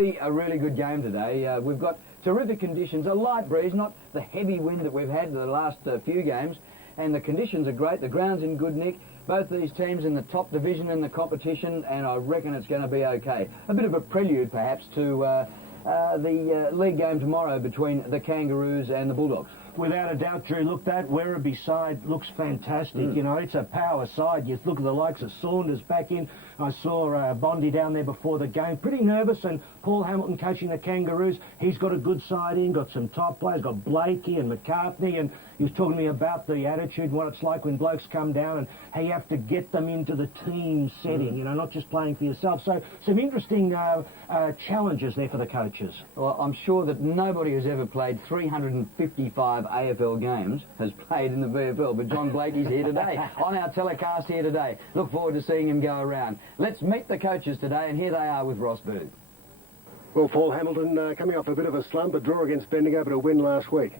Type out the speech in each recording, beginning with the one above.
A really good game today. We've got terrific conditions, a light breeze, not the heavy wind that we've had the last few games, and the conditions are great. The ground's in good nick. Both these teams in the top division in the competition, and I reckon it's going to be okay. A bit of a prelude, perhaps, to the league game tomorrow between the Kangaroos and the Bulldogs. Without a doubt, Drew. Look, that Werribee side looks fantastic. You know, it's a power side. You look at the likes of Saunders back in. I saw Bondi down there before the game. Pretty nervous, and Paul Hamilton coaching the Kangaroos. He's got a good side in, got some top players, got Blakey and McCartney, and he was talking to me about the attitude, what it's like when blokes come down and how you have to get them into the team setting, you know, not just playing for yourself. So some interesting challenges there for the coaches. Well, I'm sure that nobody who's ever played 355 AFL games has played in the VFL, but John Blakey's here today, on our telecast here today. Look forward to seeing him go around. Let's meet the coaches today, and here they are with Ross Booth. Well, Paul Hamilton coming off a bit of a slump, a draw against Bendigo, but a win last week.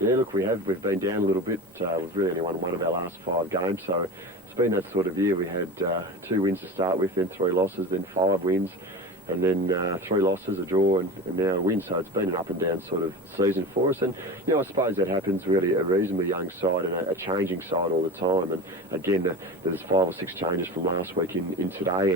Yeah, look, we've been down a little bit. We've really only won one of our last 5 games, so it's been that sort of year. We had 2 wins to start with, then 3 losses, then 5 wins, and then 3 losses, a draw, and now a win. So it's been an up and down sort of season for us. And, you know, I suppose that happens really a reasonably young side and a changing side all the time. And again, there's 5 or 6 changes from last week in today,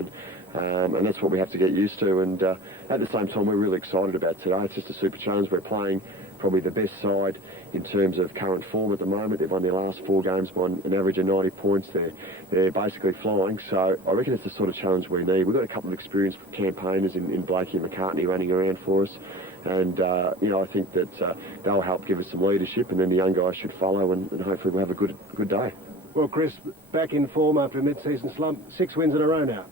and that's what we have to get used to. And at the same time, we're really excited about today. It's just a super challenge. We're playing probably the best side in terms of current form at the moment. They've won their last 4 games by an average of 90 points. They're basically flying. So I reckon it's the sort of challenge we need. We've got a couple of experienced campaigners in Blakey and McCartney running around for us. And, you know, I think that they'll help give us some leadership, and then the young guys should follow, and hopefully we'll have a good day. Well, Chris, back in form after a mid-season slump, 6 wins in a row now.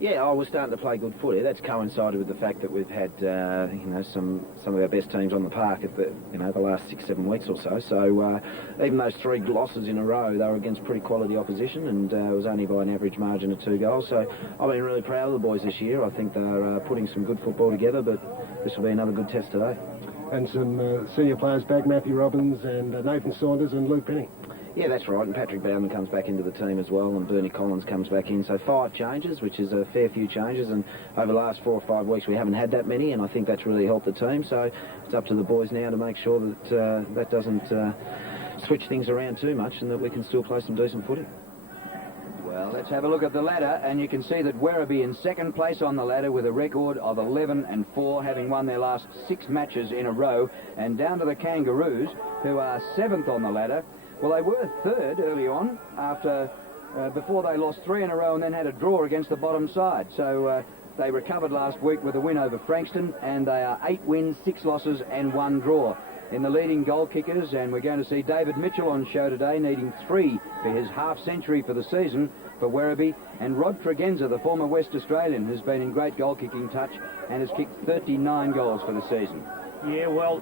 Yeah, we're starting to play good footy. That's coincided with the fact that we've had, you know, some of our best teams on the park at the last 6-7 weeks or so. So even those 3 losses in a row, they were against pretty quality opposition, and it was only by an average margin of 2 goals. So I've been really proud of the boys this year. I think they're putting some good football together, but this will be another good test today. And some senior players back, Matthew Robbins and Nathan Saunders and Luke Penny. Yeah, that's right, and Patrick Bowden comes back into the team as well, and Bernie Collins comes back in. So 5 changes, which is a fair few changes, and over the last 4 or 5 weeks we haven't had that many, and I think that's really helped the team. So it's up to the boys now to make sure that that doesn't switch things around too much, and that we can still play some decent footy. Well, let's have a look at the ladder, and you can see that Werribee in 2nd place on the ladder with a record of 11-4, having won their last 6 matches in a row, and down to the Kangaroos, who are 7th on the ladder. Well, they were 3rd early on after before they lost 3 in a row and then had a draw against the bottom side. So they recovered last week with a win over Frankston, and they are 8 wins, 6 losses and 1 draw. In the leading goal kickers, and we're going to see David Mitchell on show today, needing 3 for his half-century for the season for Werribee, and Rod Tregenza, the former West Australian, has been in great goal-kicking touch and has kicked 39 goals for the season. Yeah, well,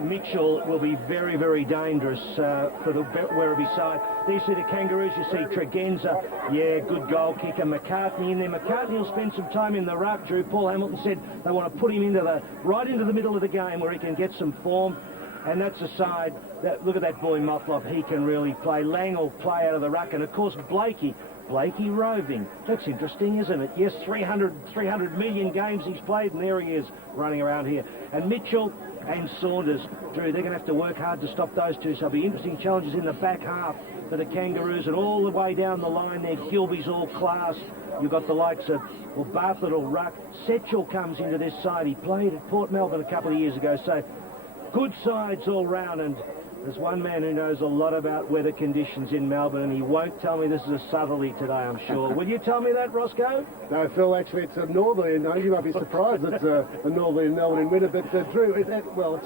Mitchell will be very, very dangerous for the Werribee side. There you see the Kangaroos, you see Tregenza, yeah, good goal kicker. McCartney in there. McCartney will spend some time in the ruck. Drew, Paul Hamilton said they want to put him right into the middle of the game where he can get some form. And that's a side that, look at that boy Mothloff, he can really play. Lang will play out of the ruck, and of course Blakey roving. That's interesting, isn't it? Yes, 300 million games he's played, and there he is running around here. And Mitchell and Saunders, Drew, they're going to have to work hard to stop those two. So there'll be interesting challenges in the back half for the Kangaroos, and all the way down the line there, Gilby's all class. You've got the likes of, well, Bartlett or Ruck. Setchell comes into this side. He played at Port Melbourne a couple of years ago, so good sides all round. And there's one man who knows a lot about weather conditions in Melbourne, and he won't tell me this is a southerly today, I'm sure. Will you tell me that, Roscoe? No, Phil, actually it's a northerly, and you might be surprised it's a northerly in Melbourne in winter, but Drew, it's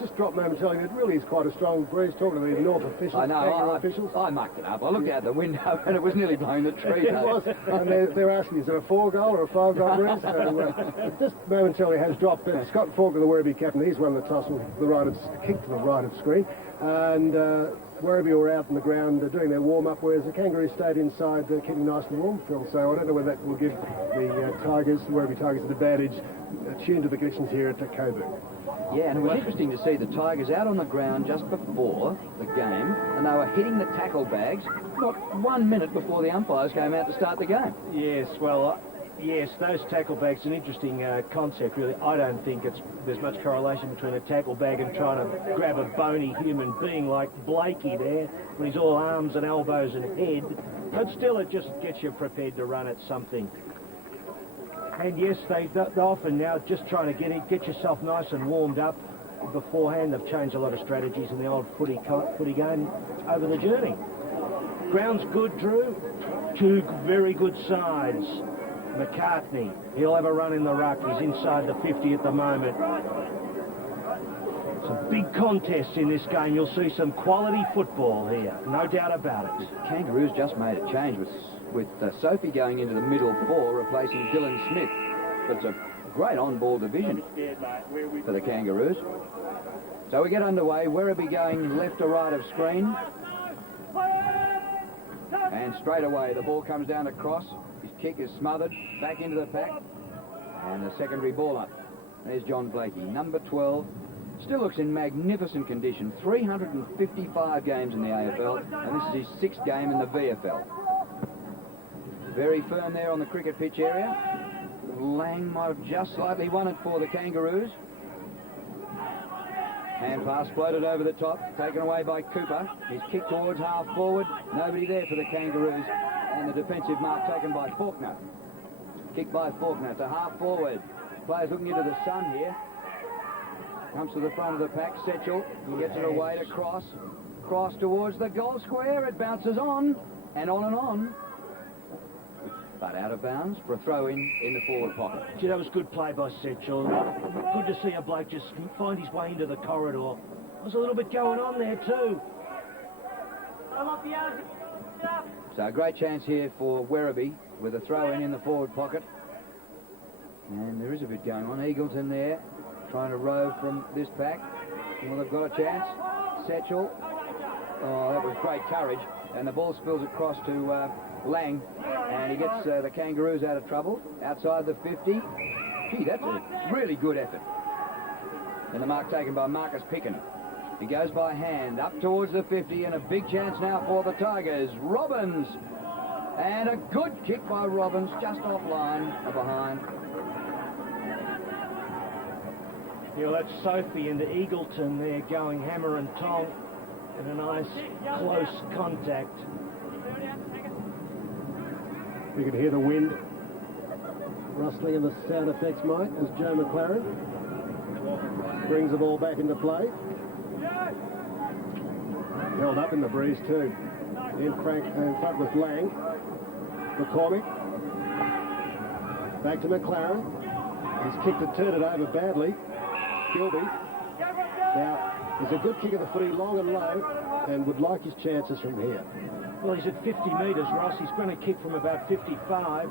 just dropped momentarily. It really is quite a strong breeze. Talking to the north officials, I know, officials. I mucked it up. I looked out the window and it was nearly blowing the tree. It was, and they're asking, is it a 4-goal or a 5-goal breeze? So it just momentarily has dropped, but Scott Falk, the Werribee captain, he's won the toss with the right of kick to the right of screen. And Werribee were out on the ground doing their warm-up, whereas the Kangaroos stayed inside keeping nice and warm, Phil. So I don't know whether that will give the Werribee Tigers, an advantage tuned to the conditions here at Coburg. Yeah, and it was interesting to see the Tigers out on the ground just before the game, and they were hitting the tackle bags not 1 minute before the umpires came out to start the game. Yes, well, Yes, those tackle bags, an interesting concept, really. I don't think there's much correlation between a tackle bag and trying to grab a bony human being like Blakey there, when he's all arms and elbows and head. But still, it just gets you prepared to run at something. And yes, they often now just trying to get yourself nice and warmed up beforehand. They've changed a lot of strategies in the old footy game over the journey. Ground's good, Drew. Two very good sides. McCartney, he'll have a run in the ruck. He's inside the 50 at the moment. Some big contests in this game. You'll see some quality football here, no doubt about it. Kangaroos just made a change with Sophie going into the middle 4, replacing Dylan Smith. It's a great on-ball division for the Kangaroos. So we get underway. Werribee going left to right of screen. And straight away the ball comes down to Cross. His kick is smothered, back into the pack. And the secondary ball up. There's John Blakey, number 12. Still looks in magnificent condition. 355 games in the AFL, and this is his 6th game in the VFL. Very firm there on the cricket pitch area. Lang might have just slightly won it for the Kangaroos. Hand pass floated over the top, taken away by Cooper. His kick towards half forward. Nobody there for the Kangaroos. And the defensive mark taken by Faulkner. Kick by Faulkner to half forward. Players looking into the sun here. Comes to the front of the pack. Setchell gets it away to Cross. Cross towards the goal square. It bounces on and on and on. But out of bounds for a throw-in the forward pocket. Gee, that was good play by Setchell. Good to see a bloke just find his way into the corridor. There's a little bit going on there too. So a great chance here for Werribee with a throw-in the forward pocket. And there is a bit going on. Eagleton there, trying to row from this pack. Well, they've got a chance. Setchell. Oh, that was great courage. And the ball spills across to Lang. And he gets the Kangaroos out of trouble. Outside the 50. Gee, that's a really good effort. And the mark taken by Marcus Picken. He goes by hand up towards the 50, and a big chance now for the Tigers. Robbins. And a good kick by Robbins, just offline or behind. Yeah, well, that's Sophie and Eagleton there going hammer and tong in a nice close contact. You can hear the wind rustling in the sound effects mic as Joe McLaren brings the ball back into play. Held up in the breeze too. In front with Lang. McCormick. Back to McLaren. He's kicked to turn it over badly. Gilby. Now, there's a good kick of the footy, long and low, and would like his chances from here. Well, he's at 50 metres, Ross. He's going to kick from about 55.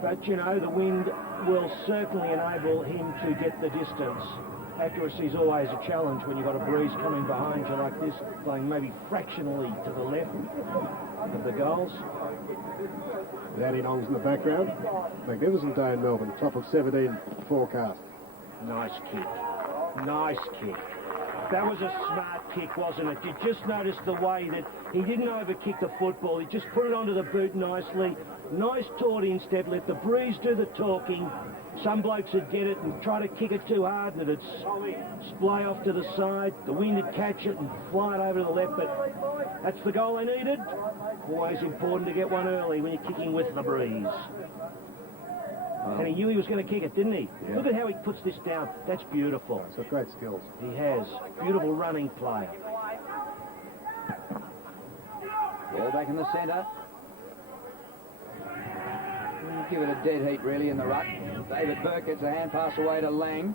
But, you know, the wind will certainly enable him to get the distance. Accuracy is always a challenge when you've got a breeze coming behind you like this, playing maybe fractionally to the left of the goals. Danny Nong's in the background. Magnificent day in Melbourne, top of 17 forecast. Nice kick. Nice kick. That was a smart kick, wasn't it? You just noticed the way that he didn't overkick the football. He just put it onto the boot nicely. Nice taut instep, let the breeze do the talking. Some blokes would get it and try to kick it too hard and it'd splay off to the side. The wind would catch it and fly it over to the left, but that's the goal they needed. Always important to get one early when you're kicking with the breeze. And he knew he was going to kick it, didn't he? Yeah. Look at how he puts this down. That's beautiful. That's great skills. He has. Beautiful running play. Ball back in the centre. Give it a dead heat, really, in the ruck. David Burke gets a hand pass away to Lang.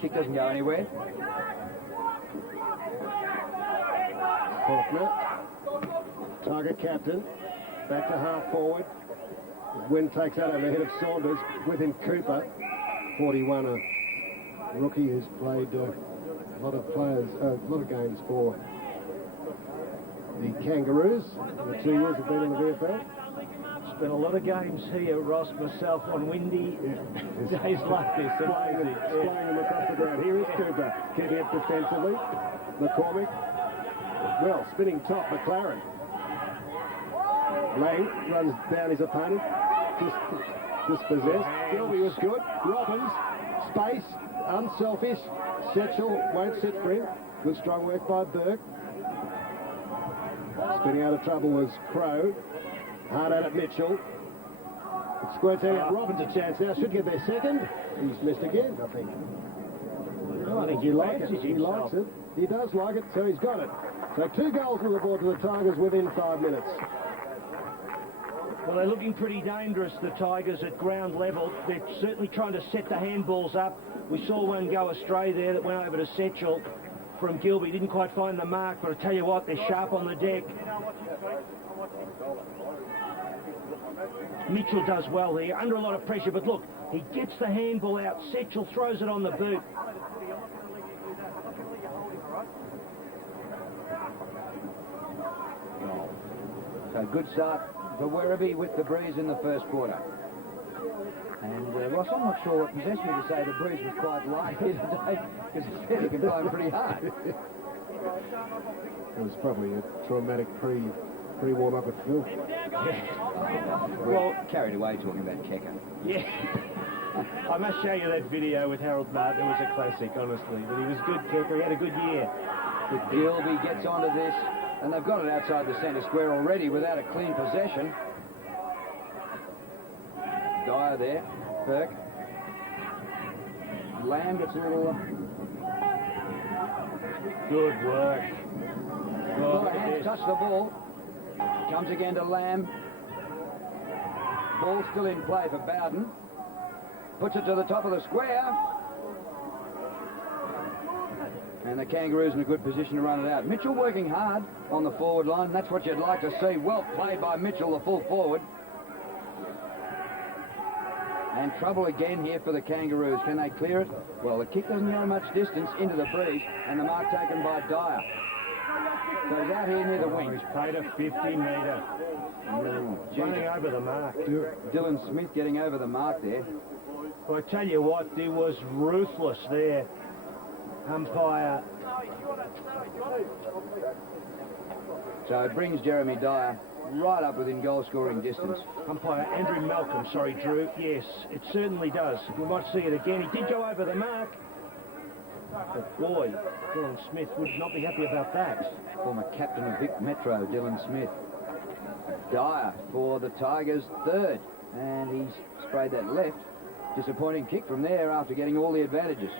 Kick doesn't go anywhere. Faulkner. Tiger captain. Back to half forward. Wind takes out over the head of Saunders. With him, Cooper. 41, a rookie who's played a lot of games for the Kangaroos. The 2 years have been in the VFL. Spent a lot of games here, Ross, myself, on windy days like this. Flying them across the ground. Here is Cooper, keeping it defensively. McCormick. Well, spinning top, McLaren. Lang runs down his opponent. dispossessed. Gilby was good. Robbins, space, unselfish. Setchell won't sit for him. Good strong work by Burke. Spinning out of trouble was Crow. Hard at it, Mitchell. It squirts out. Robbins a chance now. Should get their second. He's missed again, I think. I think he likes it. He likes it. He does like it, so he's got it. So 2 goals on the board to the Tigers within 5 minutes. Well, they're looking pretty dangerous, the Tigers, at ground level. They're certainly trying to set the handballs up. We saw one go astray there that went over to Setchell from Gilby. Didn't quite find the mark, but I tell you what, they're sharp on the deck. Mitchell does well here, under a lot of pressure, but look, he gets the handball out. Setchell throws it on the boot. So good start for Werribee with the breeze in the first quarter. And Ross, I'm not sure what possessed me to say the breeze was quite light here today, because it said it can blow pretty hard. It was probably a traumatic pre-warm-up at Phil. Well, carried away talking about Kecker. Yeah. I must show you that video with Harold Martin. It was a classic, honestly. But he was good kicker. He had a good year. But Gilby gets onto this, and they've got it outside the centre square already without a clean possession. Dyer there, Burke. Lamb gets a little... Good work. A lot of hands touch the ball. Comes again to Lamb. Ball still in play for Bowden. Puts it to the top of the square. And the Kangaroos in a good position to run it out. Mitchell working hard on the forward line. That's what you'd like to see. Well played by Mitchell, the full forward. And trouble again here for the Kangaroos. Can they clear it? Well, the kick doesn't go much distance into the breeze, and the mark taken by Dyer. So he's out here near the wing. He's paid a 50-metre. Running over the mark. Dylan Smith getting over the mark there. Well, I tell you what, there was ruthless there. Umpire. So it brings Jeremy Dyer right up within goal-scoring distance. Umpire Andrew Malcolm, sorry, Drew. Yes, it certainly does. We might see it again. He did go over the mark. But boy, Dylan Smith would not be happy about that. Former captain of Vic Metro, Dylan Smith. Dyer for the Tigers' third. And he's sprayed that left. Disappointing kick from there after getting all the advantages.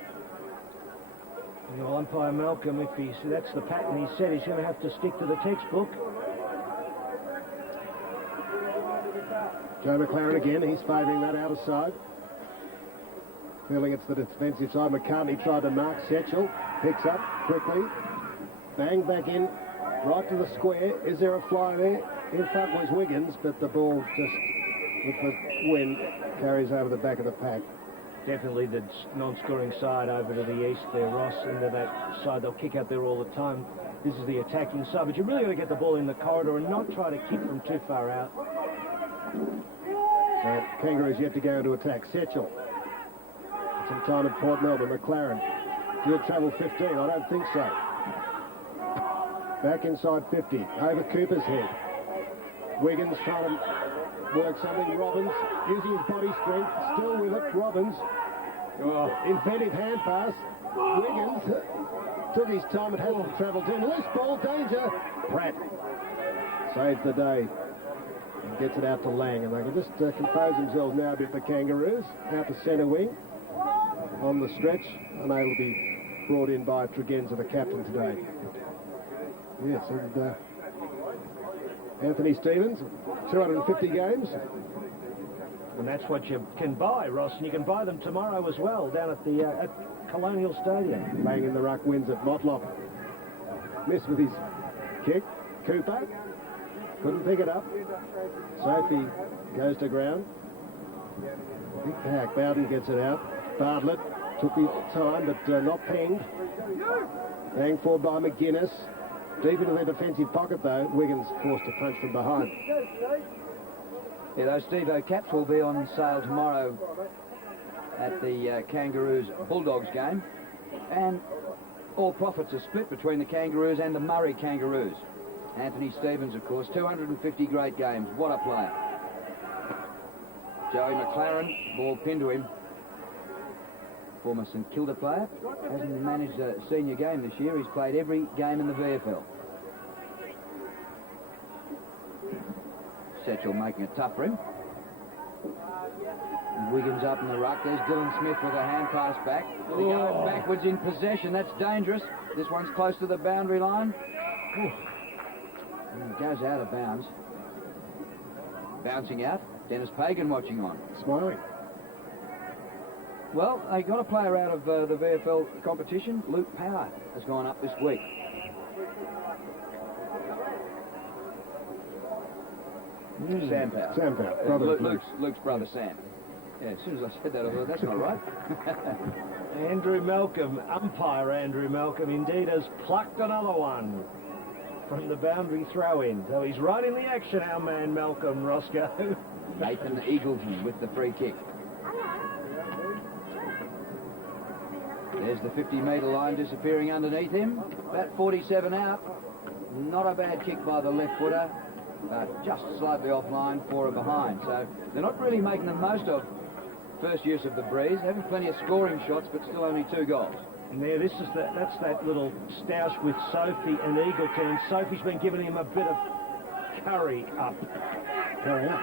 Well, umpire Malcolm, if that's the pattern he said, he's going to have to stick to the textbook. Joe McLaren again, he's favouring that outer side. Feeling it's the defensive side. McCartney tried to mark Setchell. Picks up quickly. Bang back in, right to the square. Is there a fly there? In front was Wiggins, but the ball just, with the wind, carries over the back of the pack. Definitely the non-scoring side over to the east there, Ross, into that side. They'll kick out there all the time. This is the attacking side, but you really got to get the ball in the corridor and not try to kick from too far out. So Kangaroos yet to go to attack. Setchell. Some time at Port Melbourne. McLaren. Did travel 15? I don't think so. Back inside 50. Over Cooper's head. Wiggins trying to work something. Robbins using his body strength. Still with it. Robbins. Oh, inventive hand pass. Wiggins took his time. It hasn't travelled in. Loose ball. Danger. Pratt saves the day. And gets it out to Lang. And they can just compose themselves now a bit, the Kangaroos. Out to centre wing. On the stretch, and able to be brought in by Tregenza, the captain today. Yes, and Anthony Stevens, 250 games. And that's what you can buy, Ross, and you can buy them tomorrow as well, down at the at Colonial Stadium. Bang in the ruck wins at Motlop. Missed with his kick. Cooper couldn't pick it up. Sophie goes to ground. Big pack. Bowden gets it out. Bartlett took his time, but not pinged. Bang forward by McGuinness. Deep into their defensive pocket, though. Wiggins forced to punch from behind. Yeah, those Steve-O caps will be on sale tomorrow at the Kangaroos Bulldogs game. And all profits are split between the Kangaroos and the Murray Kangaroos. Anthony Stevens, of course, 250 great games. What a player. Joey McLaren, ball pinned to him. Former St Kilda player. Hasn't managed a senior game this year. He's played every game in the VFL. Setchell making it tough for him. And Wiggins up in the ruck. There's Dylan Smith with a hand pass back. They're going backwards in possession. That's dangerous. This one's close to the boundary line. And it goes out of bounds. Bouncing out. Dennis Pagan watching on. Smiling. Well, they got a player out of the VFL competition. Luke Power has gone up this week. Sam Power. Sam Power, brother of Luke. Luke's brother Sam. Yeah, as soon as I said that, I thought, that's not right. Andrew Malcolm, umpire Andrew Malcolm, indeed has plucked another one from the boundary throw-in. So he's right in the action, our man Malcolm, Roscoe. Nathan Eagleton with the free kick. There's the 50-metre line disappearing underneath him. About 47 out. Not a bad kick by the left footer. Just slightly offline, 4 behind. So they're not really making the most of first use of the breeze. Having plenty of scoring shots, but still only 2 goals. And there, that's that little stoush with Sophie and Eagleton. And Sophie's been giving him a bit of curry up. Carry up.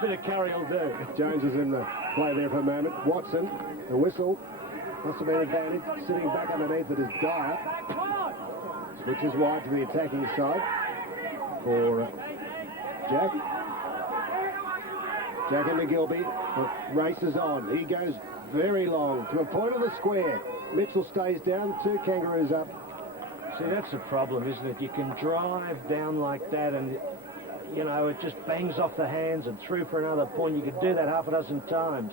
Bit of curry will do. Jones is in the play there for a moment. Watson, the whistle. Must have been advantage. Sitting back underneath it is Dyer. Switches wide to the attacking side for Jack. Jack and McGilby races on. He goes very long to a point of the square. Mitchell stays down, 2 Kangaroos up. See, that's the problem, isn't it? You can drive down like that and, you know, it just bangs off the hands and through for another point. You could do that half a dozen times.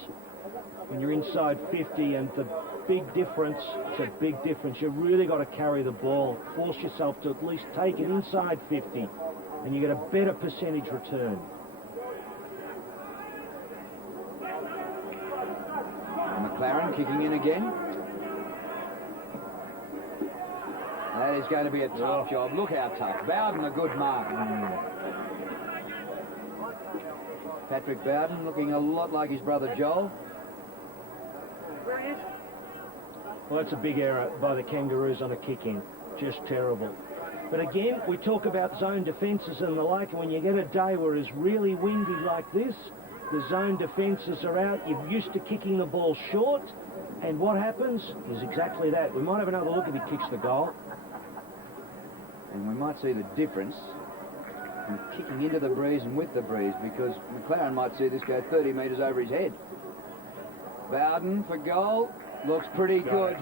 When you're inside 50, and the big difference, it's a big difference. You've really got to carry the ball. Force yourself to at least take it inside 50, and you get a better percentage return. McLaren kicking in again. That is going to be a tough job. Look how tough. Bowden, a good mark. Patrick Bowden looking a lot like his brother Joel. Well, that's a big error by the Kangaroos on a kick-in. Just terrible. But again, we talk about zone defences and the like, and when you get a day where it's really windy like this, the zone defences are out. You're used to kicking the ball short, and what happens is exactly that. We might have another look if he kicks the goal. And we might see the difference in kicking into the breeze and with the breeze, because McLaren might see this go 30 metres over his head. Bowden for goal. Looks pretty good.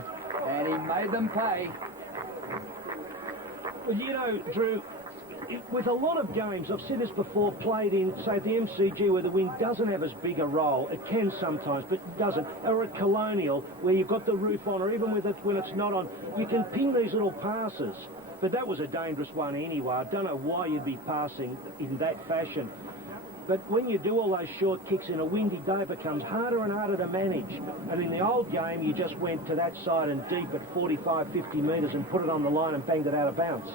And he made them pay. Well, you know, Drew, with a lot of games, I've said this before, played in, say, the MCG where the wind doesn't have as big a role. It can sometimes, but it doesn't. Or at Colonial, where you've got the roof on, or even with it when it's not on, you can ping these little passes. But that was a dangerous one anyway. I don't know why you'd be passing in that fashion. But when you do all those short kicks in a windy day, it becomes harder and harder to manage. And in the old game, you just went to that side and deep at 45, 50 metres and put it on the line and banged it out of bounds.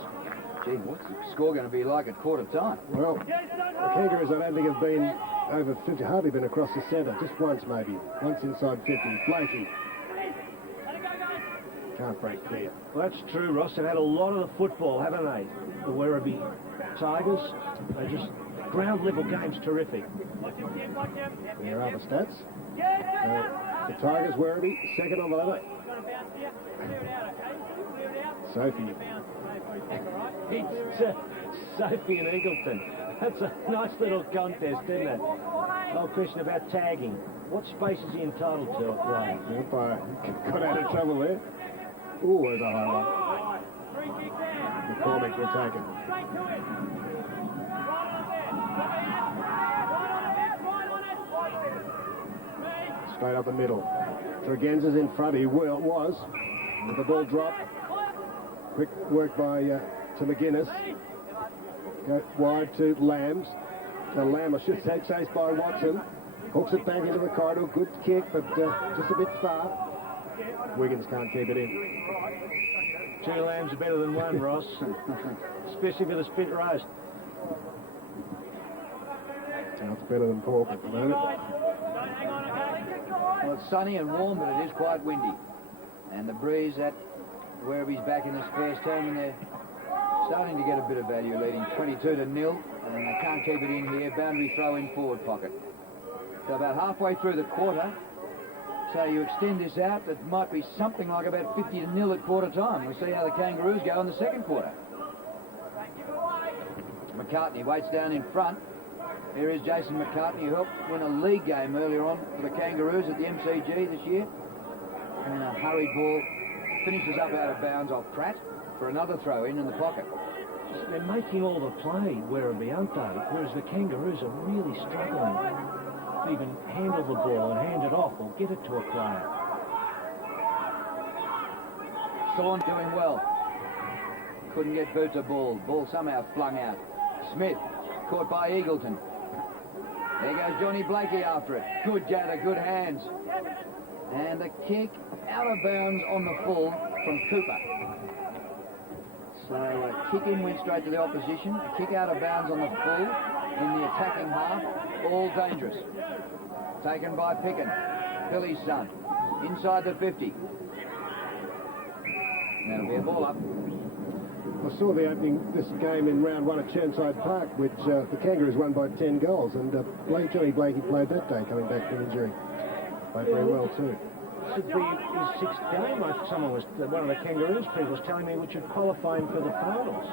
Gee, what's the score going to be like at quarter time? Well, the Kangaroos, I don't think have been over 50, hardly been across the centre, just once maybe. Once inside 50. Blakey. Can't break clear. Well, that's true, Ross. They've had a lot of the football, haven't they? The Werribee Tigers. They just... ground level game's terrific. There are the stats. The Tigers, Werribee, second on the ladder. Sophie. It's Sophie and Eagleton. That's a nice little contest, isn't it? Oh, question about tagging. What space is he entitled to at play? Umpire got out of trouble there. Ooh, there's a high one. McCormick will take it. Straight up the middle. Tregenza's in front. He was. With the ball dropped. Quick work by to McGuinness. Go wide to Lambs. The Lamb, I should say, chased by Watson. Hooks it back into the corridor. Good kick, but just a bit far. Wiggins can't keep it in. 2 lambs are better than 1, Ross. Especially for the spit roast. That's better than pork at the moment. Well, it's sunny and warm, but it is quite windy. And the breeze at Werribee's back in the spares team, and they're starting to get a bit of value, leading 22-0, and they can't keep it in here. Boundary throw in forward pocket. So about halfway through the quarter, so you extend this out, it might be something like about 50-0 at quarter time. We'll see how the Kangaroos go in the second quarter. McCartney waits down in front. Here is Jason McCartney, who helped win a league game earlier on for the Kangaroos at the MCG this year. And a hurried ball finishes up out of bounds off Pratt for another throw in the pocket. They're making all the play, Werribee, aren't they? Whereas the Kangaroos are really struggling to even handle the ball and hand it off or get it to a player. Sawn doing well. Couldn't get Boots a ball. Ball somehow flung out. Smith caught by Eagleton. There goes Johnny Blakey after it. Good gather, good hands. And the kick out of bounds on the full from Cooper. So a kick in went straight to the opposition. A kick out of bounds on the full in the attacking half. All dangerous. Taken by Picken, Billy's son. Inside the 50. That'll be a ball up. I saw the opening this game in round one at Churnside Park, which the Kangaroos won by 10 goals, and Johnny Blakey played that day, coming back from injury. Played very well too. Should be his sixth game. One of the Kangaroos people was telling me we should qualify him for the finals.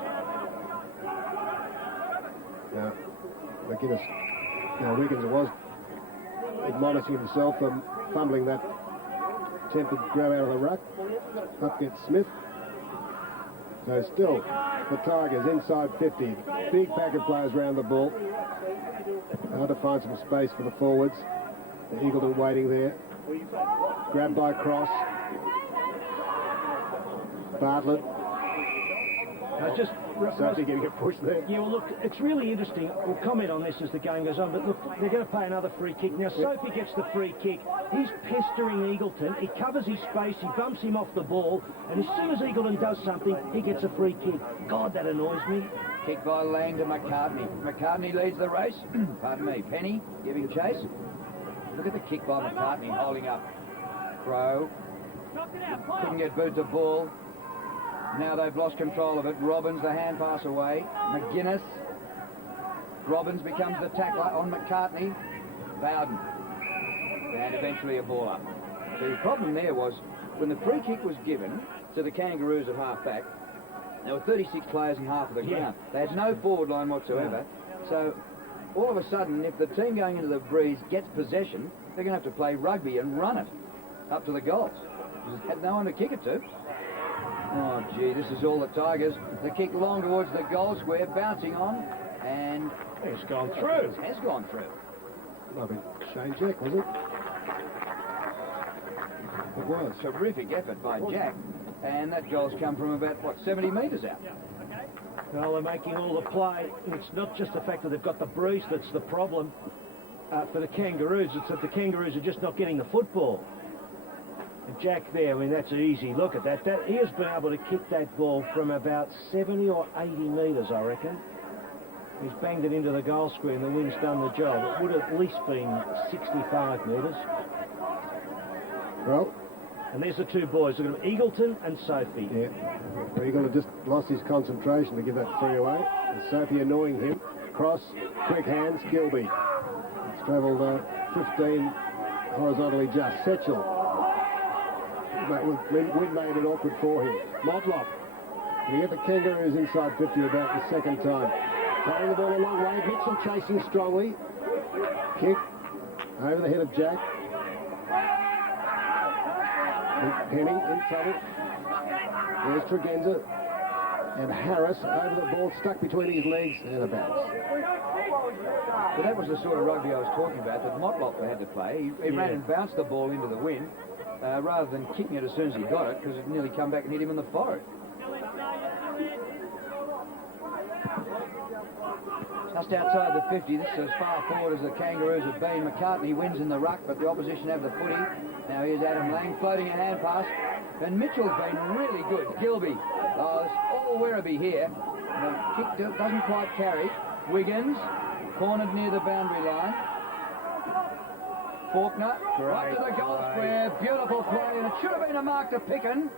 Now, McGuinness, Wiggins was admonishing himself for fumbling that attempted grab out of the ruck. Up gets Smith. So still, the Tigers inside 50. Big pack of players around the ball. Hard to find some space for the forwards. The Eagleton waiting there. Grabbed by Cross. Bartlett. Sophie getting a push there. Yeah, well, look, it's really interesting. We'll comment on this as the game goes on, but look, they're going to play another free kick. Now, Sophie gets the free kick. He's pestering Eagleton. He covers his space. He bumps him off the ball. And as soon as Eagleton does something, he gets a free kick. God, that annoys me. Kick by Lang to McCartney. McCartney leads the race. Pardon me. Penny giving chase. Look at the kick by McCartney holding up. Crow. Couldn't get Boots a ball. Now they've lost control of it. Robbins, the hand pass away. McGuinness. Robbins becomes the tackler on McCartney. Bowden. And eventually a ball up. The problem there was when the free kick was given to the Kangaroos at half-back, there were 36 players in half of the ground. They had no forward line whatsoever. So all of a sudden, if the team going into the breeze gets possession, they're going to have to play rugby and run it up to the goals. They had no one to kick it to. Oh, gee, this is all the Tigers. The kick long towards the goal square, bouncing on, and it's gone through. It has gone through. Lovely Shane Jack, was it? It was. Terrific effort by Jack, and that goal's come from about, 70 metres out. Well, they're making all the play. It's not just the fact that they've got the breeze that's the problem for the Kangaroos. It's that the Kangaroos are just not getting the football. And Jack there, I mean, that's an easy look at that. He has been able to kick that ball from about 70 or 80 metres, I reckon. He's banged it into the goal square and the wind's done the job. It would have at least been 65 metres. Well, and there's the two boys. Look at them, Eagleton and Sophie. Yeah. Eagleton just lost his concentration to give that free away. And Sophie annoying him. Cross, quick hands, Gilby. It's travelled 15 horizontally just. Setchell. We made it awkward for him. Motlop. We get the Kangaroos inside 50 about the second time. Carrying the ball a long way. Mitchell chasing strongly. Kick over the head of Jack. Penny in trouble. There's Tregenza. And Harris over the ball, stuck between his legs and a bounce. But that was the sort of rugby I was talking about that Motlop had to play. He ran and bounced the ball into the wind rather than kicking it as soon as he got it, because it nearly come back and hit him in the forehead. Just outside the 50, this is as far forward as the Kangaroos have been. McCartney wins in the ruck, but the opposition have the footy. Now here's Adam Lang floating a hand pass. And Mitchell's been really good. Gilby. It's all Werribee here. The kick doesn't quite carry. Wiggins. Cornered near the boundary line. Faulkner, right to the goal square. Beautiful play, and it should have been a mark to Picken.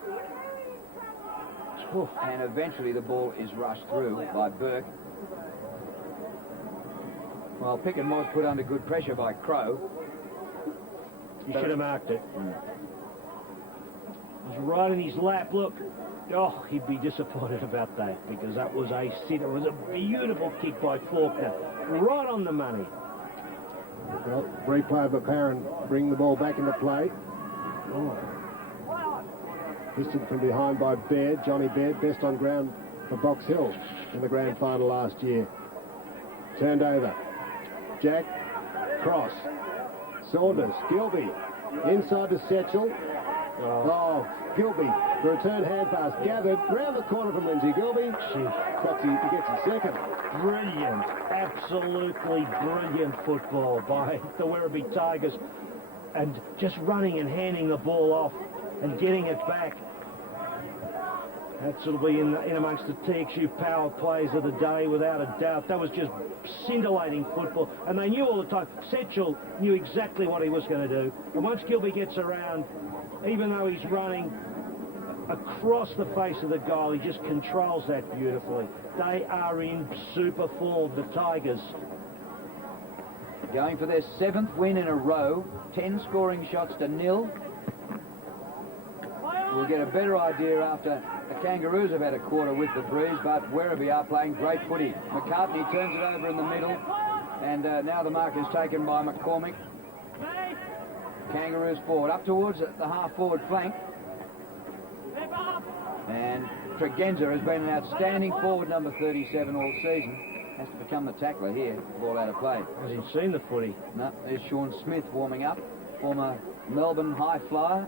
And eventually the ball is rushed through by Burke. Well, Picken was put under good pressure by Crow. He should have marked it. He's right in his lap, look. Oh, he'd be disappointed about that, because that was a sitter. It was a beautiful kick by Faulkner. Right on the money. Well, replay of McLaren bring the ball back into play. Oh. Listed from behind by Baird, Johnny Baird, best on ground for Box Hill in the grand final last year. Turned over. Jack, cross. Saunders, Gilby, inside to Setchell. Oh, Gilby, the return hand pass, gathered, round the corner from Lindsay Gilby. He gets his second. Brilliant, absolutely brilliant football by the Werribee Tigers. And just running and handing the ball off and getting it back. That will be in amongst the TXU power plays of the day, without a doubt. That was just scintillating football. And they knew all the time. Setchell knew exactly what he was going to do. And once Gilby gets around, even though he's running across the face of the goal, he just controls that beautifully. They are in super form, the Tigers. Going for their 7th win in a row, 10 scoring shots to 0. We'll get a better idea after the Kangaroos have had a quarter with the breeze, but Werribee are playing great footy. McCartney turns it over in the middle, and now the mark is taken by McCormick. Kangaroos forward, up towards the half-forward flank. And Tregenza has been an outstanding forward, number 37 all season. Has to become the tackler here. Ball out of play. Hasn't seen the footy. No, there's Sean Smith warming up. Former Melbourne high flyer.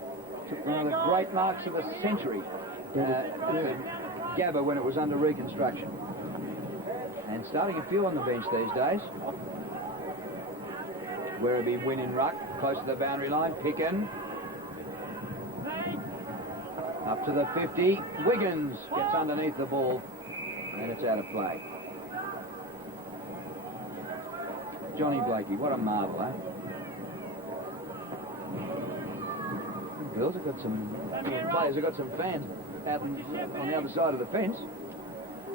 Took one of the great marks of the century at the Gabba when it was under reconstruction. And starting a few on the bench these days. Werribee win in ruck, close to the boundary line. Picken. Up to the 50. Wiggins gets underneath the ball, and it's out of play. Johnny Blakey, what a marvel, eh? Girls have got some players have got some fans out on the other side of the fence.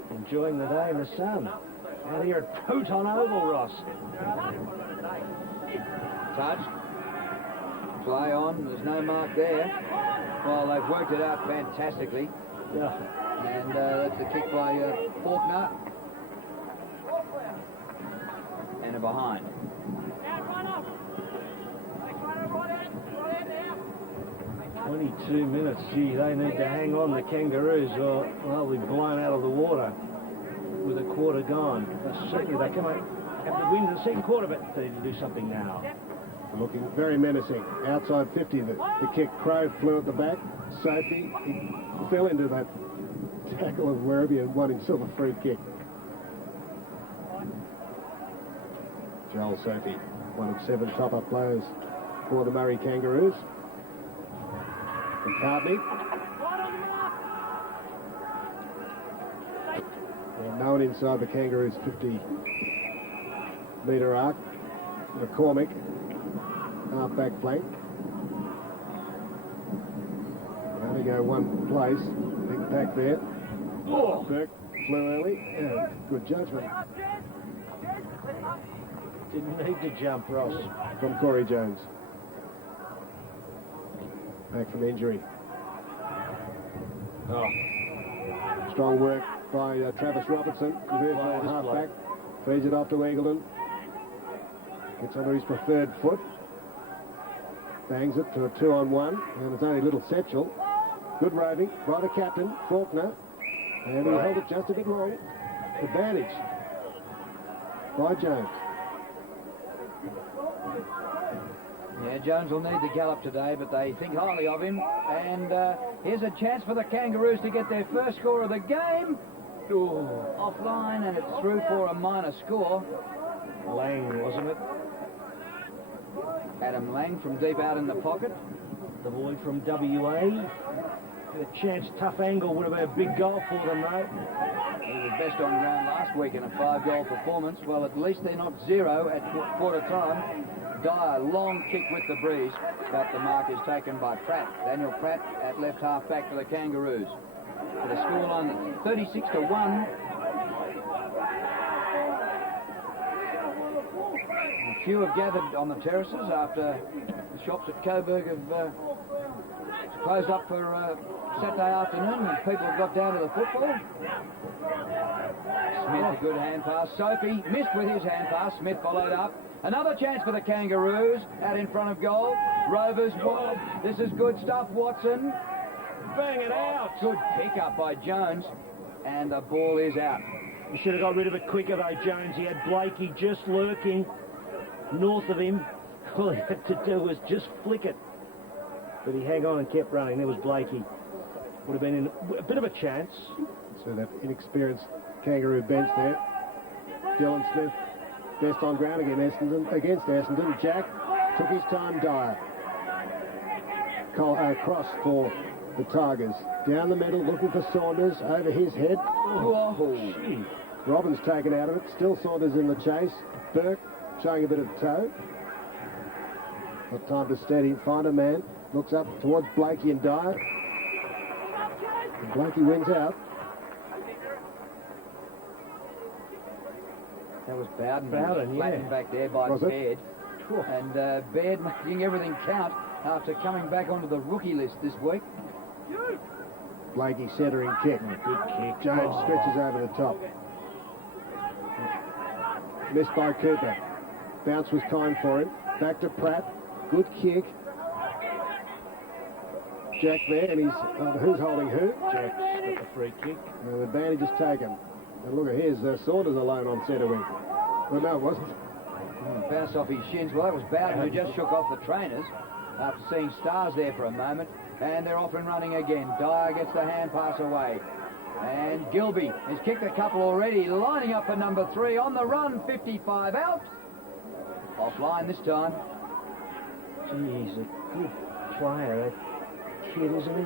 Enjoying the day in the sun. Out here at Poton Oval, Ross. Touch. Play on. There's no mark there. Well, they've worked it out fantastically. Yeah. And that's a kick by Faulkner. And a behind. 22 minutes. Gee, they need to hang on, the Kangaroos, or they'll be blown out of the water with a quarter gone. Certainly they come out, have to win the second quarter, but they need to do something now. Looking very menacing. Outside 50, the kick. Crow flew at the back. Sophie, he fell into that tackle of Werribee and won himself a free kick. Joel Sophie, one of 7 top-up players for the Murray Kangaroos. McCartney. And no one inside the Kangaroos' 50-metre arc. McCormick, half-back flank. Only go one place. Big pack there. Oh, Burke flew early. Yeah, good judgment. Didn't need to jump, Ross. From Corey Jones. Back from injury. Oh. Strong work by Travis Robertson. VFL half-back. Feeds it off to Eagleton. Gets under his preferred foot. Bangs it to a 2-on-1. And it's only little Setchell. Good roving by the captain, Faulkner. And he held it just a bit long. Advantage by Jones. Yeah, Jones will need the gallop today, but they think highly of him. And here's a chance for the Kangaroos to get their first score of the game. Ooh, offline, and it's through for a minor score. Lang, wasn't it? Adam Lang from deep out in the pocket. The boy from WA. A chance, tough angle would have been a big goal for them, though. He was best on ground last week in a 5-goal performance. Well, at least they're not 0 at quarter time. Dyer, long kick with the breeze, but the mark is taken by Pratt. Daniel Pratt at left half back for the Kangaroos. For the scoreline 36-1. A few have gathered on the terraces after the shops at Coburg have closed up for Saturday afternoon and people have got down to the football. Smith, a good hand pass. Sophie missed with his hand pass. Smith followed up. Another chance for the Kangaroos out in front of goal. Rovers, whoa, this is good stuff, Watson. Bang it out. Good pick up by Jones, and the ball is out. He should have got rid of it quicker, though, Jones. He had Blakey just lurking north of him. All he had to do was just flick it. But he hung on and kept running. There was Blakey. Would have been in a bit of a chance. So that inexperienced Kangaroo bench there. Dylan Smith, best on ground against Essendon. Jack took his time. Dyer. Cross for the Tigers. Down the middle, looking for Saunders. Over his head. Oh, Robbins taken out of it. Still Saunders in the chase. Burke showing a bit of toe. Got time to steady, find a man. Looks up towards Blakey and Dyer. And Blakey wins out. that was Bowden. Bowden, Flattened yeah. back there by Was it? Baird. And Baird making everything count after coming back onto the rookie list this week. Blakey centering kick. Good kick. Jones stretches over the top. Missed by Cooper. Bounce was kind for him. Back to Pratt. Good kick. Jack there, and he's who's holding who? Jack's got the free kick. And the advantage is taken. And look at here's Saunders alone on centre wing. Well, no, it wasn't. Bounced off his shins. Well, that was Bowden who just shook off the trainers after seeing stars there for a moment. And they're off and running again. Dyer gets the hand pass away. And Gilby has kicked a couple already, lining up for number 3 on the run, 55 out. Offline this time. Geez, a good player, that kid, isn't he?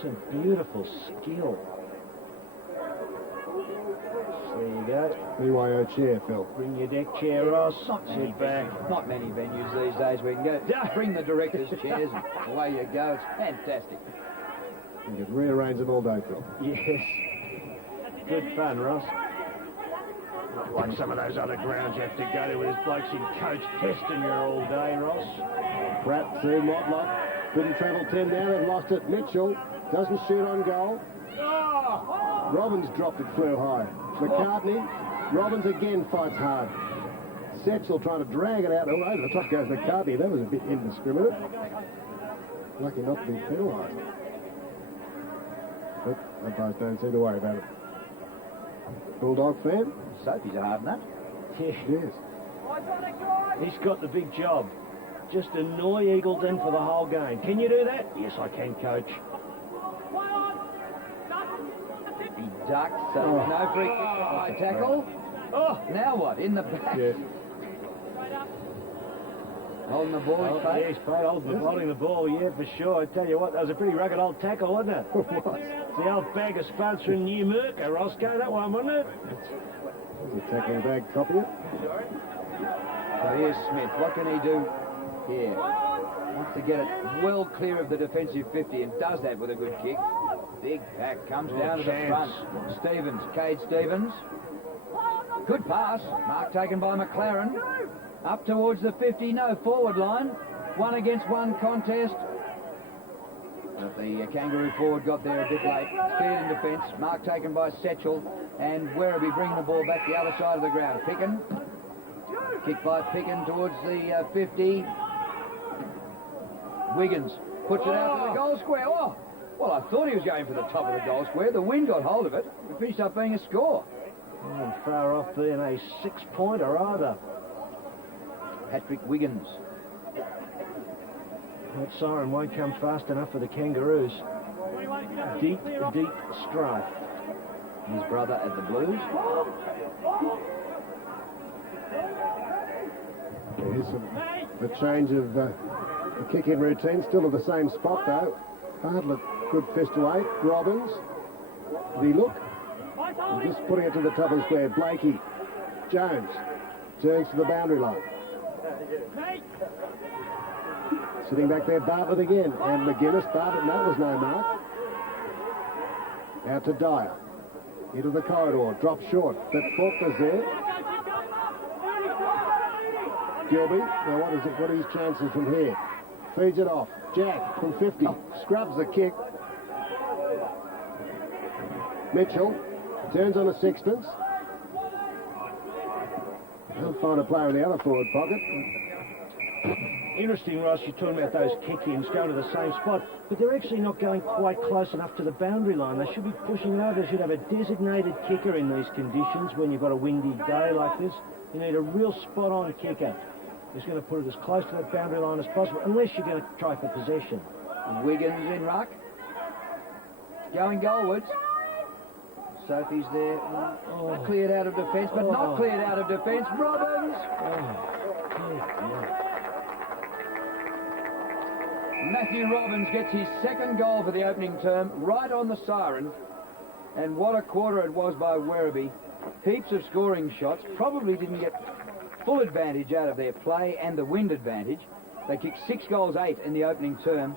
Some beautiful skill. There you go. BYO chair, Phil. Bring your deck chair, Ross. Sit back. Not many venues these days where you can go. Just bring the director's chairs and away you go. It's fantastic. You can rearrange them all day, Phil. Yes. Good fun, Ross. Not like some of those other grounds you have to go to with this blokes in coach testing you all day, Ross. Pratt through Motlop. Didn't travel 10 down and lost it. Mitchell doesn't shoot on goal. Robbins dropped it, flew high. McCartney. Robbins again fights hard. Setchell trying to drag it out. Oh, over the top goes McCartney. That was a bit indiscriminate. Lucky not to be penalised. But umpires don't seem to worry about it. Bulldog fan? Sophie's a hard nut. Yeah. Yes. He's got the big job. Just annoy Eagleton for the whole game. Can you do that? Yes, I can, coach. He ducks. No free kick. High tackle. Oh! Now what? In the back. Yeah. Holding the ball. Oh, yes, holding the ball, yeah, for sure. I tell you what, that was a pretty rugged old tackle, wasn't it? It's the old bag of spuds from New Merca, Roscoe, that one, wasn't it? There's a tackling bag copy it. So here's Smith. What can he do here? Wants to get it well clear of the defensive 50 and does that with a good kick. Big pack comes down to the front. Stevens, Cade Stevens. Good pass. Mark taken by McLaren. Up towards the 50, no forward line. 1 against 1 contest. But the Kangaroo forward got there a bit late. Speed in defence. Mark taken by Setchell. And Werribee bringing the ball back the other side of the ground. Picken. Kick by Picken towards the 50. Wiggins puts it out to the goal square. Oh! Well, I thought he was going for the top of the goal square. The wind got hold of it. It finished up being a score. And far off there, and a 6-pointer either. Patrick Wiggins. That siren won't come fast enough for the Kangaroos. Deep, deep strife. His brother at the Blues. Here's the change of the kick-in routine. Still at the same spot, though. Bartlett Good fist away. Robbins. Did he look? And just putting it to the top of the square. Blakey. Jones. Turns to the boundary line. Sitting back there, Bartlett again. And McGuinness. Bartlett, no, there's no mark. Out to Dyer. Into the corridor. Drops short. But Faulkner's there. Gilby. Now what is it? What are his chances from here? Feeds it off. Jack from 50. Scrubs the kick. Mitchell turns on a sixpence. He'll find a player in the other forward pocket. Interesting, Ross, you're talking about those kick-ins going to the same spot, but they're actually not going quite close enough to the boundary line. They should be pushing over. They should have a designated kicker in these conditions when you've got a windy day like this. You need a real spot-on kicker who's going to put it as close to that boundary line as possible, unless you're going to try for possession. Wiggins in ruck. Going goalwards. Sophie's there. Cleared out of defence, but not cleared out of defence. Robbins! Matthew Robbins gets his second goal for the opening term, right on the siren. And what a quarter it was by Werribee. Heaps of scoring shots. Probably didn't get full advantage out of their play and the wind advantage. They kicked 6 goals, 8 in the opening term.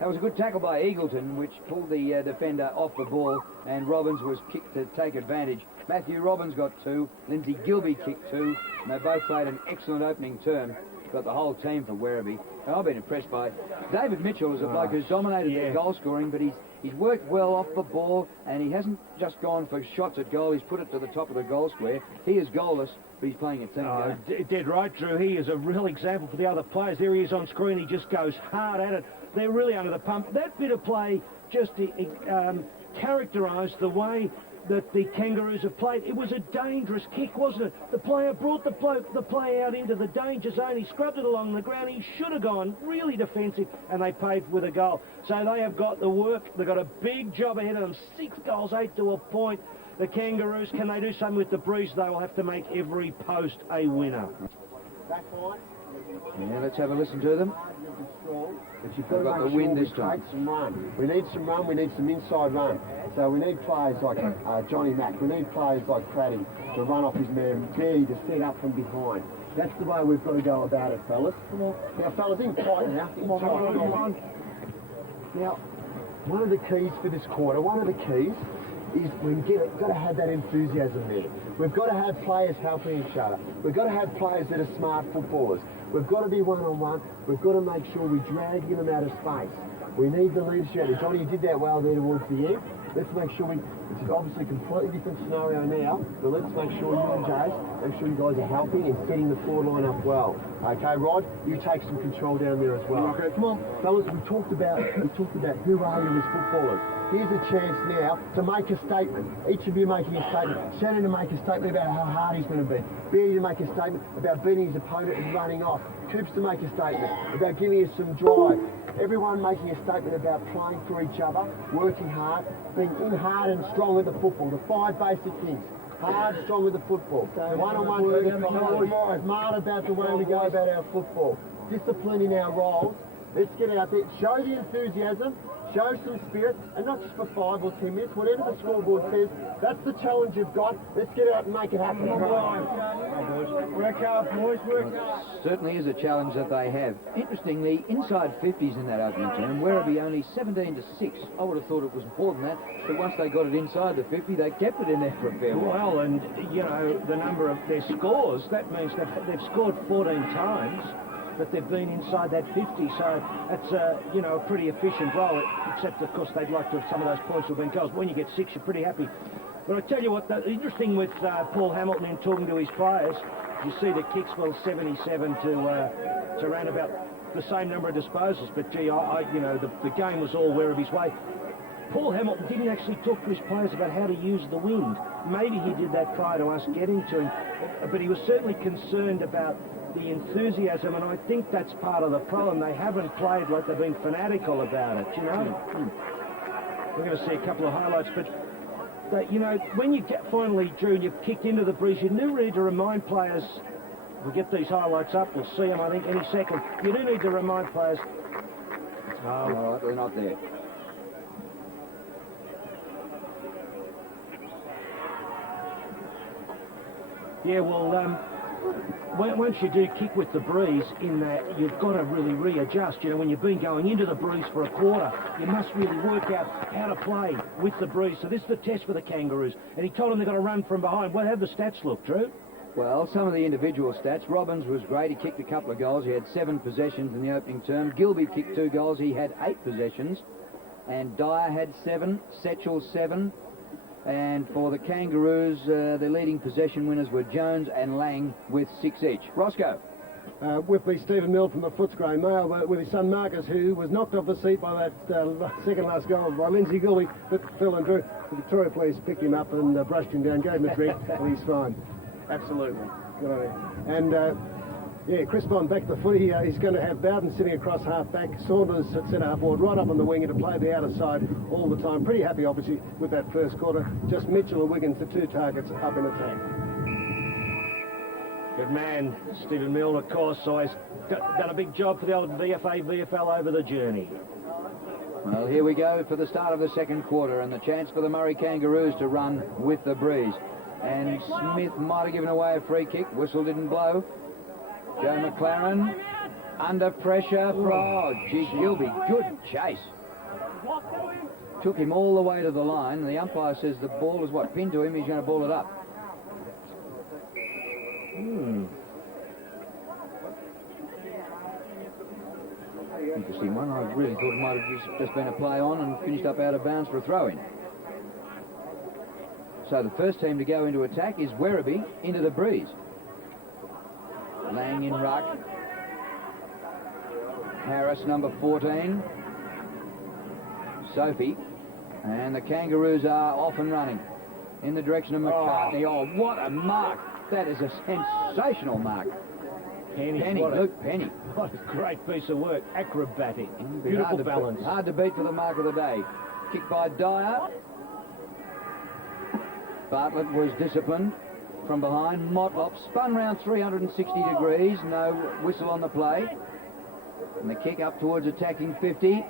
That was a good tackle by Eagleton, which pulled the defender off the ball, and Robbins was kicked to take advantage. Matthew Robbins got 2, Lindsay Gilby kicked 2, and they both played an excellent opening term. Got the whole team for Werribee. And I've been impressed by David Mitchell, as a bloke who's dominated their goal scoring, but he's worked well off the ball, and he hasn't just gone for shots at goal. He's put it to the top of the goal square. He is goalless, but he's playing a team game. Dead right, Drew. He is a real example for the other players. There he is on screen. He just goes hard at it. They're really under the pump. That bit of play just characterised the way that the Kangaroos have played. It was a dangerous kick, wasn't it? The player brought the play out into the danger zone. He scrubbed it along the ground. He should have gone really defensive, and they paid with a goal. So they have got the work. They've got a big job ahead of them. 6 goals, 8 to a point. The Kangaroos, can they do something with the breeze? They will have to make every post a winner. Yeah, let's have a listen to them. But you've got They've got to the make wind sure this time. Take some run. We need some run. We need some inside run. So we need players like Johnny Mack. We need players like Craddy to run off his man, Berry to set up from behind. That's the way we've got to go about it, fellas. Come on. Now, fellas, in tight now. Come on. Now, one of the keys for this quarter, is we've got to have that enthusiasm there. We've got to have players helping each other. We've got to have players that are smart footballers. We've got to be one-on-one. We've got to make sure we're dragging them out of space. We need the leadership. Johnny, you did that well there towards the end. Let's make sure it's obviously a completely different scenario now, but let's make sure you and Jace, make sure you guys are helping and setting the forward line up well. Okay, Rod, you take some control down there as well. Okay, come on. Fellas, we talked about who are you as footballers. Here's a chance now to make a statement. Each of you making a statement. Shannon to make a statement about how hard he's going to be. Beardy to make a statement about beating his opponent and running off. Coops to make a statement about giving us some drive. Everyone making a statement about playing for each other, working hard, being in hard and strong with the football. The 5 basic things. Hard, strong with the football. One-on-one, smart about the way we go about our football. Discipline in our roles. Let's get out there. Show the enthusiasm. Show some spirit, and not just for 5 or 10 minutes, whatever the scoreboard says, that's the challenge you've got. Let's get out and make it happen. Work hard, boys, work hard. Certainly is a challenge that they have. Interestingly, inside 50s in that opening term, Werribee only 17 to 6. I would have thought it was more than that, but once they got it inside the 50, they kept it in there for a fair while. Well, and, you know, the number of their scores, that means they've scored 14 times. But they've been inside that 50, so that's a pretty efficient role, except of course they'd like to have some of those points have been goals. When you get 6, you're pretty happy. But I tell you what, the interesting with Paul Hamilton in talking to his players, you see the kicks, well, 77 to around about the same number of disposals, but gee, the game was all Werribee's way. Paul Hamilton didn't actually talk to his players about how to use the wind. Maybe he did that prior to us getting to him, but he was certainly concerned about the enthusiasm, and I think that's part of the problem. They haven't played like they've been fanatical about it, you know. We're going to see a couple of highlights, but when you get finally, Drew, you've kicked into the breeze, you do need to remind players. We'll get these highlights up. We'll see them, I think, any second. You do need to remind players. All right, they're not there. Yeah, well, once you do kick with the breeze, in that you've got to really readjust. You know, when you've been going into the breeze for a quarter, you must really work out how to play with the breeze. So this is the test for the Kangaroos. And he told them they've got to run from behind. What have the stats look, Drew? Well, some of the individual stats. Robbins was great. He kicked a couple of goals. He had 7 possessions in the opening term. Gilby kicked 2 goals. He had 8 possessions. And Dyer had 7. Setchell 7. And for the Kangaroos, the leading possession winners were Jones and Lang with 6 each. Roscoe. With me, Stephen Mill from the Footscray Mail, with his son Marcus, who was knocked off the seat by that second last goal by Lindsay Gilby. But Phil and Drew, the Victoria Police picked him up and brushed him down, gave him a drink, and he's fine. Absolutely. Good on him. And yeah, Chris Bond back to the footy. He's going to have Bowden sitting across half back, Saunders at centre half forward, right up on the wing, and to play the outer side all the time. Pretty happy, obviously, with that first quarter. Just Mitchell and Wiggins, the 2 targets up in attack. Good man, Stephen Milne, of course. So he's done a big job for the old VFL over the journey. Well, here we go for the start of the second quarter, and the chance for the Murray Kangaroos to run with the breeze. And Smith might have given away a free kick. Whistle didn't blow. Joe McLaren under pressure. Oh, gee, Gilby, good chase. Took him all the way to the line. And the umpire says the ball is what, pinned to him. He's going to ball it up. Interesting one. I really thought it might have just been a play on and finished up out of bounds for a throw-in. So the first team to go into attack is Werribee into the breeze. Lang in ruck. Harris, number 14. Sophie. And the Kangaroos are off and running in the direction of McCartney. Oh, what a mark. That is a sensational mark. Penny, Luke Penny. What a great piece of work. Acrobatic. Beautiful balance. Hard to beat for the mark of the day. Kicked by Dyer. Bartlett was disciplined from behind. Motlop spun round 360 degrees. No whistle on the play. And the kick up towards attacking 50.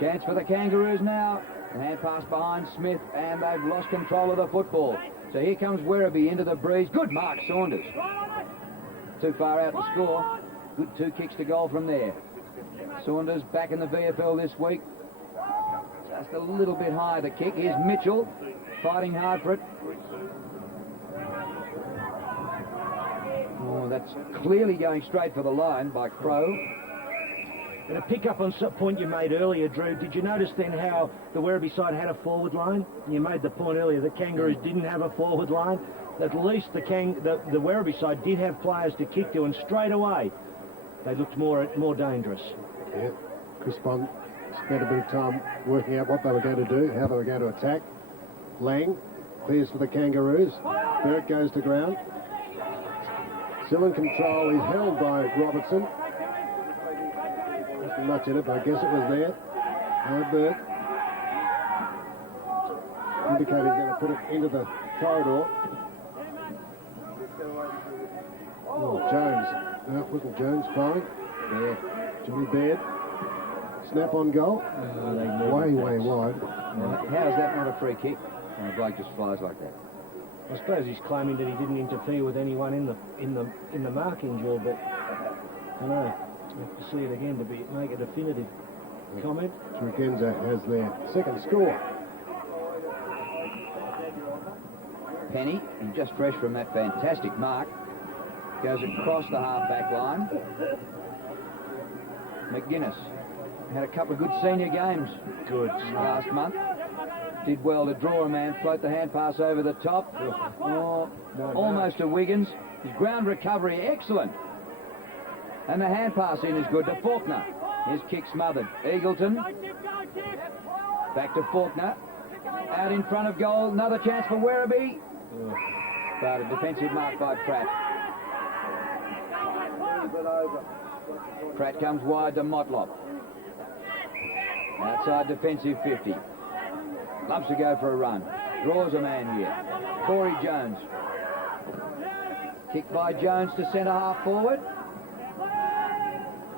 Chance for the Kangaroos now. The hand pass behind Smith, and they've lost control of the football. So here comes Werribee into the breeze. Good mark, Saunders. Too far out to score. Good 2 kicks to goal from there. Saunders back in the VFL this week. Just a little bit high, the kick. Here's Mitchell fighting hard for it. Oh, that's clearly going straight for the line by Crow. And to pick up on some point you made earlier, Drew, did you notice then how the Werribee side had a forward line? You made the point earlier, the Kangaroos didn't have a forward line. At least the Werribee side did have players to kick to, and straight away they looked more dangerous. Yeah, Chris Bond spent a bit of time working out what they were going to do, how they were going to attack. Lang clears for the Kangaroos. Burke goes to ground. Still in control, he's held by Robertson. Nothing much in it, but I guess it was there. Burke indicating he's going to put it into the corridor. Oh, Jones. No, it wasn't Jones firing. Yeah. Jimmy Baird. Snap on goal. Way wide. How is that not a free kick? And the bloke just flies like that. I suppose he's claiming that he didn't interfere with anyone in the marking drill, but I don't know. We have to see it again to make a definitive comment. Tregenza has their second score. Penny, and just fresh from that fantastic mark, goes across the half-back line. McGuinness had a couple of good senior games last month. Did well to draw a man, float the hand pass over the top. Almost to Wiggins. His ground recovery, excellent. And the hand pass in is good to Faulkner. His kick smothered. Eagleton. Back to Faulkner. Out in front of goal. Another chance for Werribee. But a defensive mark by Pratt. Pratt comes wide to Motlop. Outside defensive 50. Loves to go for a run. Draws a man here. Corey Jones. Kick by Jones to centre half forward.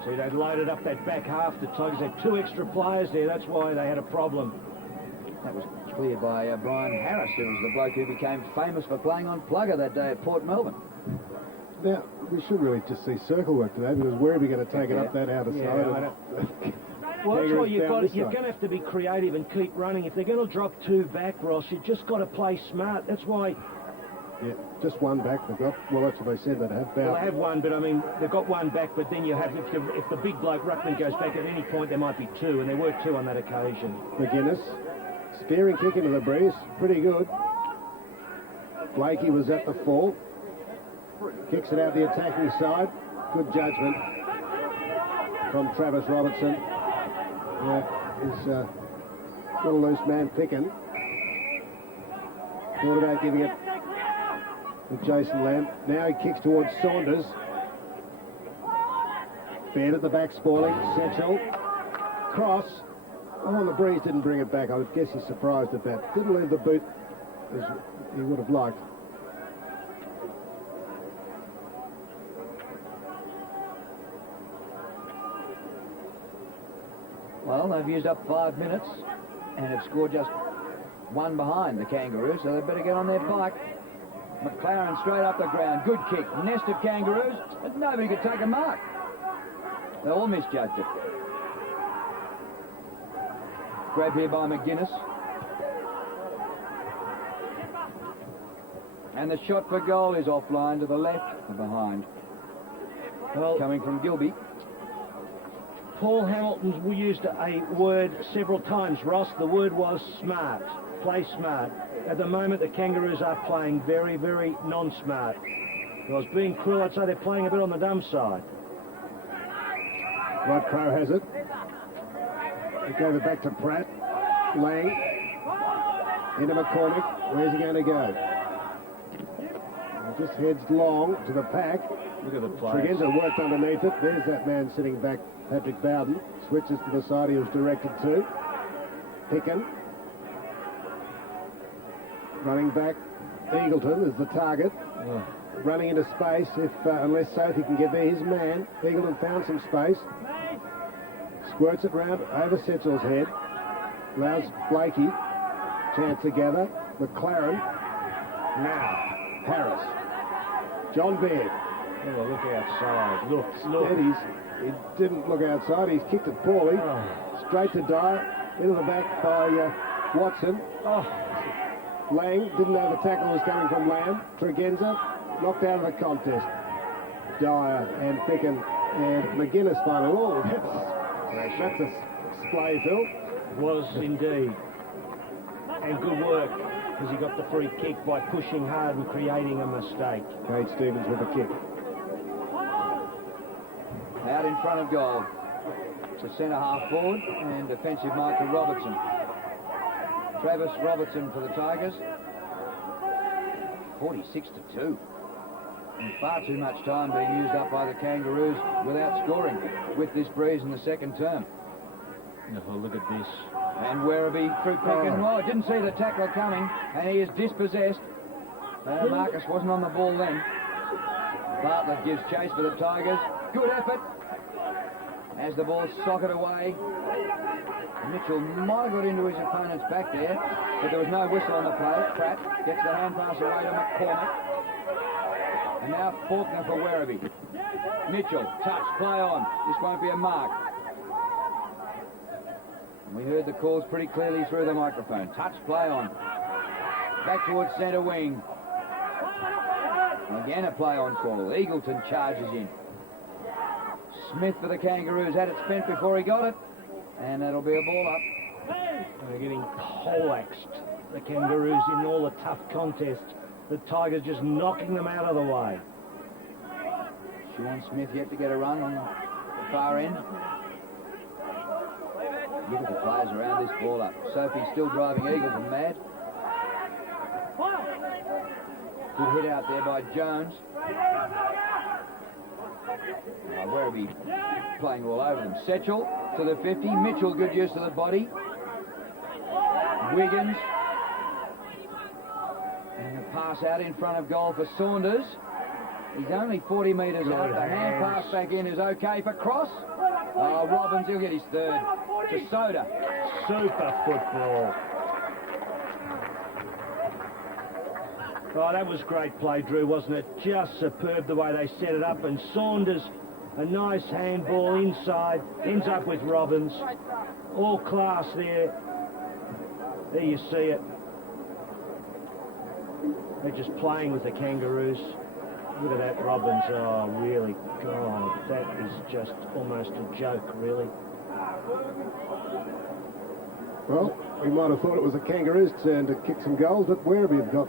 See, they'd loaded up that back half. The Tigers had 2 extra players there. That's why they had a problem. That was cleared by Brian Harris, who was the bloke who became famous for playing on plugger that day at Port Melbourne. Now, we should really just see circle work today, because Werribee going to take it up that outer side? Well, that's why you're going Kangaroos to have to be creative and keep running. If they're going to drop 2 back, Ross, you just got to play smart. That's why. Yeah, just 1 back they've got. Well, that's what they said they'd have. Well, they have 1, but I mean, they've got 1 back, but then you have, if the big bloke Ruckman goes back at any point, there might be 2, and there were 2 on that occasion. McGuinness, steering kick into the breeze, pretty good. Blakey was at the full. Kicks it out the attacking side. Good judgment from Travis Robertson. He's got a loose man picking. Thought about giving it to Jason Lamb. Now he kicks towards Saunders. Baird at the back spoiling. Central. Cross. Oh, the breeze didn't bring it back. I would guess he's surprised at that. Didn't leave the boot as he would have liked. Well, they've used up 5 minutes and have scored just 1 behind the Kangaroos, so they better get on their bike. McLaren straight up the ground. Good kick. Nest of Kangaroos, but nobody could take a mark. They all misjudged it. Grab here by McGuinness. And the shot for goal is offline to the left and behind. Well, coming from Gilby. Paul Hamilton used a word several times, Ross. The word was smart. Play smart. At the moment, the Kangaroos are playing very, very non-smart. If I was being cruel, I'd say they're playing a bit on the dumb side. Rod Crow has it. He gave it back to Pratt. Lang. Into McCormick. Where's he going to go? He just heads long to the pack. Look at the play. Tregenza worked underneath it. There's that man sitting back, Patrick Bowden. Switches to the side he was directed to. Pickin. Running back. Eagleton is the target. Running into space, unless Sophie can get there. His man. Eagleton found some space. Squirts it round over Setzel's head. Allows Blakey chance to gather. McLaren. Now, Harris. John Baird. Oh, look outside. Look. He didn't look outside. He's kicked it poorly. Straight to Dyer. Into the back by Watson. Lang didn't know the tackle was coming from Lamb. Tregenza knocked out of the contest. Dyer and Pickin and McGuinness final. Oh, that's a splay, Phil. Was indeed. And good work, because he got the free kick by pushing hard and creating a mistake. Kate Stevens with a kick. Out in front of goal. It's a centre-half forward and defensive Michael Robertson. Travis Robertson for the Tigers. 46-2. And far too much time being used up by the Kangaroos without scoring with this breeze in the second term. Oh, look at this. And Werribee through Pickin. Well, didn't see the tackler coming, and he is dispossessed. Marcus wasn't on the ball then. Bartlett gives chase for the Tigers. Good effort. As the ball socketed away. Mitchell might have got into his opponent's back there, but there was no whistle on the play. Pratt gets the hand pass away to McCormick. And now Faulkner for Werribee. Mitchell, touch, play on. This won't be a mark. And we heard the calls pretty clearly through the microphone. Touch, play on. Back towards centre wing. Again a play on call. Eagleton charges in. Smith for the Kangaroos had it spent before he got it. And that'll be a ball up. They're getting poleaxed, the Kangaroos, in all the tough contests. The Tigers just knocking them out of the way. Sean Smith yet to get a run on the far end. Look at the players around this ball up. Sophie's still driving Eagleton mad. Good hit out there by Jones. Werribee playing all over them. Setchell to the 50. Mitchell, good use of the body. Wiggins. And a pass out in front of goal for Saunders. He's only 40 metres out. The hand pass back in is okay for Cross. Robbins, he'll get his third. To Soda. Super football. Oh, that was great play, Drew, wasn't it? Just superb the way they set it up. And Saunders, a nice handball inside, ends up with Robbins. All class there. There you see it. They're just playing with the Kangaroos. Look at that, Robbins. Oh, really? God, that is just almost a joke, really. Well, we might have thought it was the Kangaroos' turn to kick some goals, but Werribee have got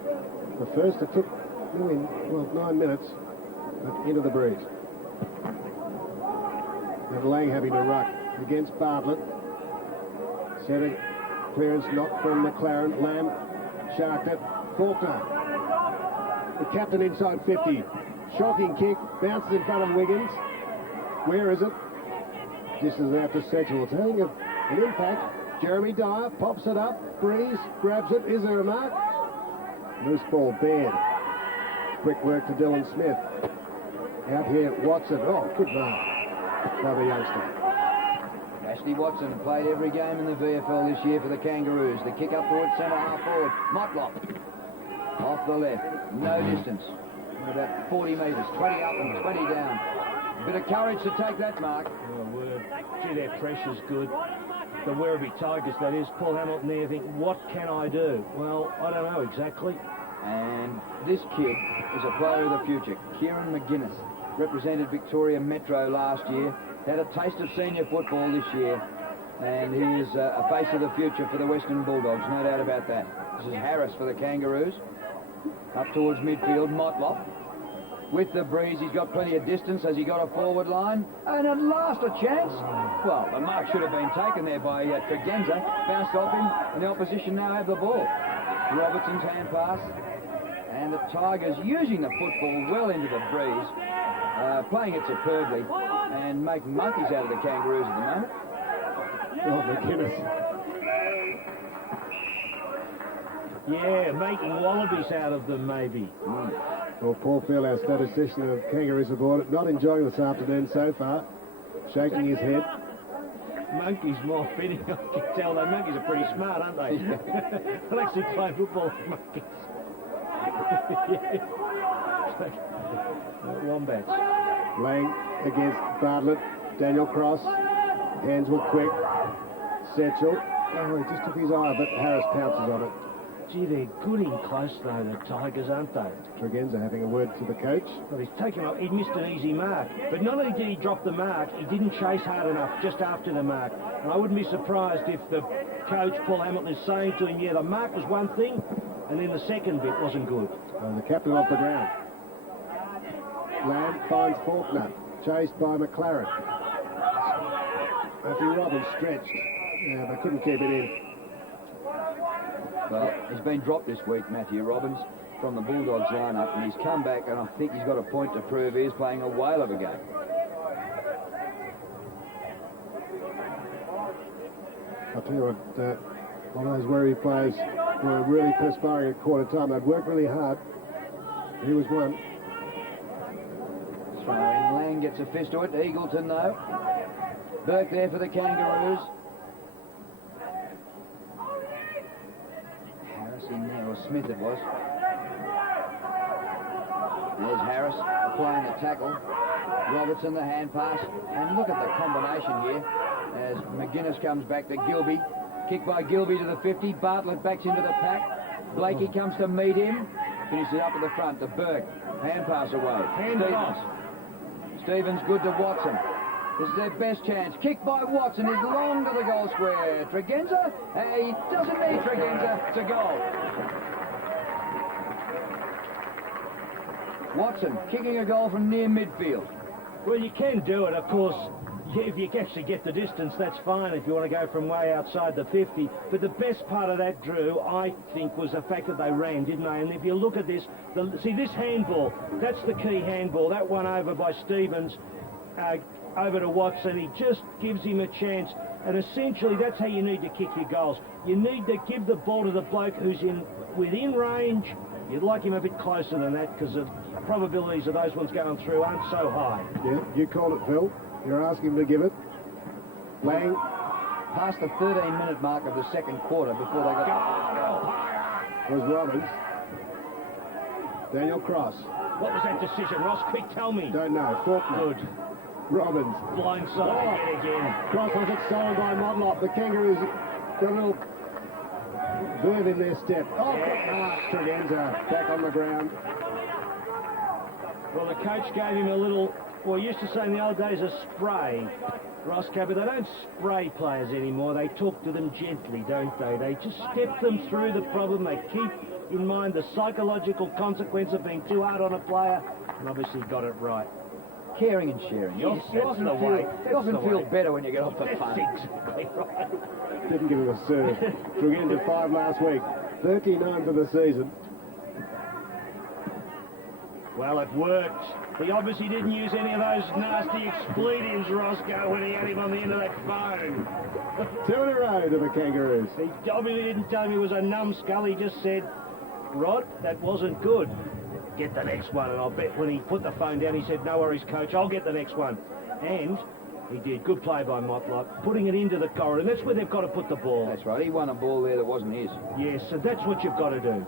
the first. It took nearly, 9 minutes, but into the breeze. And Lang having to ruck against Bartlett. Setting clearance knock from McLaren. Lamb sharked it. Faulkner. The captain inside 50. Shocking kick. Bounces in front of Wiggins. Where is it? This is out to Sedgwick. It's having an impact. Jeremy Dyer pops it up. Breeze grabs it. Is there a mark? Loose ball, Baird. Quick work to Dylan Smith. Out here, Watson. Oh, good mark by the youngster. Ashley Watson played every game in the VFL this year for the Kangaroos. The kick up towards centre half forward. Motlop off the left. No distance. About 40 metres. 20 up and 20 down. A bit of courage to take that mark. Oh, word. Gee, their pressure's good. The Werribee Tigers, that is. Paul Hamilton there think, what can I do? Well, I don't know exactly. And this kid is a player of the future. Kieran McGuinness represented Victoria Metro last year. Had a taste of senior football this year. And he is a face of the future for the Western Bulldogs, no doubt about that. This is Harris for the Kangaroos. Up towards midfield, Motlop. With the breeze, he's got plenty of distance. Has he got a forward line? And at last a chance. Well, the mark should have been taken there by Tregenza. Bounced off him, and the opposition now have the ball. Robertson's hand pass. And the Tigers using the football well into the breeze. Playing it superbly. And making monkeys out of the Kangaroos at the moment. Oh, McInnes. Yeah, making wallabies out of them, maybe. Well, Paul Field, our statistician of Kangaroos aboard it, not enjoying this afternoon so far. Shaking his head. Monkeys more fitting, I can tell. Though monkeys are pretty smart, aren't they? They'll actually play football with monkeys. Wombats. Lang against Bartlett. Daniel Cross. Hands were quick. Setchell. Oh, he just took his eye, but Harris pounces on it. Gee, they're good in close, though, the Tigers, aren't they? Tregenza having a word to the coach. Well, he's taken up. He missed an easy mark. But not only did he drop the mark, he didn't chase hard enough just after the mark. And I wouldn't be surprised if the coach, Paul Hamilton, is saying to him, yeah, the mark was one thing, and then the second bit wasn't good. And the captain off the ground. Lamb finds Faulkner. Chased by McLaren. Matthew Robbins stretched. Yeah, they couldn't keep it in. Well, he's been dropped this week, Matthew Robbins, from the Bulldogs lineup, and he's come back, and I think he's got a point to prove. He's playing a whale of a game. I'll tell you what, one of those Werribee players were really perspiring at quarter time. They'd worked really hard. He was one. Throw in, Lang gets a fist to it. Eagleton, no. Burke there for the Kangaroos. Harris in there, or Smith it was. There's Harris applying the tackle. Robertson the hand pass. And look at the combination here as McGuinness comes back to Gilby. Kick by Gilby to the 50. Bartlett backs into the pack. Blakey comes to meet him. Finishes up at the front to Burke. Hand pass away. Stevens good to Watson. This is their best chance. Kick by Watson is long to the goal square. Tregenza? He doesn't need Tregenza to goal. Watson kicking a goal from near midfield. Well, you can do it, of course. If you actually get the distance, that's fine if you want to go from way outside the 50. But the best part of that, Drew, I think, was the fact that they ran, didn't they? And if you look at this, see this handball, that's the key handball. That one over by Stevens, over to Watson. He just gives him a chance. And essentially, that's how you need to kick your goals. You need to give the ball to the bloke who's within range. You'd like him a bit closer than that because the probabilities of those ones going through aren't so high. Yeah, you called it, Phil. You're asking him to give it. Lang. Past the 13-minute mark of the second quarter before they got... Was Robbins. Daniel Cross. What was that decision, Ross? Quick, tell me. Don't know. Faulkner. Good. Robbins. Blindside yet again. Cross has it stolen by Motlop. The Kangaroos got a little verve in their step. Oh, Tregenza back on the ground. Well, the coach gave him a little, well, used to say in the old days, a spray. Ross Cabot, they don't spray players anymore. They talk to them gently, don't they? They just step them through the problem. They keep in mind the psychological consequence of being too hard on a player, and obviously got it right. Caring and sharing. You Yes, that's often the feel, way. you often That's the feel way. better when you get off the That's phone. exactly right. Didn't give him a serve. Tregenza 5 last week. 39 for the season. Well, it worked. He obviously didn't use any of those nasty expletives, Roscoe, when he had him on the end of that phone. 2 in a row to the Kangaroos. He obviously didn't tell him he was a numbskull. He just said, Rod, that wasn't good. Get the next one. And I'll bet when he put the phone down, he said, no worries, coach, I'll get the next one. And he did. Good play by Motlop, putting it into the corridor. And that's where they've got to put the ball. That's right. He won a ball there that wasn't his. Yes, so that's what you've got to do.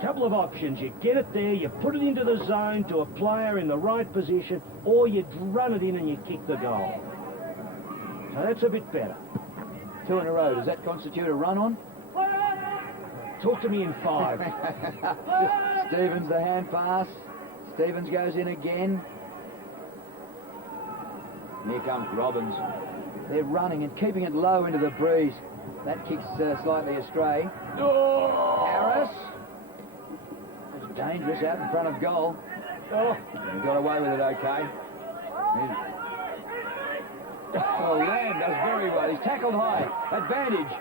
Couple of options. You get it there, you put it into the zone to a player in the right position, or you run it in and you kick the goal. So that's a bit better. 2 in a row. Does that constitute a run on? Talk to me in 5. Stevens the hand pass. Stevens goes in again. And here comes Robbins. They're running and keeping it low into the breeze. That kicks slightly astray. Harris. It's dangerous out in front of goal. He got away with it okay. Oh, Lamb does very well. He's tackled high. Advantage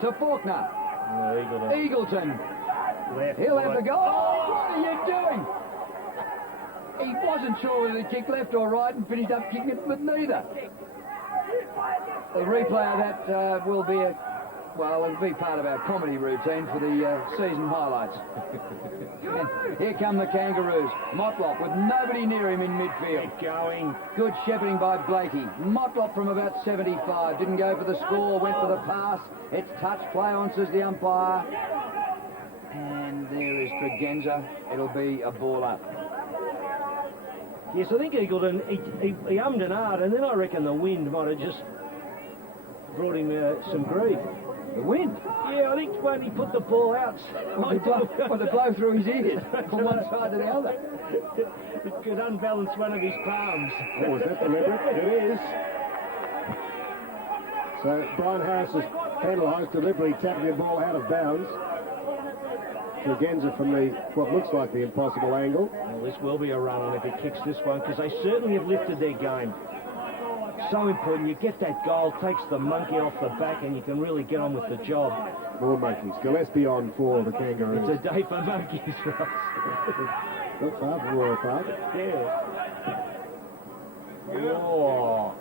to Faulkner. Eagleton. Left He'll have foot. the goal. Oh, what are you doing? He wasn't sure whether to kick left or right and finished up kicking it with neither. The replay of that will be it'll be part of our comedy routine for the season highlights. And here come the Kangaroos. Motlop with nobody near him in midfield. Keep going. Good shepherding by Blakey. Motlop from about 75. Didn't go for the score, went for the pass. It's touch play on, says the umpire. And there is Tregenza. It'll be a ball up. Yes, I think Eagleton, he ummed and ahed, and then I reckon the wind might have just brought him some grief. The wind. Yeah, I think when he put the ball out, The blow through his ears from one side to the other. it could unbalance one of his palms. Oh, is that deliberate? It is. So Brian Harris's penalised delivery, tapping the ball out of bounds. Tregenza from what looks like the impossible angle. Well, this will be a run on if he kicks this one, because they certainly have lifted their game. So important. You get that goal, takes the monkey off the back, and you can really get on with the job. More monkeys. Gillespie on for the Kangaroos. It's a day for monkeys, Ross. Not far from Royal Park. Yeah. Oh.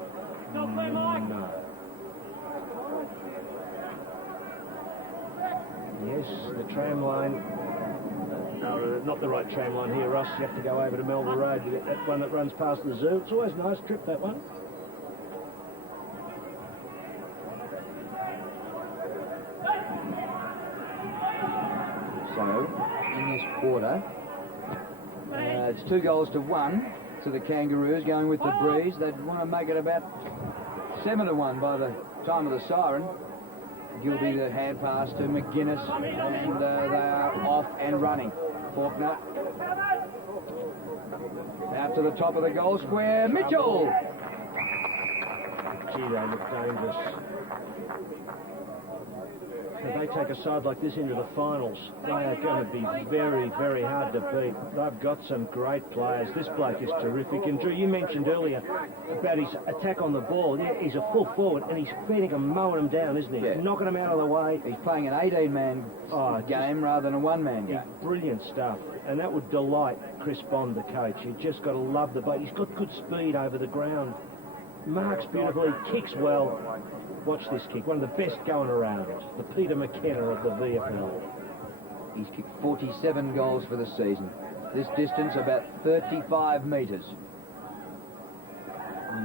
No. Yes, the tram line. No, not the right tram line here, Ross. You have to go over to Melbourne Road to get that one that runs past the zoo. It's always a nice trip, that one. So, in this quarter, it's 2-1 to the Kangaroos, going with the breeze. They'd want to make it about 7-1 by the time of the siren. Gilby the hand pass to McGuinness, and they are off and running. Faulkner out to the top of the goal square. Mitchell. Gee, they look dangerous. If they take a side like this into the finals, they are going to be very, very hard to beat. They've got some great players. This bloke is terrific. And Drew, you mentioned earlier about his attack on the ball. Yeah, he's a full forward, and he's feeding them, mowing them down, isn't he? Yeah. Knocking them out of the way. He's playing an 18-man game rather than a one-man game. Brilliant stuff. And that would delight Chris Bond, the coach. You just got to love the bloke. He's got good speed over the ground. Marks beautifully, kicks well. Watch this kick, one of the best going around. The Peter McKenna of the VFL. He's kicked 47 goals for the season. This distance about 35 metres.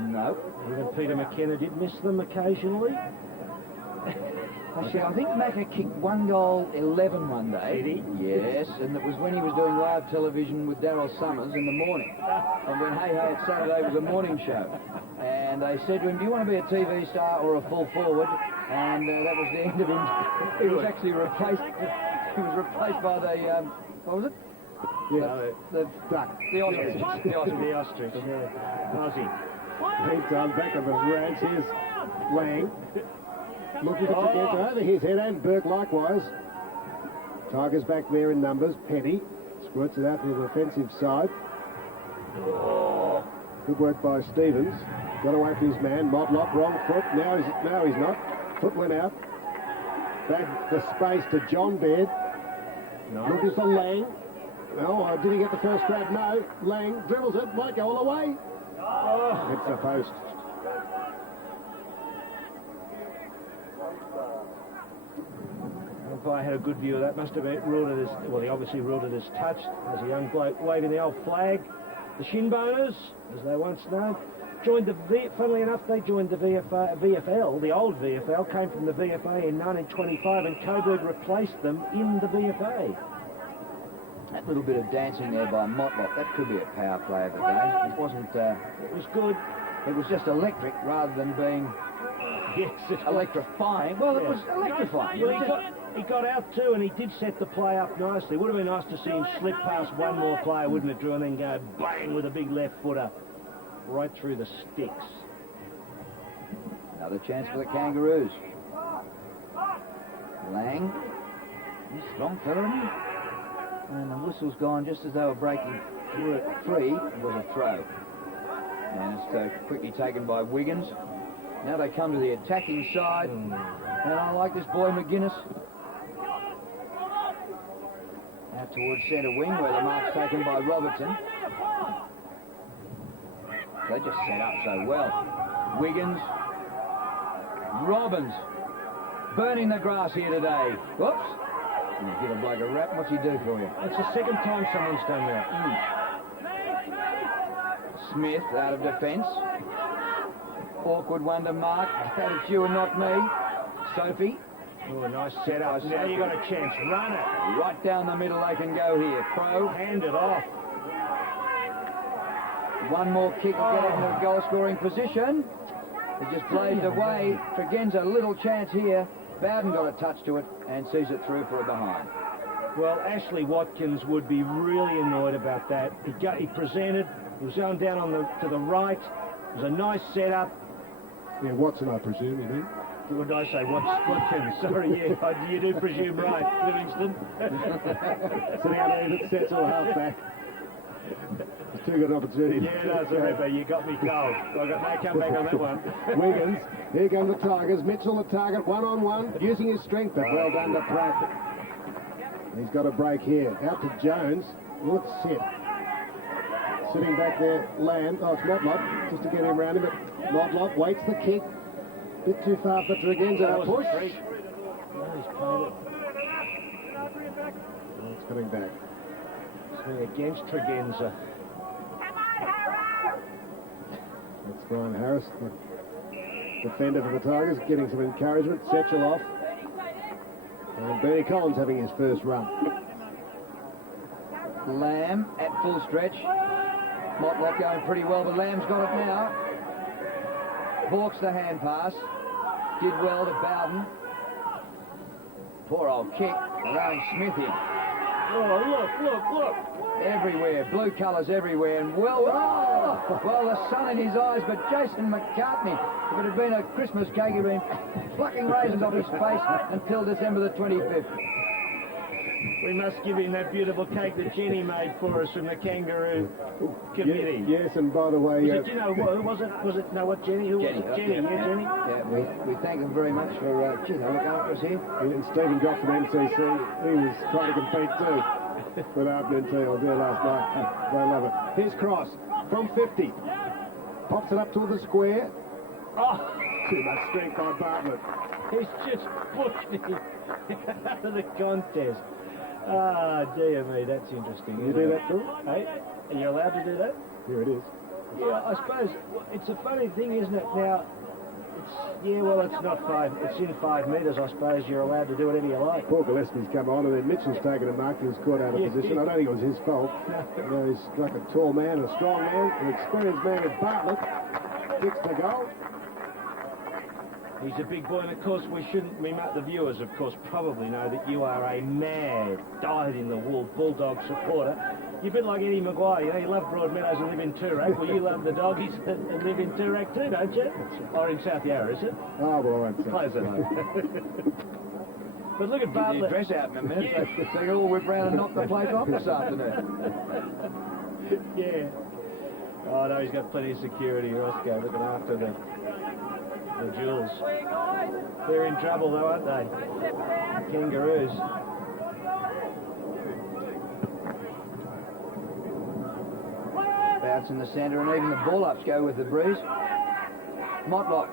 No. Even Peter McKenna did miss them occasionally. Actually, I think Macca kicked 1 goal 11 one day. Did he? Yes, and it was when he was doing live television with Daryl Summers in the morning. And when Hey Hey It's Saturday was a morning show. And they said to him, do you want to be a TV star or a full forward? And that was the end of him. He was actually replaced. He was replaced by the, what was it? The duck. The ostrich. The ostrich. The ostrich, yeah. Aussie. Meantime, back on the Reds, here's Lang. Looking to get over his head, and Burke likewise. Tigers back there in numbers. Penny squirts it out to the offensive side. Good work by Stevens. Got away from his man. Motlop, wrong foot. Now he's not. Foot went out. Back the space to John Baird. Nice. Looking for Lang. Oh, did he get the first grab? No. Lang dribbles it. Might go all the way. It's a post. If I had a good view of that, must have been ruled it as, well, he obviously ruled it as touched. There's a young bloke waving the old flag. The Shinboners, as they once known, joined funnily enough, they joined the VFL, the old VFL, came from the VFA in 1925, and Coburg replaced them in the VFA. That little bit of dancing there by Motlop, that could be a power play of the day. It wasn't, It was good. it was just electric rather than being Yes, electrifying. Well, it was electrifying. Well, he got out too, and he did set the play up nicely. Would have been nice to see him slip past one more player, wouldn't it, Drew, and then go bang with a big left footer right through the sticks. Another chance for the Kangaroos. Lang, he's a strong fella, isn't he? And the whistle's gone just as they were breaking through it free. It was a throw. And it's quickly taken by Wiggins. Now they come to the attacking side. And I like this boy McGuinness. Out towards centre wing where the mark's taken by Robertson. They just set up so well. Wiggins. Robbins. Burning the grass here today. Whoops. You give a bloke a rap, what's he do for you? It's the second time someone's done that. Smith out of defence. Awkward one to mark. That it's you and not me. Sophie. Oh, nice setup. Now you got a chance. Run it. Right down the middle they can go here. Pro. Hand it off. One more kick will get him in a goal-scoring position. He just blazed away. Tregenza a little chance here. Bowden got a touch to it and sees it through for a behind. Well, Ashley Watkins would be really annoyed about that. He presented. He was going down to the right. It was a nice setup. Yeah, Watson, I presume, you mean? What did I say? Watkins. Sorry, yeah, you do presume right, Livingston. Sitting out there, it sets all half back. It's too good an opportunity. Yeah, that's all right, but you got me cold. I got no comeback on that one. Wiggins, here come the Tigers. Mitchell the target, one-on-one, using his strength, but well done to Pratt. He's got a break here. Out to Jones. Let's sit. Sitting back there, Lamb. Oh, it's Motlop, just to get him around him. But Motlop waits the kick. Bit too far for Tregenza. Push. No, he's played it. Oh, it's coming back. Swing against Tregenza. That's Brian Harris, the defender for the Tigers, getting some encouragement. Setchell off. And Bernie Collins having his first run. Lamb at full stretch. Motlop going pretty well, but Lamb's got it now. Balks the hand pass. Did well to Bowden. Poor old kick. Allowing Smith in. Oh, look. Everywhere. Blue colours everywhere. And well, the sun in his eyes, but Jason McCartney, if it had been a Christmas cake, he'd been plucking raisins off his face until December the 25th. We must give him that beautiful cake that Jenny made for us from the Kangaroo committee. Yes, and by the way... Was it, you know, who was it? Was it, no, what, Jenny? Who Jenny. was it? Jenny, yeah, Jenny. Yeah, we thank them very much for, they look after us here. And Stephen Goff from MCC, he was trying to compete too with afternoon tea. I was there last night. They love it. Here's Cross from 50. Pops it up to the square. Oh, Too much strength by Bartlett. he's just pushed me out of the contest. Ah, dear me, that's interesting. You do that too? Hey, are you allowed to do that? Here it is. Yeah, I suppose it's a funny thing, isn't it? Now, Yeah, well, it's not 5. It's in 5 metres, I suppose. You're allowed to do whatever you like. Paul Gillespie's come on, and then Mitchell's taken a mark. He was caught out of position. I don't think it was his fault. He struck a tall man, a strong man, an experienced man at Bartlett. Kicks the goal. He's a big boy, and of course the viewers, of course, probably know that you are a mad, dyed-in-the-wool Bulldog supporter. You're a bit like Eddie Maguire, you love Broadmeadows and live in Toorak. Well, you love the Doggies and live in Toorak too, don't you? Or in South Yarra, is it? Oh, well, I won't say. Close enough. But look at Bartlett. Get your dress out in a minute. So you all whip round and knock the place off this afternoon. Yeah. Oh, no, he's got plenty of security, Roscoe, looking after the Jewels. They're in trouble, though, aren't they? Kangaroos. Bounce in the centre, and even the ball-ups go with the breeze. Motlop.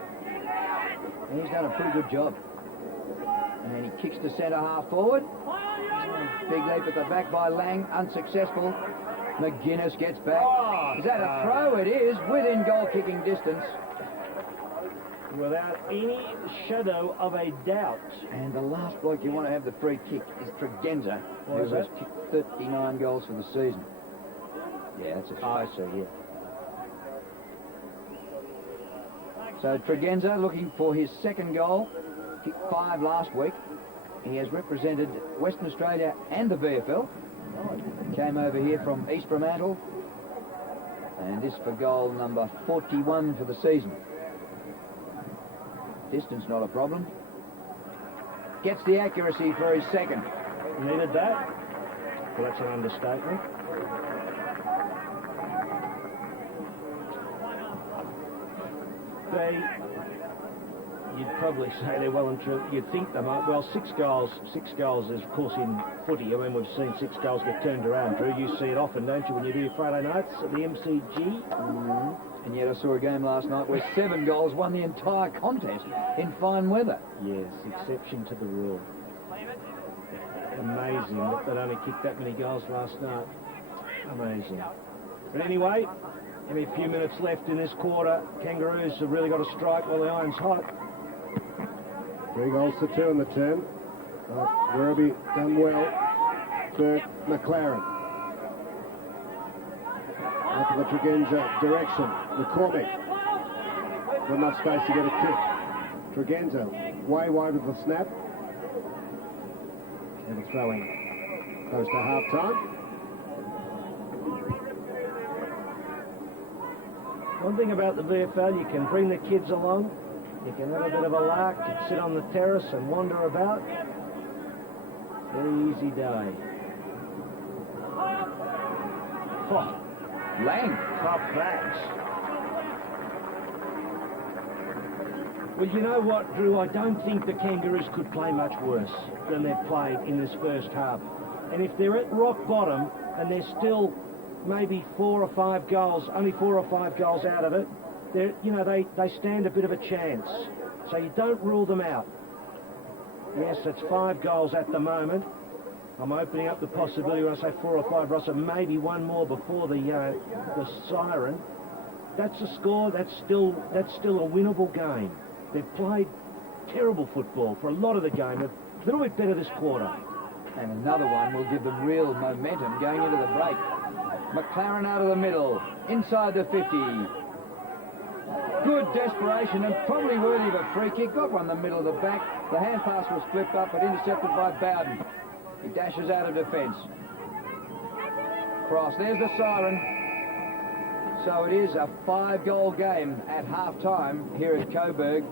He's done a pretty good job. And he kicks to centre half forward. Big leap at the back by Lang, unsuccessful. McGuinness gets back. Is that a throw? It is, within goal-kicking distance. Without any shadow of a doubt. And the last bloke you want to have the free kick is Tregenza, who has kicked 39 goals for the season. Yeah, that's a I see, yeah. So Tregenza looking for his second goal. Kicked 5 last week. He has represented Western Australia and the VFL. Came over here from East Fremantle. And this for goal number 41 for the season. Distance not a problem. Gets the accuracy for his second. Needed that. Well, that's an understatement. You'd probably say they're well and true. You'd think they might. Well, 6 goals is, of course, in footy. I mean, we've seen 6 goals get turned around, Drew. You see it often, don't you, when you do your Friday nights at the MCG? And yet I saw a game last night where 7 goals won the entire contest in fine weather. Yes, exception to the rule. Amazing that they'd only kicked that many goals last night. Amazing. But anyway, only a few minutes left in this quarter. Kangaroos have really got to strike while the iron's hot. 3 goals to 2 in the term. Werribee done well. Third, McLaren. Up to the Tregenza direction. McCormick. Not much space to get a kick. Tregenza way wide with the snap. And a throw in. Close to half time. One thing about the VFL, you can bring the kids along. You can have a bit of a lark, you can sit on the terrace and wander about. Very easy day. Oh, Lang. top backs. Well, you know what, Drew? I don't think the Kangaroos could play much worse than they've played in this first half. And if they're at rock bottom and they're still maybe 4 or 5 goals, only 4 or 5 goals out of it, they stand a bit of a chance. So you don't rule them out. Yes, it's 5 goals at the moment. I'm opening up the possibility when I say 4 or 5, Ross, and maybe one more before the siren. That's a score. That's still a winnable game. They've played terrible football for a lot of the game. A little bit better this quarter. And another one will give them real momentum going into the break. McLaren out of the middle, inside the 50. Good desperation and probably worthy of a free kick. Got one in the middle of the back. The hand pass was flipped up but intercepted by Bowden. He dashes out of defence. Cross, there's the siren. So it is a 5-goal game at half-time here at Coburg.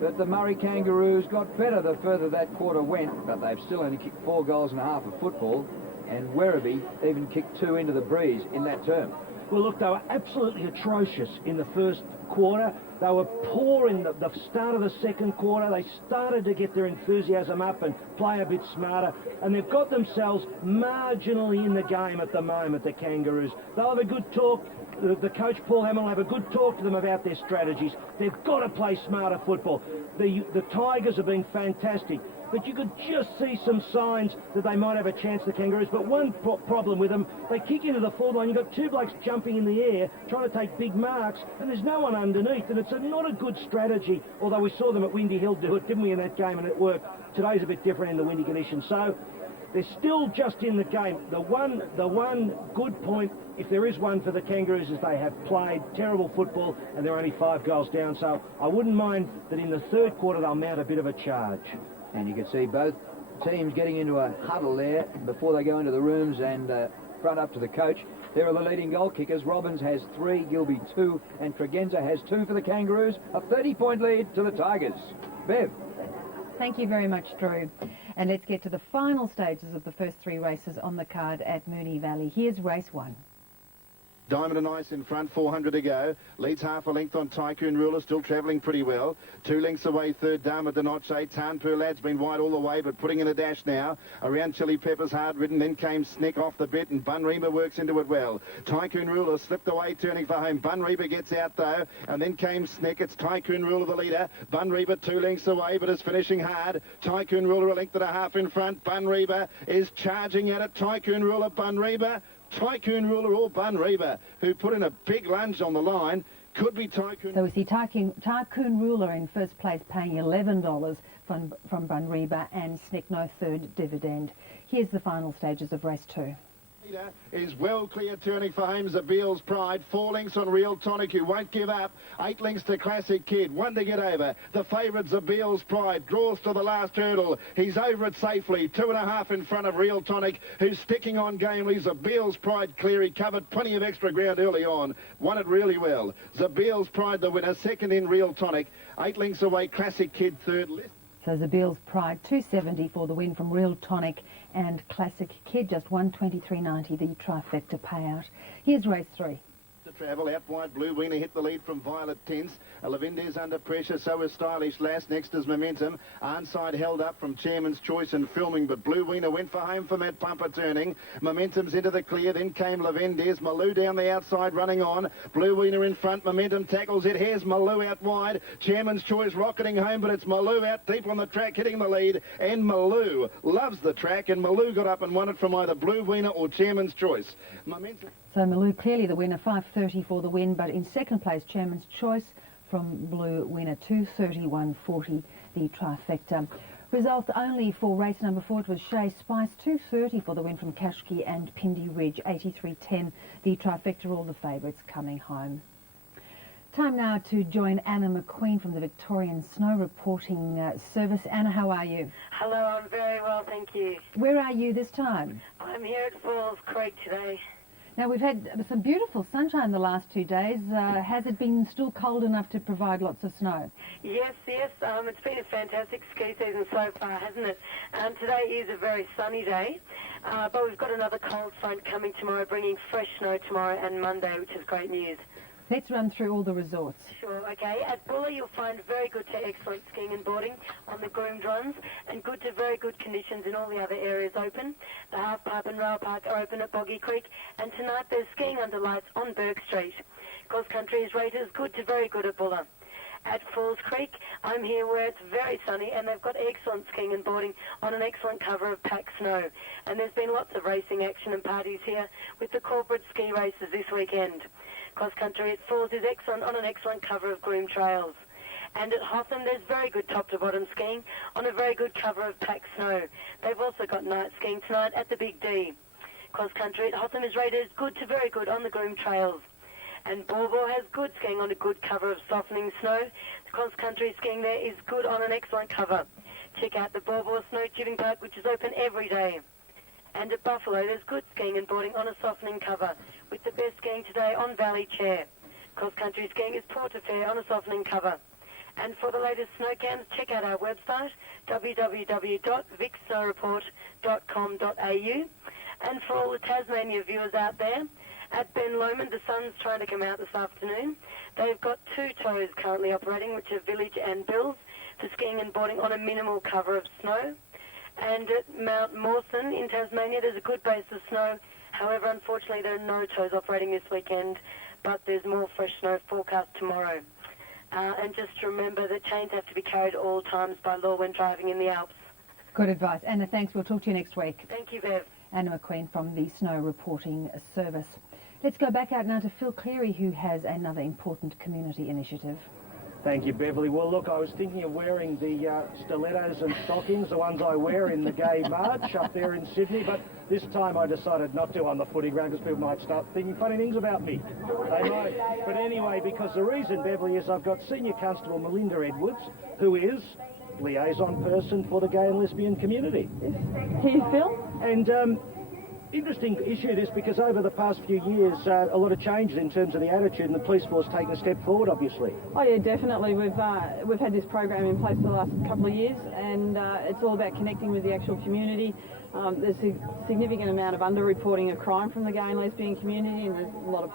But the Murray Kangaroos got better the further that quarter went, but they've still only kicked 4 goals and a half of football. And Werribee even kicked 2 into the breeze in that term. Well, look, they were absolutely atrocious in the first quarter. They were poor in the start of the second quarter. They started to get their enthusiasm up and play a bit smarter. And they've got themselves marginally in the game at the moment, the Kangaroos. They'll have a good talk. The coach, Paul Hamill, will have a good talk to them about their strategies. They've got to play smarter football. The Tigers have been fantastic, but you could just see some signs that they might have a chance, the Kangaroos. But one problem with them, they kick into the forward line. You've got two blokes jumping in the air, trying to take big marks, and there's no one underneath, and it's not a good strategy, although we saw them at Windy Hill do it, didn't we, in that game, and it worked. Today's a bit different in the windy conditions, so they're still just in the game. The one good point, if there is one for the Kangaroos, is they have played terrible football and they're only 5 goals down. So I wouldn't mind that in the third quarter they'll mount a bit of a charge. And you can see both teams getting into a huddle there before they go into the rooms and front up to the coach. There are the leading goal kickers. Robbins has 3, Gilby 2, and Tregenza has 2 for the Kangaroos. A 30-point lead to the Tigers. Bev. Thank you very much, Drew. And let's get to the final stages of the first 3 races on the card at Moonee Valley. Here's race 1. Diamond and Ice in front, 400 to go. Leads half a length on Tycoon Ruler, still travelling pretty well. 2 lengths away, third, Dama de Noche. Tarnpur Lad's been wide all the way, but putting in a dash now. Around Chili Peppers, hard ridden, then came Snick off the bit, and Bun Reba works into it well. Tycoon Ruler slipped away, turning for home. Bun Reba gets out, though, and then came Snick. It's Tycoon Ruler, the leader. Bun Reba 2 lengths away, but is finishing hard. Tycoon Ruler a length and a half in front. Bun Reba is charging at it. Tycoon Ruler, Bun Reba. Tycoon Ruler or Bun Reba, who put in a big lunge on the line. Could be Tycoon. So we see Tycoon Ruler in first place, paying $11 from Bun Reba, and Snick no third dividend. Here's the final stages of race 2. Is well clear, turning for home Zabil's Pride. 4 lengths on Real Tonic, who won't give up. 8 lengths to Classic Kid. 1 to get over. The favourite Zabil's Pride draws to the last hurdle. He's over it safely. 2.5 in front of Real Tonic, who's sticking on gamely. Zabil's Pride clear. He covered plenty of extra ground early on. Won it really well. Zabil's Pride the winner. Second in Real Tonic. 8 lengths away, Classic Kid third. So Zabil's Pride, $270 for the win from Real Tonic, and Classic Kid, just $123.90, the trifecta payout. Here's race 3. To travel out wide, Blue Wiener hit the lead from Violet Tints. Lavinder's under pressure, so is Stylish Lass. Next is Momentum. Arnside held up from Chairman's Choice and Filming, but Blue Wiener went for home for Matt Pumper turning. Momentum's into the clear, then came Lavender's. Malou down the outside running on. Blue Wiener in front, Momentum tackles it. Here's Malou out wide. Chairman's Choice rocketing home, but it's Malou out deep on the track, hitting the lead. And Malou loves the track, and Malou got up and won it from either Blue Wiener or Chairman's Choice. Momentum. So Malou clearly the winner, $5.30 for the win, but in second place, Chairman's Choice from Blue Winner, $231.40, the trifecta. Results only for race number 4, it was Shea Spice, $2.30 for the win from Kashki, and Pindi Ridge, $83.10, the trifecta, all the favourites coming home. Time now to join Anna McQueen from the Victorian Snow Reporting Service. Anna, how are you? Hello, I'm very well, thank you. Where are you this time? I'm here at Falls Creek today. Now, we've had some beautiful sunshine the last 2 days. Has it been still cold enough to provide lots of snow? Yes. It's been a fantastic ski season so far, hasn't it? Today is a very sunny day, but we've got another cold front coming tomorrow, bringing fresh snow tomorrow and Monday, which is great news. Let's run through all the resorts. Sure, okay. At Bulla, you'll find very good to excellent skiing and boarding on the groomed runs, and good to very good conditions in all the other areas open. The half pipe and rail park are open at Boggy Creek, and tonight there's skiing under lights on Burke Street. Cross country is rated as good to very good at Bulla. At Falls Creek, I'm here where it's very sunny, and they've got excellent skiing and boarding on an excellent cover of packed snow. And there's been lots of racing action and parties here with the corporate ski races this weekend. Cross country at Falls is excellent on an excellent cover of groomed trails. And at Hotham, there's very good top-to-bottom skiing on a very good cover of packed snow. They've also got night skiing tonight at the Big D. Cross country at Hotham is rated as good to very good on the groomed trails. And Borbo has good skiing on a good cover of softening snow. The cross-country skiing there is good on an excellent cover. Check out the Borbo Snow Tubing Park, which is open every day. And at Buffalo, there's good skiing and boarding on a softening cover, with the best skiing today on Valley Chair. Cross-country skiing is Porter Fair on a softening cover. And for the latest snow cams, check out our website, www.vicsnowreport.com.au. And for all the Tasmania viewers out there, at Ben Lomond, the sun's trying to come out this afternoon. They've got 2 tows currently operating, which are Village and Bills, for skiing and boarding on a minimal cover of snow. And at Mount Mawson in Tasmania, there's a good base of snow. However, unfortunately, there are no tows operating this weekend, but there's more fresh snow forecast tomorrow. and just remember that chains have to be carried at all times by law when driving in the Alps. Good advice. Anna, thanks. We'll talk to you next week. Thank you, Bev. Anna McQueen from the Snow Reporting Service. Let's go back out now to Phil Cleary, who has another important community initiative. Thank you, Beverly. Well, look, I was thinking of wearing the stilettos and stockings, the ones I wear in the gay march up there in Sydney, but this time I decided not to on the footy ground because people might start thinking funny things about me. They might. But anyway, because the reason, Beverly, is I've got Senior Constable Melinda Edwards, who is liaison person for the gay and lesbian community. Here's Phil. And interesting issue this, because over the past few years a lot of changes in terms of the attitude, and the police force taking a step forward, obviously. Oh yeah, definitely. We've had this program in place for the last couple of years, and it's all about connecting with the actual community. There's a significant amount of underreporting of crime from the gay and lesbian community, and there's a lot of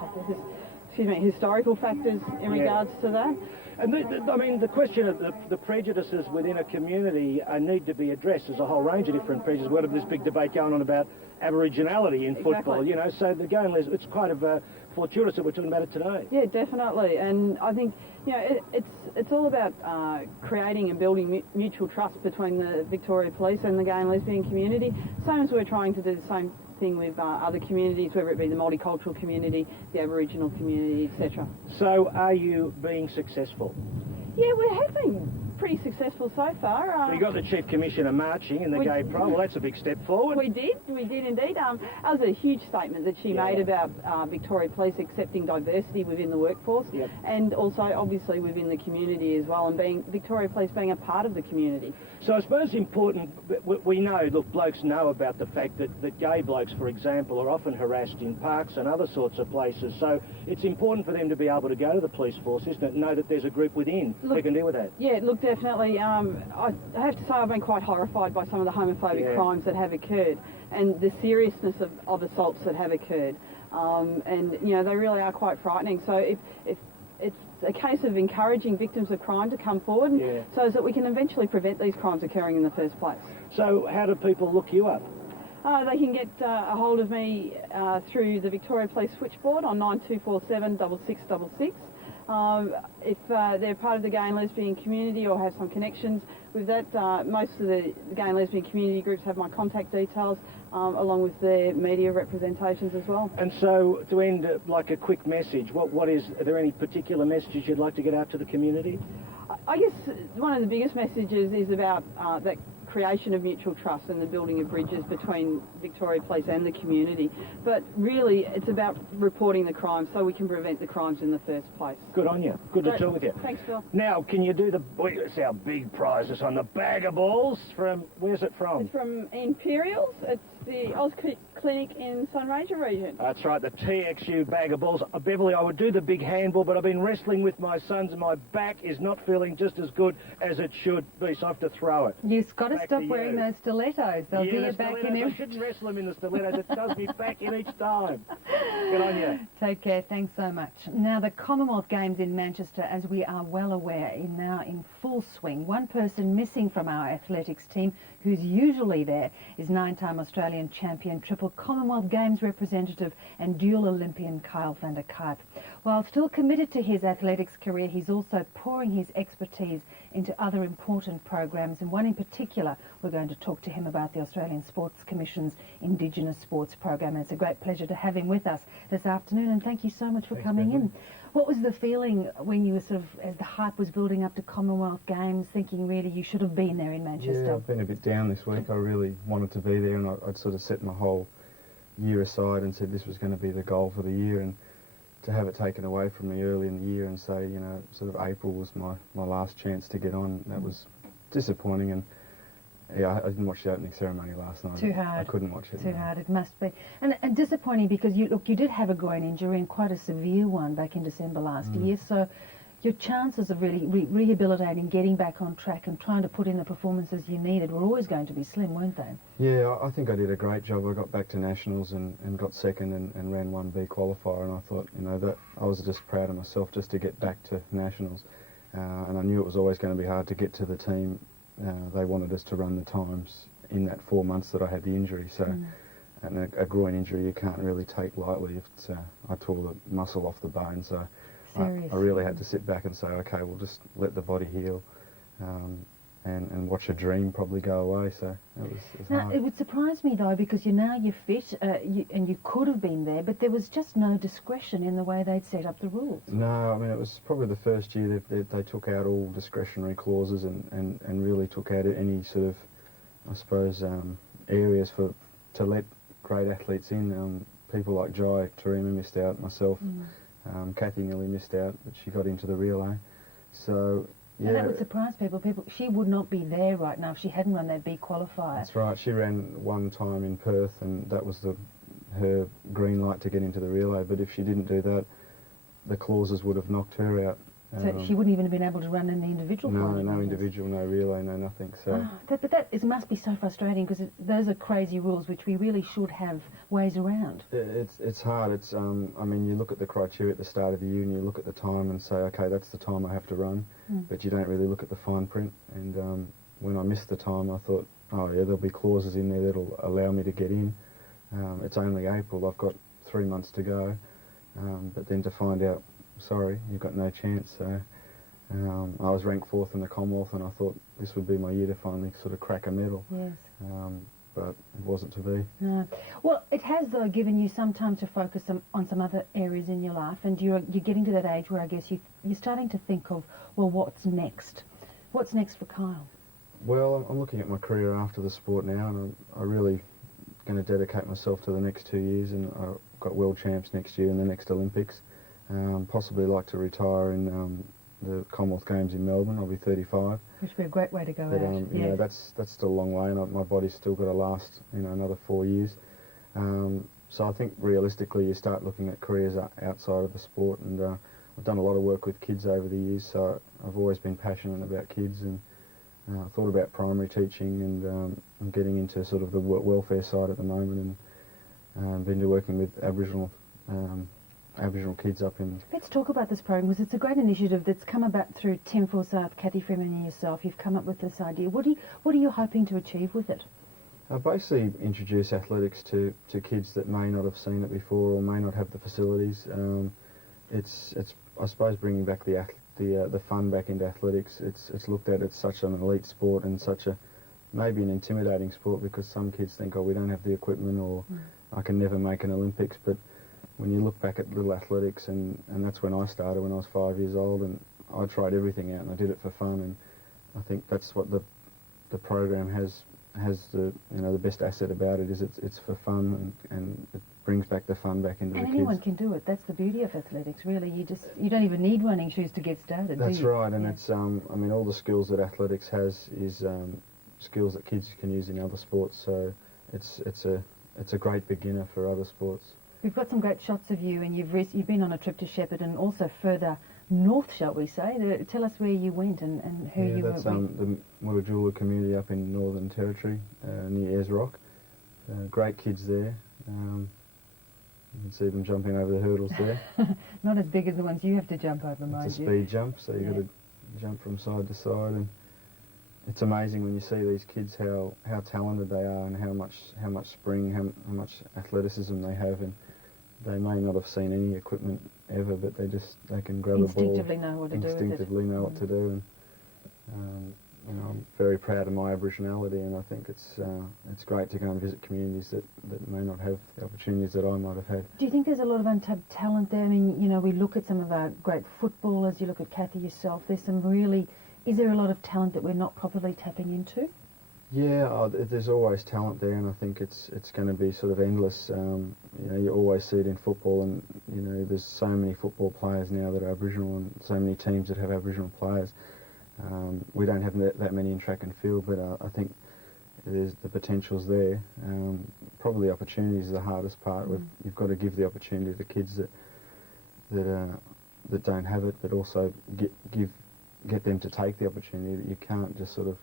historical factors in regards to that. And I mean, the question of the prejudices within a community need to be addressed. There's a whole range of different prejudices. We've got this big debate going on about Aboriginality in football, you know, so the gay and lesbian, it's kind of fortuitous that we're talking about it today. Yeah, definitely. And I think, you know, it's all about creating and building mutual trust between the Victoria Police and the gay and lesbian community. Same as we're trying to do the same thing with other communities, whether it be the multicultural community, the Aboriginal community, etc. So are you being successful? Yeah, we have been pretty successful so far. You got the Chief Commissioner marching in the gay pride. Well, that's a big step forward. We did indeed. That was a huge statement that she made about Victoria Police accepting diversity within the workforce, and also obviously within the community as well, and being Victoria Police being a part of the community. So I suppose important, we know, look, blokes know about the fact that gay blokes, for example, are often harassed in parks and other sorts of places. So it's important for them to be able to go to the police force, isn't it? Know that there's a group within who can deal with that. Yeah, look, definitely. I have to say I've been quite horrified by some of the homophobic crimes that have occurred and the seriousness of assaults that have occurred. And, you know, they really are quite frightening. So if it's a case of encouraging victims of crime to come forward so that we can eventually prevent these crimes occurring in the first place. So how do people look you up? They can get a hold of me through the Victoria Police switchboard on 9247 6666. If they're part of the gay and lesbian community or have some connections with that, most of the gay and lesbian community groups have my contact details along with their media representations as well. And so, to end, like a quick message, are there any particular messages you'd like to get out to the community? I guess one of the biggest messages is about that creation of mutual trust and the building of bridges between Victoria Police and the community. But really, it's about reporting the crime so we can prevent the crimes in the first place. Good on you. Good to talk with you. Thanks, Phil. Now, can you do it's our big prize. It's on the bag of balls from, where's it from? It's from Imperials. It's the Oz Clinic in Sunraysia region. That's right, the TXU bag of balls. Beverly, I would do the big handball, but I've been wrestling with my sons and my back is not feeling just as good as it should be, so I have to throw it. You've got to stop wearing those stilettos. They'll do you back in I shouldn't wrestle them in the stilettos. It does me back in each time. Good on you. Take care. Thanks so much. Now, the Commonwealth Games in Manchester, as we are well aware, are now in full swing. One person missing from our athletics team, who's usually there, is 9-time Australian champion, triple Commonwealth Games representative and dual Olympian Kyle van der Kuip. While still committed to his athletics career, he's also pouring his expertise into other important programs, and one in particular, we're going to talk to him about the Australian Sports Commission's Indigenous Sports Program. And it's a great pleasure to have him with us this afternoon, and thank you so much for coming in. What was the feeling when you were as the hype was building up to Commonwealth Games, thinking really you should have been there in Manchester? Yeah, I've been a bit down this week. I really wanted to be there, and I'd sort of set my whole year aside and said this was going to be the goal for the year, and to have it taken away from me early in the year and say, you know, sort of April was my last chance to get on, that was disappointing. And yeah, I didn't watch the opening ceremony last night. Too hard. I couldn't watch it. Too hard, it must be. And disappointing because you did have a groin injury, and quite a severe one back in December last year, so your chances of really rehabilitating, getting back on track and trying to put in the performances you needed were always going to be slim, weren't they? Yeah, I think I did a great job. I got back to Nationals and got second and ran 1B qualifier, and I thought, you know, that I was just proud of myself just to get back to Nationals. And I knew it was always going to be hard to get to the team. They wanted us to run the times in that 4 months that I had the injury, so and a groin injury you can't really take lightly. I tore the muscle off the bone, so Serious. I really had to sit back and say, okay, we'll just let the body heal, and watch a dream probably go away. So it was Now, hard. it would surprise me though, because you're fit, and you could have been there, but there was just no discretion in the way they'd set up the rules. No, I mean, it was probably the first year that they took out all discretionary clauses and really took out any sort of, I suppose, areas to let great athletes in. People like Jai Tarima missed out, myself, Kathy nearly missed out, but she got into the relay. So, yeah. And that would surprise people. She would not be there right now if she hadn't run that B qualifier. That's right. She ran one time in Perth, and that was her green light to get into the relay. But if she didn't do that, the clauses would have knocked her out. So she wouldn't even have been able to run in the individual qualifiers. No individual, no relay, no nothing. So. But it must be so frustrating, because those are crazy rules which we really should have ways around. It's hard. It's I mean, you look at the criteria at the start of the year and you look at the time and say, okay, that's the time I have to run, but you don't really look at the fine print. And when I missed the time, I thought, oh yeah, there'll be clauses in there that'll allow me to get in. It's only April. I've got 3 months to go, but then to find out, sorry, you've got no chance. So I was ranked 4th in the Commonwealth, and I thought this would be my year to finally sort of crack a medal. Yes. But it wasn't to be. No. Well, it has, though, given you some time to focus on some other areas in your life, and you're getting to that age where I guess you're starting to think of, well, what's next? What's next for Kyle? Well, I'm looking at my career after the sport now, and I'm really going to dedicate myself to the next 2 years, and I've got World Champs next year and the next Olympics. Possibly like to retire in the Commonwealth Games in Melbourne. I'll be 35. Which would be a great way to go out. You know, that's still a long way, and my body's still got to last, another 4 years. So I think realistically, you start looking at careers outside of the sport, and I've done a lot of work with kids over the years, so I've always been passionate about kids, and thought about primary teaching, and I'm getting into sort of the welfare side at the moment, and been working with Aboriginal kids up in... Let's talk about this program, because it's a great initiative that's come about through Tim Forsyth, Kathy Freeman and yourself. You've come up with this idea. What are you hoping to achieve with it? Basically introduce athletics to kids that may not have seen it before or may not have the facilities. It's I suppose bringing back the fun back into athletics. It's looked at as such an elite sport and such a maybe an intimidating sport, because some kids think, oh, we don't have the equipment, or I can never make an Olympics. But when you look back at little athletics, and that's when I started when I was 5 years old, and I tried everything out and I did it for fun, and I think that's what the program has the the best asset about it, is it's for fun, and it brings back the fun back into the kids. Anyone can do it. That's the beauty of athletics, really. You don't even need running shoes to get started. That's right, and it's I mean, all the skills that athletics has is skills that kids can use in other sports. So it's a great beginner for other sports. We've got some great shots of you, and you've been on a trip to Shepparton and also further north, shall we say. Tell us where you went and who you were with. That's the Murrajula community up in Northern Territory, near Ayers Rock. Great kids there. You can see them jumping over the hurdles there. Not as big as the ones you have to jump over, mind you. It's a speed jump, so you've got to jump from side to side, and it's amazing when you see these kids how talented they are, and how much spring, how much athleticism they have, and they may not have seen any equipment ever, but they can grab a ball. Instinctively know what to do with it. Instinctively know what to do, and I'm very proud of my Aboriginality, and I think it's great to go and visit communities that may not have the opportunities that I might have had. Do you think there's a lot of untapped talent there? I mean, we look at some of our great footballers. You look at Kathy yourself. There's some really. Is there a lot of talent that we're not properly tapping into? Yeah, there's always talent there, and I think it's going to be sort of endless. You always see it in football, and there's so many football players now that are Aboriginal, and so many teams that have Aboriginal players. We don't have that many in track and field, but I think the potential's there. Probably opportunities is the hardest part. You've got to give the opportunity to the kids that don't have it, but also get them to take the opportunity. That you can't just sort of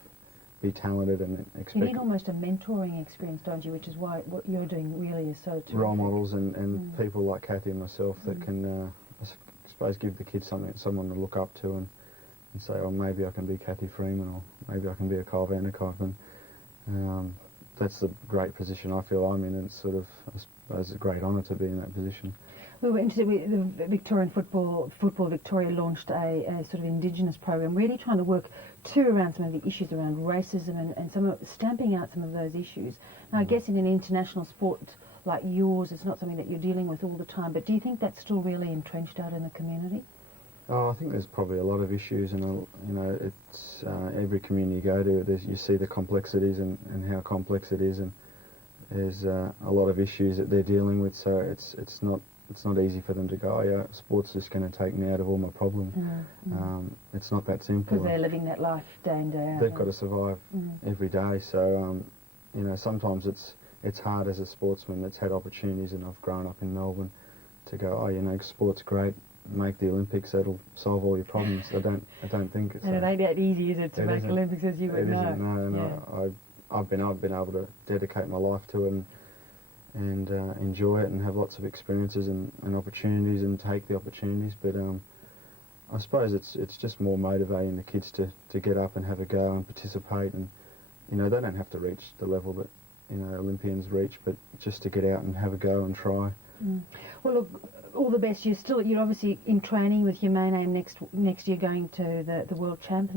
be talented and expect... You need almost a mentoring experience, don't you, which is why what you're doing really is so terrific. Role models and people like Kathy and myself that can, I suppose, give the kids someone to look up to, and say, oh, maybe I can be Kathy Freeman, or maybe I can be a Kyle Vanderkuyp. That's the great position I feel I'm in, and it's sort of, I suppose, a great honour to be in that position. We were interested. The Victorian Football Victoria launched a sort of Indigenous program, really trying to work around some of the issues around racism and stamping out some of those issues. Now, I guess in an international sport like yours, it's not something that you're dealing with all the time. But do you think that's still really entrenched out in the community? Oh, I think there's probably a lot of issues, and it's every community you go to, you see the complexities and how complex it is, and there's a lot of issues that they're dealing with. So it's not easy for them to go, oh, yeah, sport's just going to take me out of all my problems. It's not that simple. Because they're living that life day in, day out. They've got to survive every day. So sometimes it's hard as a sportsman that's had opportunities, and I've grown up in Melbourne, to go, oh, sport's great. Make the Olympics, that'll solve all your problems. I don't think it's. And it ain't that easy, is it, to make Olympics, as you would know? It isn't. No. I've been able to dedicate my life to it and enjoy it and have lots of experiences and opportunities and take the opportunities. But I suppose it's just more motivating the kids to get up and have a go and participate, and they don't have to reach the level that Olympians reach, but just to get out and have a go and try. Well, look, all the best. You're obviously in training with your main aim next year, going to the World Champs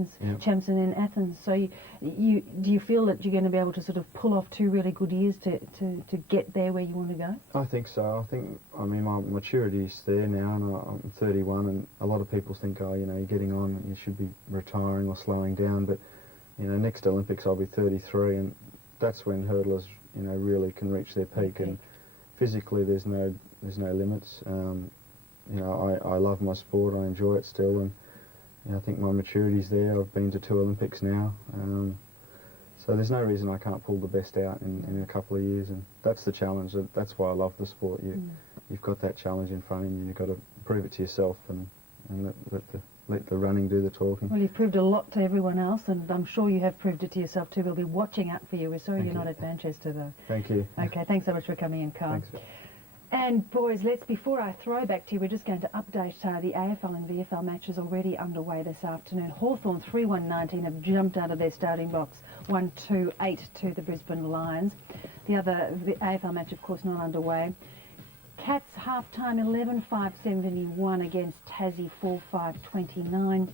in Athens. So do you feel that you're going to be able to sort of pull off 2 really good years to get there where you want to go? I think so. I mean, my maturity's there now, and I'm 31, and a lot of people think, oh, you're getting on, you should be retiring or slowing down. But next Olympics I'll be 33, and that's when hurdlers really can reach their peak. And physically there's no limits. I love my sport. I enjoy it still, and I think my maturity's there. I've been to 2 Olympics now, so there's no reason I can't pull the best out in a couple of years. And that's the challenge. That's why I love the sport. You've got that challenge in front of you. You've got to prove it to yourself and let the running do the talking. Well, you've proved a lot to everyone else, and I'm sure you have proved it to yourself too. We'll be watching out for you. We're sorry you're not at Manchester, though. Thank you. Okay, thanks so much for coming in, Carl. Thanks. And boys, before I throw back to you, we're just going to update the AFL and VFL matches already underway this afternoon. Hawthorn 3-1-19 have jumped out of their starting blocks, 1-2-8 to the Brisbane Lions. The AFL match, of course, not underway. Cats half-time 11-5-71 against Tassie 4-5-29.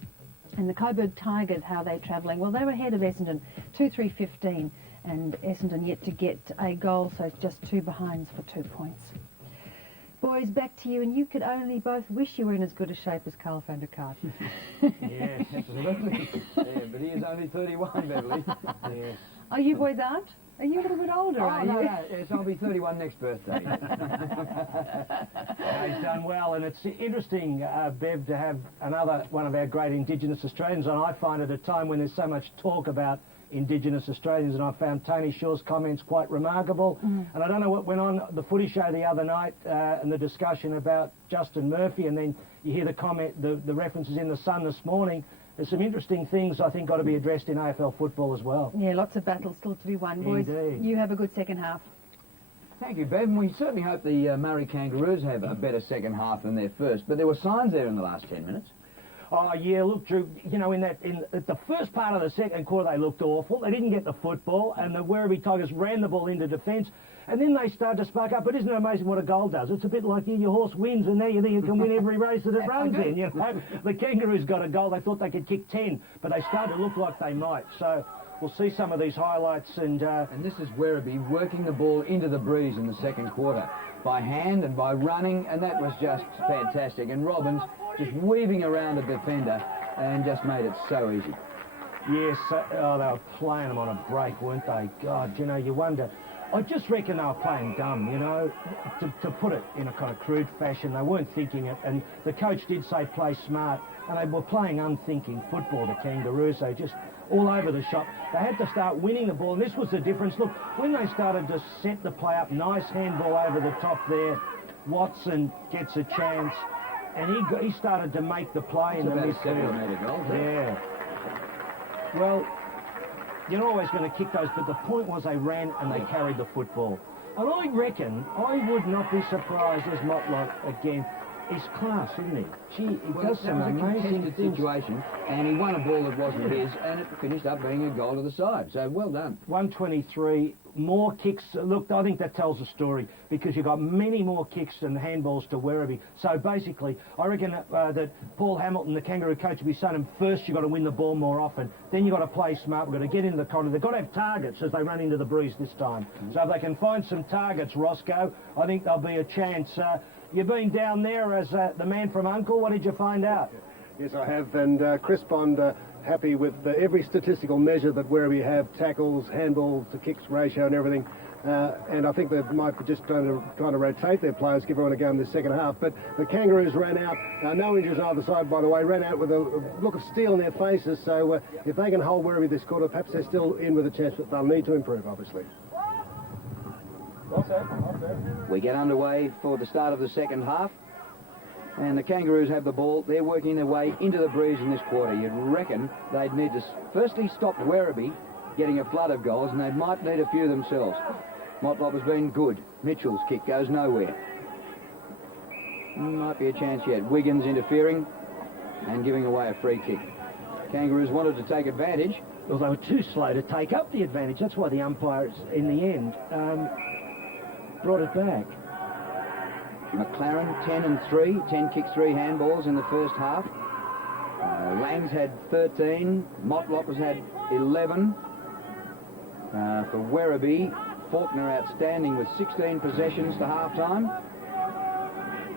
And the Coburg Tigers, how are they travelling? Well, they're ahead of Essendon 2-3-15, and Essendon yet to get a goal, so just 2 behinds for 2 points. Boys, back to you, and you could only both wish you were in as good a shape as Carl van der Kaart. Yes, absolutely. But he is only 31, Beverly. Yes. Oh, you boys aren't? Are you a little bit older, are you? No, yes, I'll be 31 next birthday. He's done well, and it's interesting, Bev, to have another one of our great Indigenous Australians, and I find at a time when there's so much talk about Indigenous Australians, and I found Tony Shaw's comments quite remarkable. And I don't know what went on the footy show the other night and the discussion about Justin Murphy, and then you hear the references in the Sun this morning. There's some interesting things I think got to be addressed in AFL football as well. Yeah, lots of battles still to be won. Boys, Indeed. You have a good second half. Thank you, Bev. And we certainly hope the Murray Kangaroos have a better second half than their first, but there were signs there in the last 10 minutes. Oh, yeah, look, Drew, in the first part of the second quarter, they looked awful. They didn't get the football, and the Werribee Tigers ran the ball into defence, and then they started to spark up. But isn't it amazing what a goal does? It's a bit like your horse wins, and now you think you can win every race that it runs in, The Kangaroos got a goal. They thought they could kick 10, but they started to look like they might. So we'll see some of these highlights. And this is Werribee working the ball into the breeze in the second quarter by hand and by running, and that was just fantastic. And Robbins just weaving around a defender and just made it so easy. Yes, they were playing them on a break, weren't they? God, you wonder. I just reckon they were playing dumb, to put it in a kind of crude fashion. They weren't thinking it, and the coach did say play smart, and they were playing unthinking football, the Kangaroos. They just all over the shop. They had to start winning the ball, and this was the difference. Look, when they started to set the play up, nice handball over the top there, Watson gets a chance, and he started to make the play in the midfield. Yeah. Well, you're always going to kick those, but the point was they ran and they carried the football. And I reckon I would not be surprised as Motlop again He's class, isn't he? Gee, he Well, does that some was a amazing contested things. situation, and he won a ball that wasn't his, and it finished up being a goal to the side. So well done. 123, more kicks. Look, I think that tells a story because you've got many more kicks than handballs to Werribee. So basically, I reckon that Paul Hamilton, the Kangaroo coach, will be saying to him, first you've got to win the ball more often, then you've got to play smart, we've got to get into the corner. They've got to have targets as they run into the breeze this time. So if they can find some targets, Roscoe, I think there'll be a chance. You've been down there as the man from Uncle. What did you find out? Yes, I have, and Chris Bond happy with every statistical measure that Werribee have, tackles, handball to kicks ratio and everything. And I think they might be just trying to rotate their players, give everyone a go in the second half. But the Kangaroos ran out, no injuries on either side, by the way, ran out with a look of steel in their faces. So if they can hold Werribee this quarter, perhaps they're still in with a chance, but they'll need to improve, obviously. We get underway for the start of the second half, and the Kangaroos have the ball. They're working their way into the breeze in this quarter. You'd reckon they'd need to firstly stop Werribee getting a flood of goals, and they might need a few themselves. Motlop has been good. Mitchell's kick goes nowhere. Might be a chance yet. Wiggins interfering and giving away a free kick. Kangaroos wanted to take advantage. Well, they were too slow to take up the advantage. That's why the umpires, in the end, brought it back. McLaren 10 and 3, 10 kicks, 3 handballs in the first half. Lang's had 13, Motlop has had 11. For Werribee, Faulkner outstanding with 16 possessions to half-time.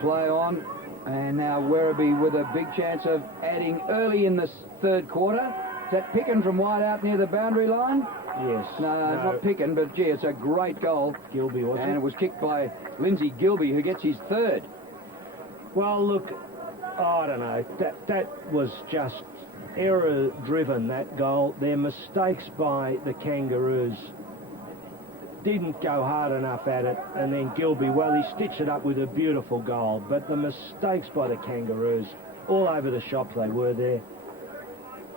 Play on, and now Werribee with a big chance of adding early in this third quarter. Is that Picken from wide out near the boundary line? Yes. No, it's not Picken, but gee, it's a great goal. Gilby, was And it? it was kicked by Lindsay Gilby, who gets his third. Well, look, I don't know. That was just error-driven, that goal. Their mistakes by the Kangaroos didn't go hard enough at it, and then Gilby, well, he stitched it up with a beautiful goal, but the mistakes by the Kangaroos, all over the shop they were there.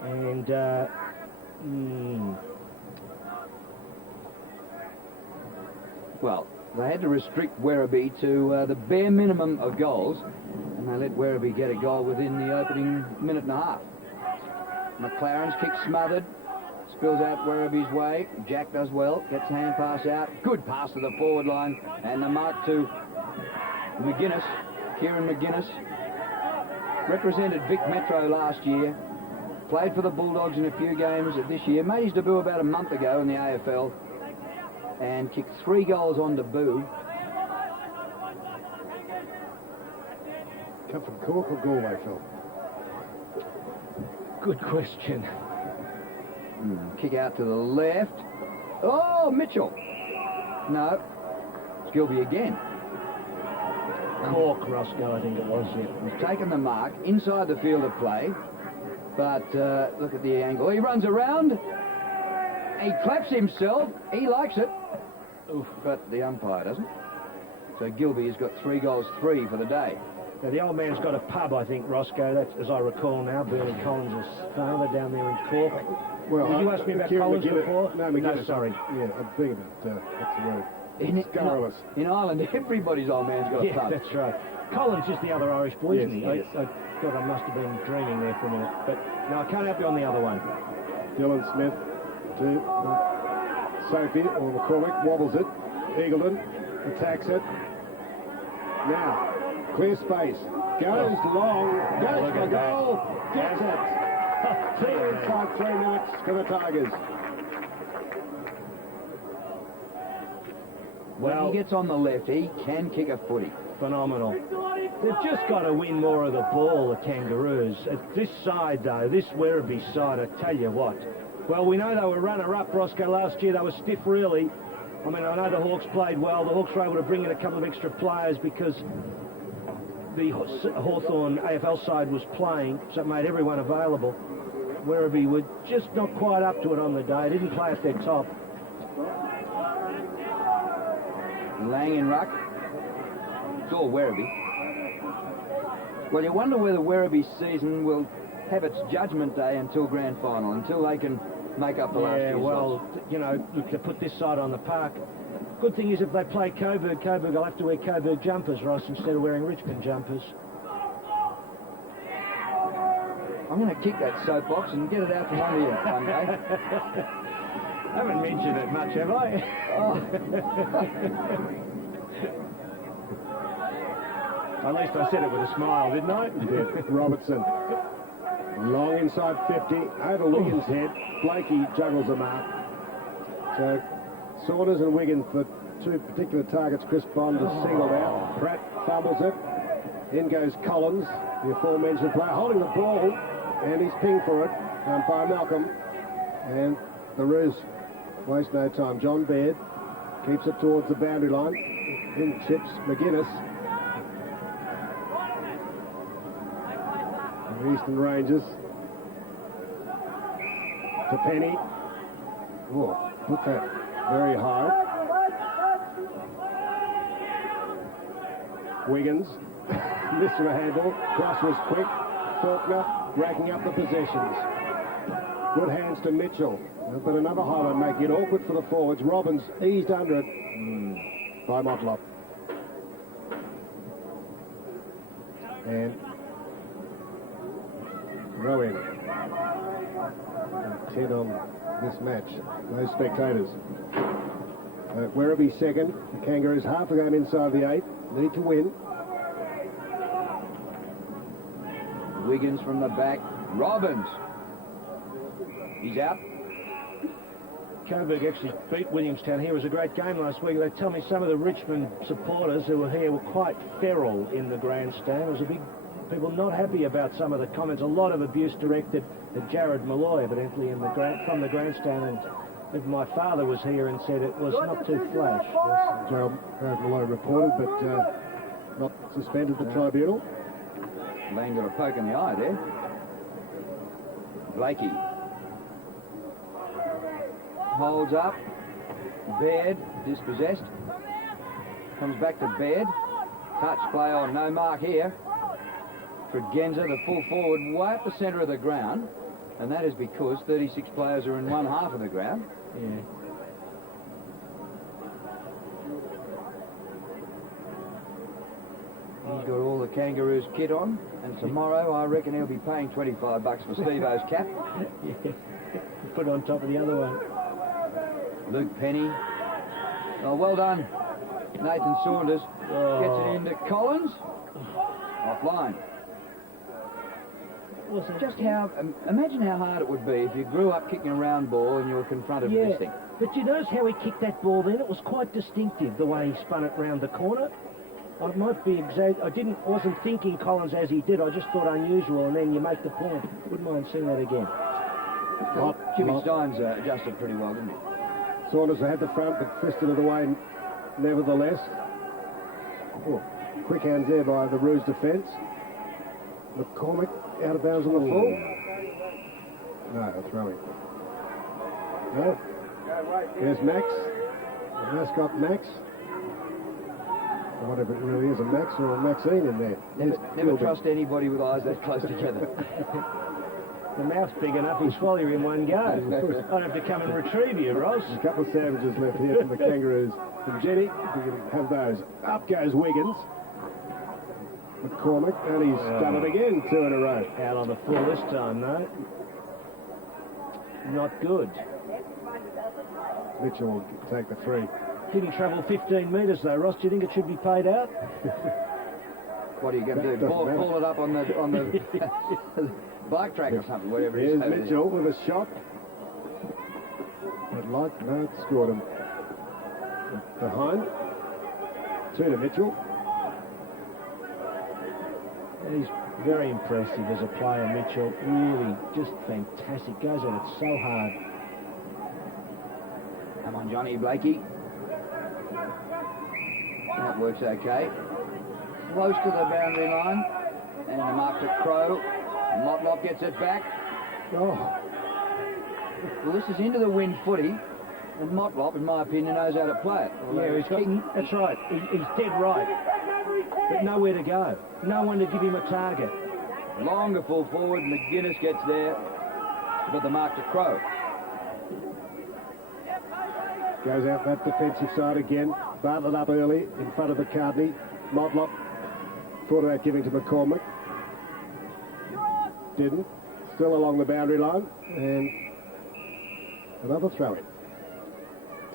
And, Well, they had to restrict Werribee to the bare minimum of goals, and they let Werribee get a goal within the opening minute and a half. McLaren's kick smothered, spills out Werribee's way. Jack does well, gets a hand pass out. Good pass to the forward line, and the mark to McGuinness, Kieran McGuinness. Represented Vic Metro last year, played for the Bulldogs in a few games this year, made his debut about a month ago in the AFL, and kicked 3 goals on debut. Come from Cork or Galway, Phil? good question. Kick out to the left. Oh, Mitchell. No, it's Gilby again. Cork, Roscoe, I think it was. Yeah. He's taken the mark inside the field of play, but look at the angle. He runs around. He claps himself. He likes it. Oof, but the umpire doesn't. So Gilby has got 3 goals, 3 for the day. Now, the old man's got a pub, I think, Roscoe. That's, as I recall now, Bernie Collins' father down there in Cork. Well, did you ask me about Collins before? No, McGuinness. No, sorry. Yeah, I'm thinking about, what's the word? In, in Ireland, everybody's old man's got a Yeah, pub. that's right. Collins is the other Irish boy, Yes, isn't he? yes. I thought I must have been dreaming there for a minute. But no, I can't help you on the other one. Dylan Smith to Sophie, or McCormick, wobbles it. Eagleton attacks it. Now, clear space. Goes long, goes for goal, gets it. 2 inside 3 minutes for the Tigers. When Well, he gets on the left, he can kick a footy. phenomenal. They've just got to win more of the ball, the Kangaroos. At this side, though, this Werribee side, I tell you what. Well, we know they were runner-up, Roscoe, last year. They were stiff, really. I mean, I know the Hawks played well. The Hawks were able to bring in a couple of extra players because the Hawthorn AFL side was playing, so it made everyone available. Werribee were just not quite up to it on the day. Didn't play at their top. Lang in ruck. It's all Werribee. Well, you wonder whether Werribee's season will have its judgment day until grand final, until they can make up the last Yeah, few well, slots. you know, look, to put this side on the park. Good thing is if they play Coburg will have to wear Coburg jumpers, Ross, instead of wearing Richmond jumpers. I'm going to kick that soapbox and get it out from under you one day. I haven't mentioned it much, have I? At least I said it with a smile, didn't I? You did. Robertson. Long inside 50, over Wiggins' head. Blakey juggles the mark. So Saunders and Wiggins, the two particular targets Chris Bond has singled out. Pratt fumbles it. In goes Collins, the aforementioned player, holding the ball, and he's pinged for it by Malcolm. And the Roos waste no time. John Baird keeps it towards the boundary line. In chips McGuinness. The Eastern Rangers to Penny. Oh, put that very high. Wiggins missed a handle. Cross was quick. Faulkner racking up the possessions. Good hands to Mitchell. But another highlight making it awkward for the forwards. Robbins eased under it by Motlop. And Rowan. 10 on this match. No spectators. Werribee second. The Kangaroos half a game inside the 8. Need to win. Wiggins from the back. Robbins. He's out. Coburg actually beat Williamstown here. It was a great game last week. They tell me some of the Richmond supporters who were here were quite feral in the grandstand. It was a big... People not happy about some of the comments. A lot of abuse directed at Jared Malloy, evidently, in the from the grandstand. And my father was here and said it was not too flash. Yes, Jared Malloy reported, but not suspended the tribunal. Lang got a poke in the eye there. Blakey. Holds up. Baird, dispossessed. Comes back to Baird. Touch play on, no mark here. Tregenza, the full forward, way at the centre of the ground. And that is because 36 players are in one half of the ground. Yeah. He's got all the Kangaroos kit on. And tomorrow, I reckon he'll be paying $25 for Steve-O's cap. Yeah. Put it on top of the other one. Luke Penny. Oh, well done. Nathan Saunders gets it into Collins. Offline. Just how, imagine how hard it would be if you grew up kicking a round ball and you were confronted with this thing. But you notice how he kicked that ball then? It was quite distinctive, the way he spun it round the corner. I might be wasn't thinking Collins as he did. I just thought unusual, and then you make the point. Wouldn't mind seeing that again. Jimmy Stein's adjusted pretty well, didn't he? Saunders had the front, but fisted it away nevertheless. Oh, quick hands there by the Roos defence. McCormick out of bounds on the full. No, a throwing. No. There's Max. The mascot Max. Or whatever it really is, a Max or a Maxine in there. Never trust anybody with eyes that close together. The mouth's big enough, he'd swallow you in one go. I'd have to come and retrieve you, Ross. A couple of sandwiches left here from the Kangaroos. From Jenny, we can have those. Up goes Wiggins. McCormick, and he's done it again, 2 in a row. Out on the full this time, though. Not good. Mitchell will take the 3. Didn't travel 15 metres, though, Ross. Do you think it should be paid out? What are you going to do? Pull it up on the bike track or something, whatever it is. Here's Mitchell with a shot. But no, it scored him. Behind. 2 to Mitchell. He's very impressive as a player, Mitchell. Really just fantastic. Goes at it so hard. Come on, Johnny Blakey. That works okay. Close to the boundary line. And the mark to Crow. Motlop gets it back. Oh. Well, this is into the wind footy. And Motlop, in my opinion, knows how to play it. Yeah, he's kicking. That's right. He's dead right. But nowhere to go. No one to give him a target. Longer full forward. McGuinness gets there. But the mark to Crow. Goes out that defensive side again. Bartlett up early in front of McCartney. Motlop thought about giving to McCormick. Didn't. still along the boundary line, and another throw in.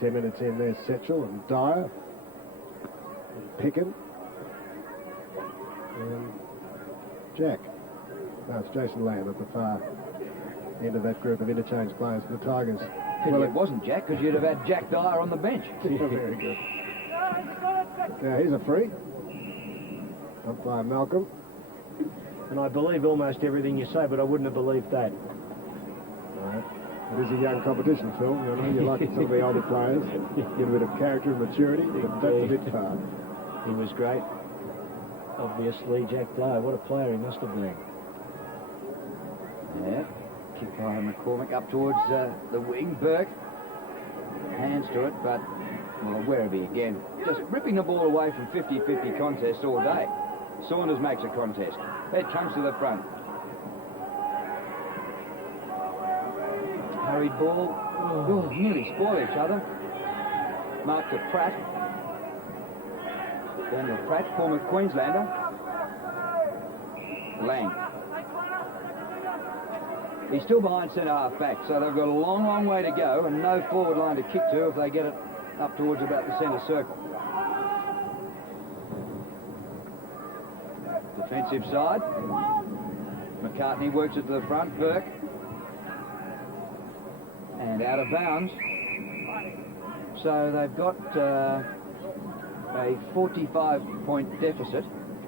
10 minutes in, there's Setchell and Dyer and Picken and Jack. No, it's Jason Lamb at the far end of that group of interchange players for the Tigers. Well, it wasn't Jack, because you'd have had Jack Dyer on the bench. Very good. Now here's a free. Umpire Malcolm. And I believe almost everything you say, but I wouldn't have believed that. Right. It is a young competition, Phil. You know, you like some of the older players. Get a bit of character and maturity, but that's a bit far. He was great. Obviously, Jack Dyer, what a player he must have been. Yeah. Kick by McCormick up towards the wing. Burke. Hands to it, but, well, Werribee again. Just ripping the ball away from 50-50 contests all day. Saunders makes a contest. It comes to the front. Hurried ball. Oh, nearly spoil each other. Mark to Pratt. Daniel Pratt, former Queenslander. Lang. He's still behind centre-half back, so they've got a long, long way to go and no forward line to kick to if they get it up towards about the centre circle. Defensive side. McCartney works it to the front. Burke. And out of bounds. So they've got a 45-point deficit,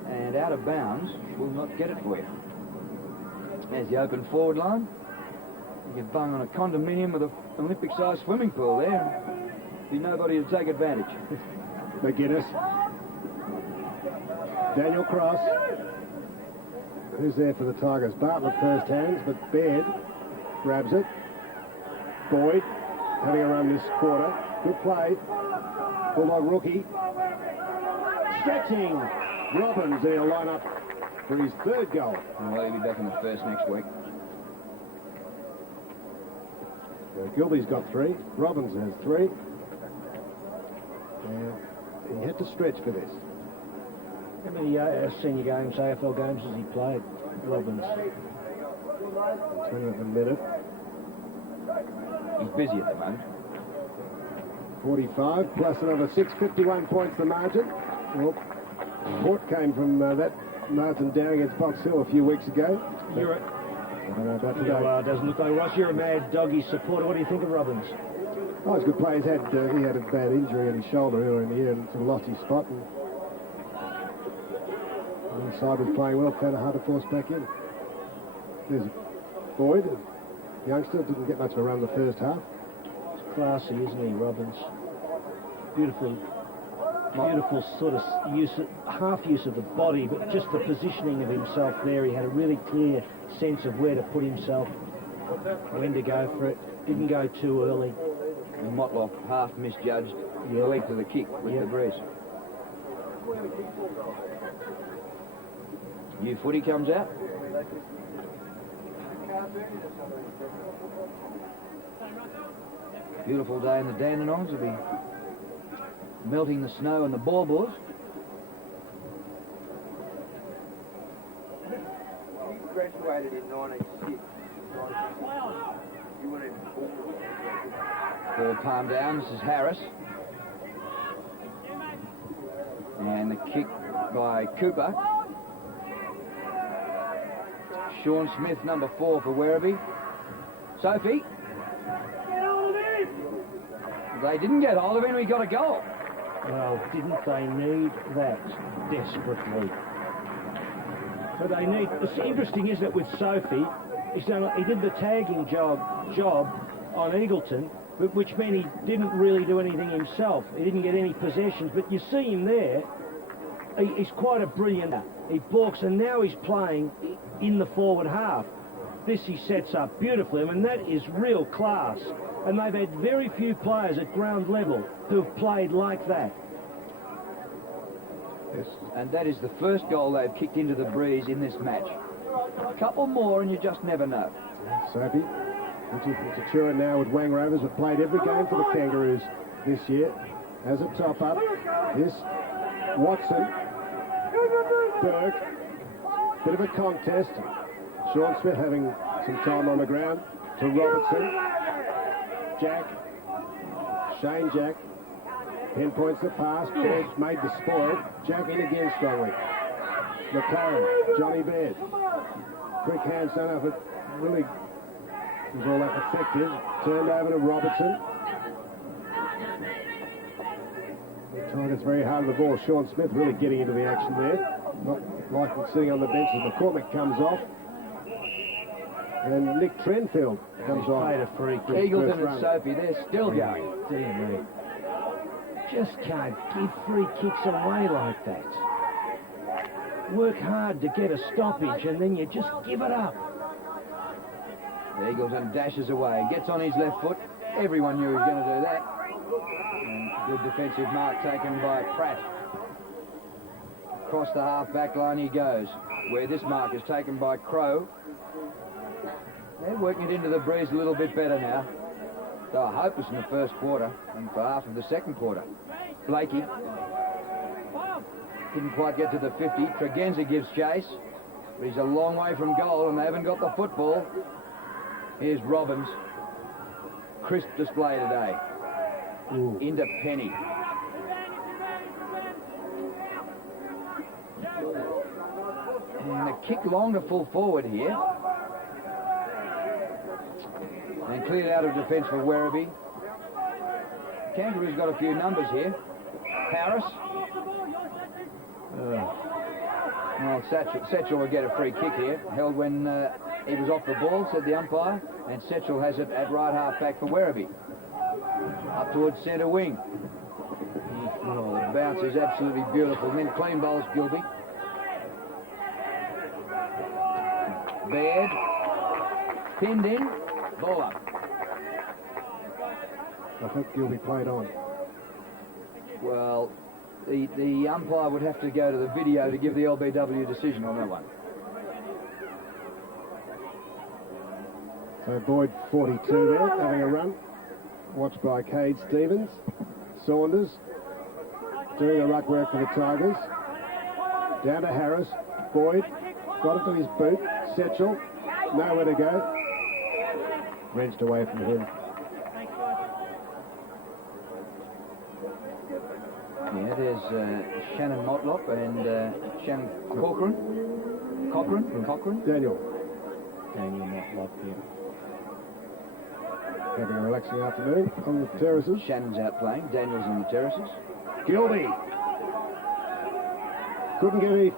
and out of bounds will not get it for you. There's the open forward line. You get bung on a condominium with an Olympic-sized swimming pool there. Be nobody to take advantage. McGuinness. Daniel Cross. Who's there for the Tigers? Bartlett first hands, but Baird grabs it. Boyd having a run this quarter. Good play. Bulldog rookie. Stretching. Robbins, he'll line up for his third goal. Well, he'll be back in the first next week. Gilby's got 3. Robbins has 3. And he had to stretch for this. How many senior games, AFL games, has he played, Robbins? 20th a minute. He's busy at the moment. 45 plus another 6, 51 points the margin. Well, Port came from that margin down against Box Hill a few weeks ago. You're I don't know about today. No, doesn't look like Ross. You're a Mad Doggy supporter. What do you think of Robbins? Oh, he's a good player. He had a bad injury on his shoulder earlier in the year and sort of lost his spot. And the side was playing well, found it hard to force back in. There's Boyd, a youngster, didn't get much of a run the first half. He's classy, isn't he, Robbins? Beautiful sort of half use of the body, but just the positioning of himself there. He had a really clear sense of where to put himself, when to go for it. Didn't go too early. And Motlop half misjudged the length of the kick with the breeze. New footy comes out. Beautiful day in the Dandenongs. Will be melting the snow and the baubles. He graduated in 1996. You weren't even born. Ball palm down. This is Harris. And the kick by Cooper. Sean Smith, number 4 for Werribee. Sophie. They didn't get hold of him. We got a goal. Well, didn't they need that desperately? But they need. It's interesting, isn't it, with Sophie? He did the tagging job on Eagleton, but which meant he didn't really do anything himself. He didn't get any possessions. But you see him there. He's quite a brilliant. He balks, and now he's playing in the forward half. This he sets up beautifully. I mean, that is real class. And they've had very few players at ground level who have played like that. Yes. And that is the first goal they've kicked into the breeze in this match. A couple more and you just never know. Sophie, it's a tour now with Wang Rovers, have played every game for the Kangaroos this year. As a top-up, this Watson, Burke, bit of a contest. Sean Smith having some time on the ground to Robertson. Jack. Shane Jack. Pinpoints the pass. Baird made the spoil. Jack in again strongly. McLaren. Johnny Baird. Quick hands, don't know if it really was all that effective. Turned over to Robertson. Tigers very hard with the ball. Sean Smith really getting into the action there. Not liking sitting on the bench as McCormick comes off. And Nick Trenfield comes on. Played a free kick. Eagleton and Soapy, they're still going. Dear me. Just can't give free kicks away like that. Work hard to get a stoppage and then you just give it up. Eagleton dashes away, gets on his left foot. Everyone knew he was going to do that. And good defensive mark taken by Pratt. Across the half-back line he goes, where this mark is taken by Crow. They're working it into the breeze a little bit better now. They were hopeless in the first quarter and for half of the second quarter. Blakey didn't quite get to the 50. Tregenza gives chase, but he's a long way from goal and they haven't got the football. Here's Robbins. Crisp display today. Ooh. Into Penny. And a kick long to full forward here. And cleared out of defence for Werribee. Kangaroos got a few numbers here. Harris. Well, Satchel will get a free kick here. Held when he was off the ball, said the umpire. And Satchel has it at right half back for Werribee. Up towards centre wing. Oh, the bounce is absolutely beautiful. And then clean bowls Gilby. Baird. Pinned in. Ball up. I think Gilby played on. Well, the umpire would have to go to the video to give the LBW decision on that one. So Boyd 42 there, having a run. Watched by Cade Stevens. Saunders doing the ruck work for the Tigers. Down to Harris. Boyd got it to his boot. Setchell, nowhere to go. Wrenched away from him. Yeah, there's Shannon Motlop and Shannon Cochrane. Daniel Motlop, yeah. Having a relaxing afternoon on the terraces. Shannon's out playing. Daniel's on the terraces. Gilby couldn't get any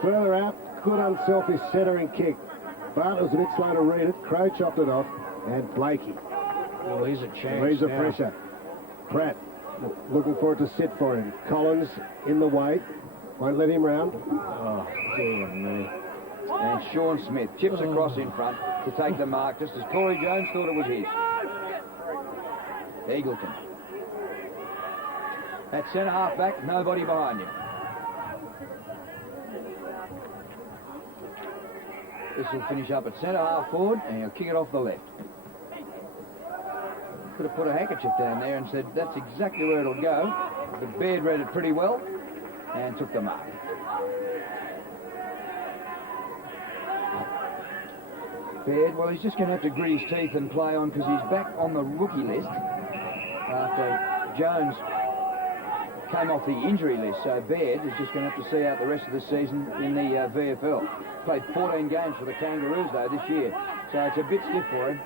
further out. Good unselfish centering kick. Bartlett was a bit slow to read it. Crow chopped it off. And Blakey. Well, he's a chance. He's a pressure. Pratt looking for it to sit for him. Collins in the way. Won't let him round. Oh, dear me. And Sean Smith chips across in front to take the mark, just as Corey Jones thought it was his. Eagleton. At centre half back, nobody behind him. This will finish up at centre half forward, and he'll kick it off the left. Could have put a handkerchief down there and said that's exactly where it'll go. But Baird read it pretty well and took the mark. Baird, well, he's just going to have to grit his teeth and play on because he's back on the rookie list after Jones came off the injury list. So Baird is just going to have to see out the rest of the season in the VFL. Played 14 games for the Kangaroos, though, this year. So it's a bit stiff for him.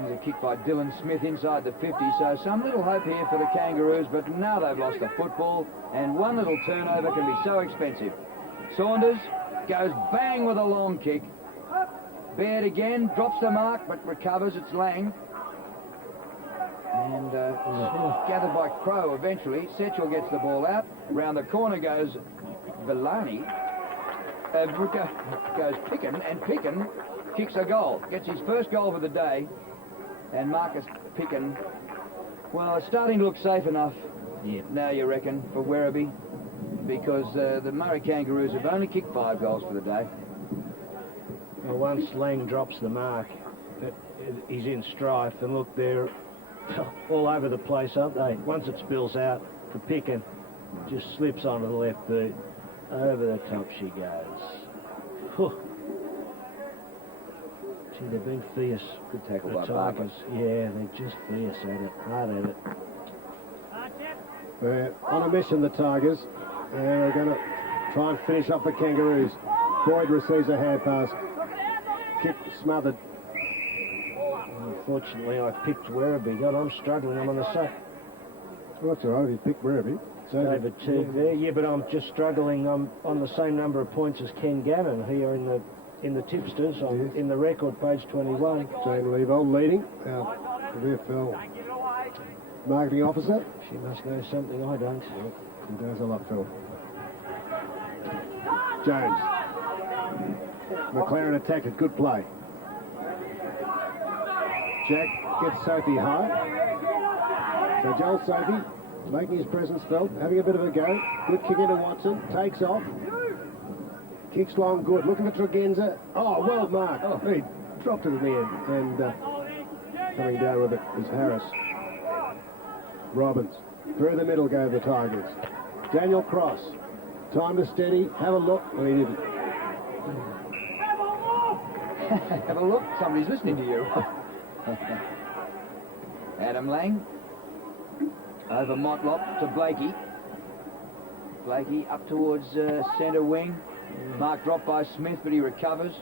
There's a kick by Dylan Smith inside the 50. So some little hope here for the Kangaroos, but now they've lost the football. And one little turnover can be so expensive. Saunders goes bang with a long kick. Baird again, drops the mark, but recovers. It's Lang. And gathered by Crow eventually. Setchell gets the ball out. Round the corner goes Villani. Goes Picken, and Picken kicks a goal. Gets his first goal for the day. And Marcus Picken, well, it's starting to look safe enough now, you reckon, for Werribee, because the Murray Kangaroos have only kicked 5 goals for the day. Well, once Lang drops the mark, he's in strife, and look, they're all over the place, aren't they? Once it spills out to Picken, just slips onto the left boot. Over the top she goes. Whew. Gee, they've been fierce. Good tackle the by Bartlett. Tigers. Yeah, they're just fierce at it, hard at it. They're on a mission, the Tigers, and they're going to try and finish off the Kangaroos. Boyd receives a hand pass. Kick smothered. Unfortunately, I picked Werribee. God, I'm struggling. I'm on the sack. Well, that's all right if you pick Werribee. Over two there. Yeah, but I'm just struggling. I'm on the same number of points as Ken Gannon here in the tipsters. I'm in the record, page 21. Jane Leavold leading. The VFL marketing officer. She must know something I don't. She does a lot, Phil. Jones. McLaren attacked it. Good play. Jack gets Sophie high. So Joel Sophie making his presence felt, having a bit of a go. Good kick into Watson. Takes off. Kicks long, good. Looking for Tregenza. Oh, well marked. Oh, he dropped it in the end. And coming down with it is Harris. Robbins. Through the middle go the Tigers. Daniel Cross. Time to steady. Have a look. Well, he didn't. Have a look. Somebody's listening to you. Adam Lang. Over Motlop to Blakey. Blakey up towards centre wing. Mark dropped by Smith, but he recovers.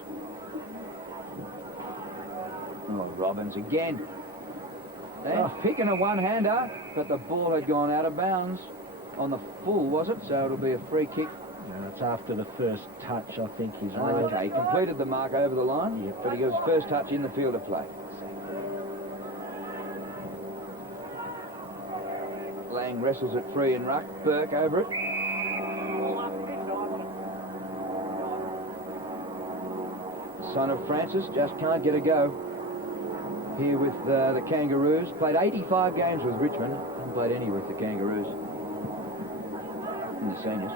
Oh, Robbins again. And picking a one-hander, but the ball had gone out of bounds on the full, was it? So it'll be a free kick. No, it's after the first touch, I think he's right. Okay, he completed the mark over the line, but he got his first touch in the field of play. Lang wrestles it free in ruck. Burke over it. Son of Francis just can't get a go here with the Kangaroos. Played 85 games with Richmond. Hasn't played any with the Kangaroos in the seniors.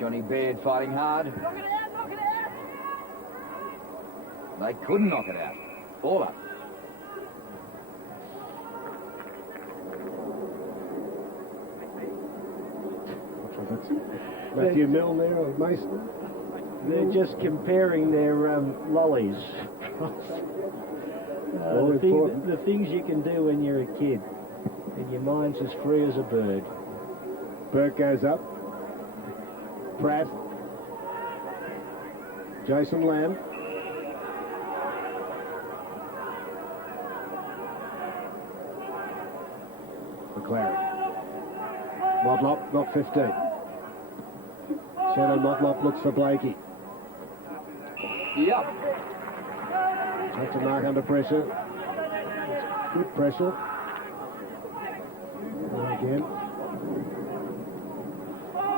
Johnny Baird fighting hard. They couldn't knock it out. All up. Matthew Milne there or Mason? They're just comparing their lollies. The things you can do when you're a kid. And your mind's as free as a bird. Burke goes up. Pratt. Jason Lamb. McLaren. Motlop, not 15. Shannon Motlop looks for Blakey. Yep. Have to mark under pressure. Good pressure. And again.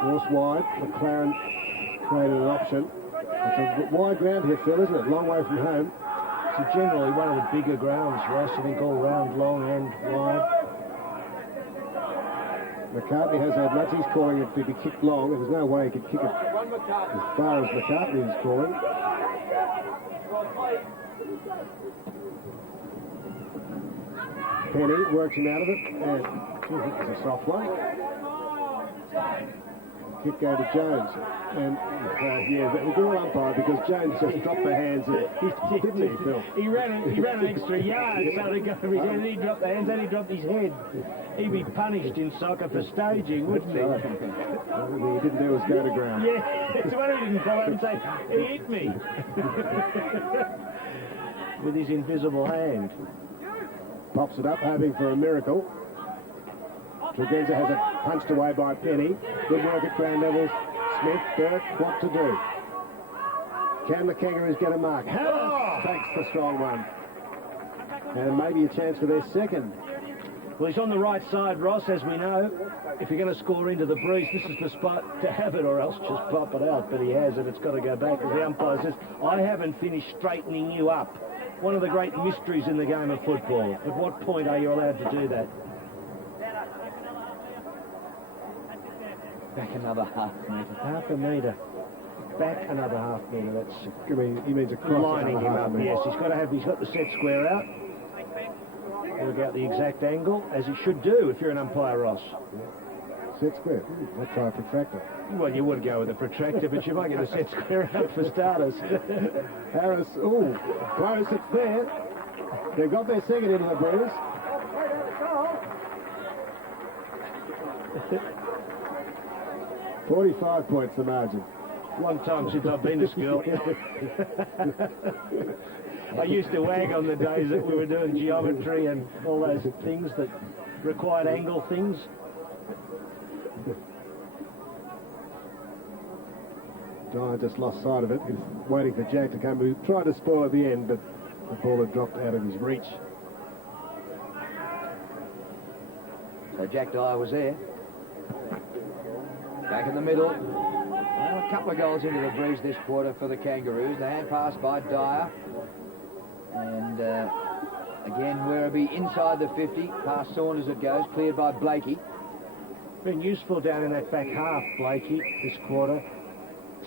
Force wide. McLaren created an option. It's a wide ground here, Phil, isn't it? Long way from home. So generally one of the bigger grounds, Ross, I think all round, long and wide. McCartney has had much. He's calling it to be kicked long, and there's no way he could kick it as far as McCartney is calling. Penny works him out of it, and it's a soft one. Kick go to Jones, and yeah, but we're all umpire because Jones just dropped the hands. Didn't he, Phil? He ran an extra yard, so to go for his head. He dropped the hands, and he dropped his head. He'd be punished in soccer for staging, wouldn't he? He didn't do his go to ground. Yeah, it's when he didn't follow and say, he hit me. With his invisible hand. Pops it up, hoping for a miracle. Tregenza has it punched away by Penny. Good work at ground levels. Smith, Burke, what to do? Can the Kangaroos get a mark? Harris takes the strong one. And maybe a chance for their second. Well, he's on the right side, Ross, as we know. If you're going to score into the breeze, this is the spot to have it, or else just pop it out. But he has it. It's got to go back. As the umpire says, I haven't finished straightening you up. One of the great mysteries in the game of football. At what point are you allowed to do that? Back another half metre. Half a metre. Back another half metre. That's. I mean, he means across. Lining him up. Yes, he's got the set square out. Work out the exact angle, as he should do if you're an umpire, Ross. Set square. Let's try a protractor. Well, you would go with a protractor, but you might get a set square out for starters. Harris, ooh, close, it's there. They've got their second into the Breeze. $45 points the margin. Long time since I've been to school. I used to wag on the days that we were doing geometry and all those things that required angle things. Dyer just lost sight of it. He's waiting for Jack to come. He tried to spoil at the end, but the ball had dropped out of his reach. So Jack Dyer was there. Back in the middle. A couple of goals into the Breeze this quarter for the Kangaroos. The hand pass by Dyer. And again, Werribee inside the 50. Past Saunders it goes. Cleared by Blakey. Been useful down in that back half, Blakey, this quarter.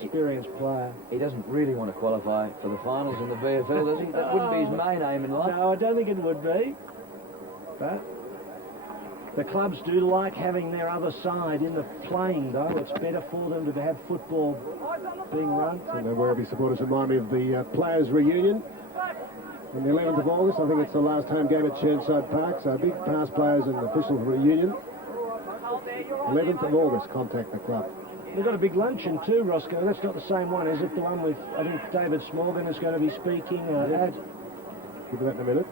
Experienced player. He doesn't really want to qualify for the finals in the VFL, does he? That wouldn't be his main aim in life. No, I don't think it would be. But the clubs do like having their other side in the playing, though. It's better for them to have football being run. And the Werribee supporters remind me of the players' reunion on the 11th of August. I think it's the last home game at Churnside Park, so big past players and officials reunion. 11th of August, contact the club. We've got a big luncheon too, Roscoe. That's not the same one, is it? The one with, I think, David Smorgan is going to be speaking at. Give that in a minute.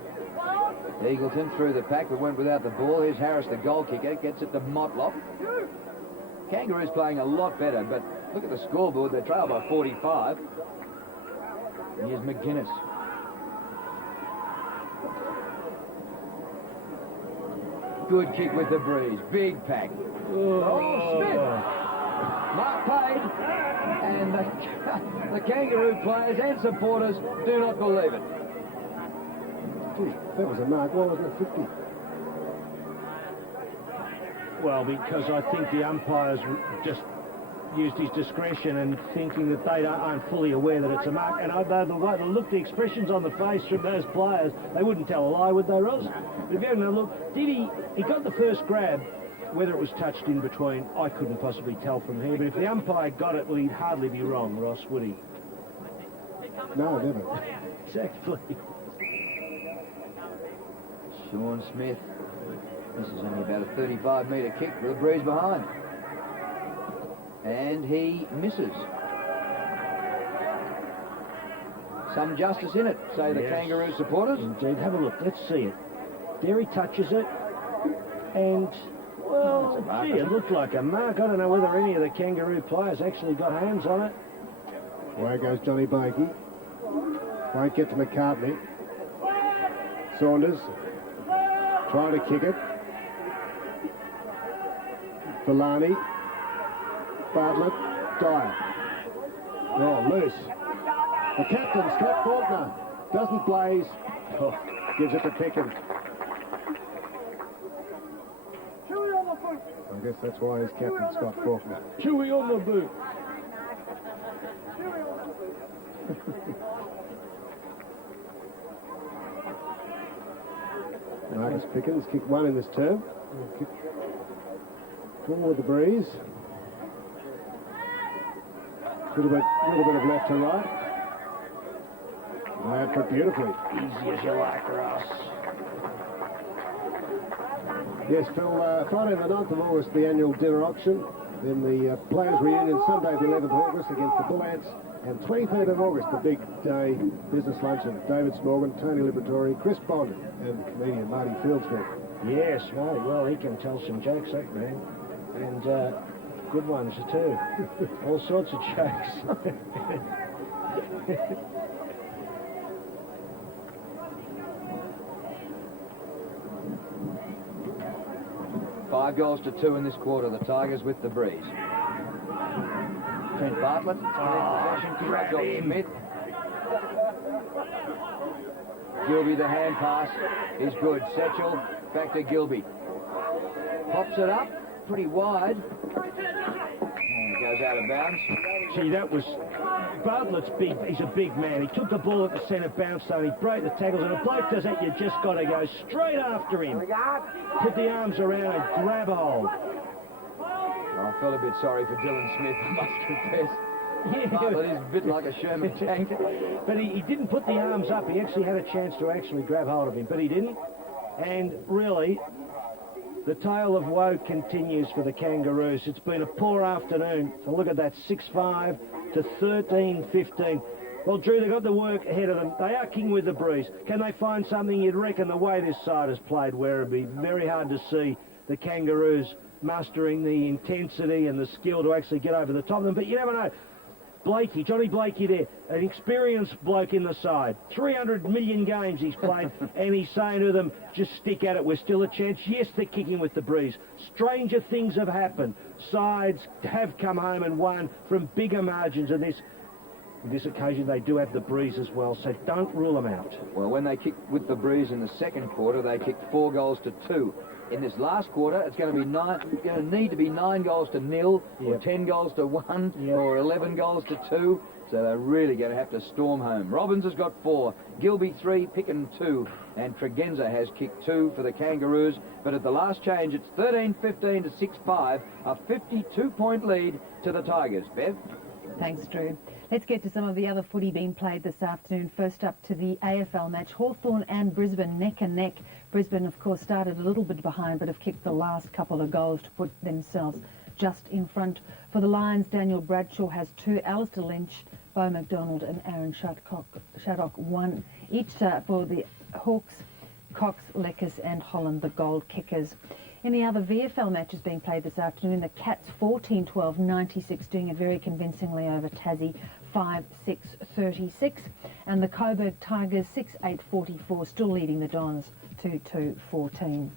Eagleton through the pack, but went without the ball. Here's Harris, the goal kicker, gets it to Motlop. Kangaroos playing a lot better, but look at the scoreboard. They trail by 45. And here's McGuinness. Good kick with the Breeze. Big pack. Oh, Smith! Mark paid, and the Kangaroo players and supporters do not believe it. Gee, that was a mark. Why wasn't it 50? Well, because I think the umpires just used his discretion and thinking that they aren't fully aware that it's a mark. And the expressions on the face from those players, they wouldn't tell a lie, would they, Ross? But if you have a look, he got the first grab. Whether it was touched in between, I couldn't possibly tell from here. But if the umpire got it, well, he'd hardly be wrong, Ross, would he? No, never. Exactly. Sean Smith. This is only about a 35-metre kick with a Breeze behind. And he misses. Some justice in it, say the Kangaroo supporters. Indeed. Have a look. Let's see it. There he touches it. And, well, gee, it looked like a mark. I don't know whether any of the Kangaroo players actually got hands on it. Away goes Johnny Blakey. Won't get to McCartney. Saunders trying to kick it. Villani. Bartlett. Dyer. Oh, loose. The captain, Scott Faulkner, doesn't blaze. Oh, gives it to Pickens. I guess that's why he's captain, Scott Faulkner. Chewy on the boot. Marcus Pickens kicked one in this term. Kick forward the Breeze. Little bit of left to right. Out for it beautifully. Easy as you like, Ross. Yes, Phil, Friday the 9th of August, the annual dinner auction. Then the Players' Reunion, Sunday the 11th of August against the Bull Ants. And 23rd of August, the big day business luncheon. David Smorgan, Tony Liberatore, Chris Bond, and comedian Marty Fieldsford. Yes, mate. Well, he can tell some jokes, that man. And good ones, too. All sorts of jokes. 5 goals to 2 in this quarter. The Tigers with the Breeze. Trent Bartlett. Grab him. Smith. Gilby, the hand pass is good. Setchell back to Gilby. Pops it up pretty wide. And it goes out of bounds. Gee, that was... Bartlett's big. He's a big man. He took the ball at the centre bounce, though. He broke the tackles. And a bloke does that, you just got to go straight after him. Put the arms around and grab a hold. felt a bit sorry for Dylan Smith, I must confess. Yeah. Bartlett is a bit like a Sherman tank. But he didn't put the arms up. He actually had a chance to actually grab hold of him, but he didn't. And really, the tale of woe continues for the Kangaroos. It's been a poor afternoon. So look at that, 6-5 to 13-15. Well, Drew, they've got the work ahead of them. They are king with the breeze. Can they find something? You'd reckon the way this side has played Werribee, very hard to see the Kangaroos mustering the intensity and the skill to actually get over the top of them. But you never know. Blakey, Johnny Blakey there, an experienced bloke in the side. 300 million games he's played, and he's saying to them, just stick at it, we're still a chance. Yes, they're kicking with the breeze. Stranger things have happened. Sides have come home and won from bigger margins, and this occasion they do have the breeze as well, so don't rule them out. Well, when they kicked with the breeze in the second quarter, they kicked 4 goals to 2. In this last quarter, it's going to need to be 9 goals to 0, or 10 goals to 1, or 11 goals to 2. So they're really going to have to storm home. Robbins has got 4, Gilby 3, Picken 2, and Tregenza has kicked 2 for the Kangaroos. But at the last change, it's 13-15 to 6-5, a 52-point lead to the Tigers. Bev? Thanks, Drew. Let's get to some of the other footy being played this afternoon. First up to the AFL match. Hawthorn and Brisbane neck and neck. Brisbane, of course, started a little bit behind, but have kicked the last couple of goals to put themselves just in front. For the Lions, Daniel Bradshaw has 2. Alistair Lynch, Beau McDonald and Aaron Shaddock 1. Each for the Hawks, Cox, Leckers and Holland, the gold kickers. In the other VFL matches being played this afternoon, the Cats 14-12-96, doing it very convincingly over Tassie 5-6-36, and the Coburg Tigers 6-8-44, still leading the Dons 2-2-14.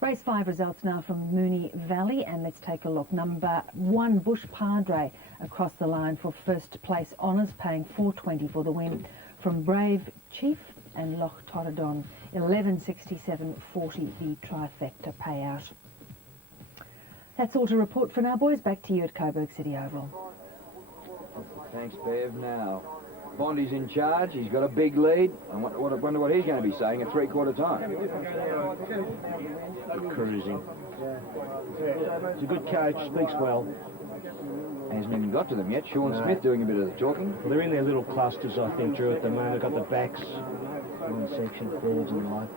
Race 5 results now from Moonee Valley, and let's take a look. Number 1, Bush Padre, across the line for first place honours, paying $4.20 for the win from Brave Chief and Loch Torridon. 11.67.40 the trifecta payout. That's all to report for now, boys. Back to you at Coburg City Oval. Thanks, Bev. Now, Bondi's in charge. He's got a big lead. I wonder what he's going to be saying at three-quarter time. Cruising. He's a good coach, speaks well. Hasn't even got to them yet. Sean Smith doing a bit of the talking. Well, they're in their little clusters, I think, Drew, at the moment. They've got the backs, one section, forwards and like.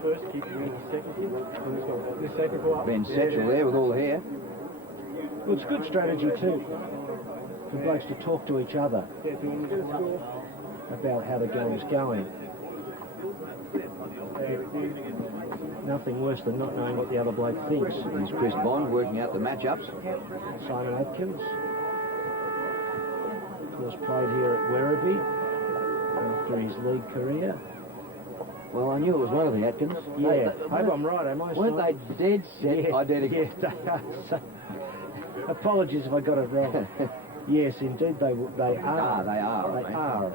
First kick, second kick. Ben Satchel there with all the hair. Well, it's good strategy too, for blokes to talk to each other about how the game is going. Nothing worse than not knowing what the other bloke thinks. There's Chris Bond working out the matchups. Simon Atkins, of course, played here at Werribee after his league career. Well, I knew it was one of the Atkins. Yeah, I hope I'm right, am I? Weren't they dead set identical? Yes, they are. So, apologies if I got it wrong. Yes, indeed, they are. They are.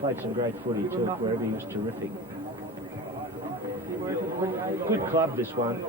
Played some great footy too at Werribee. He was terrific. Good club, this one.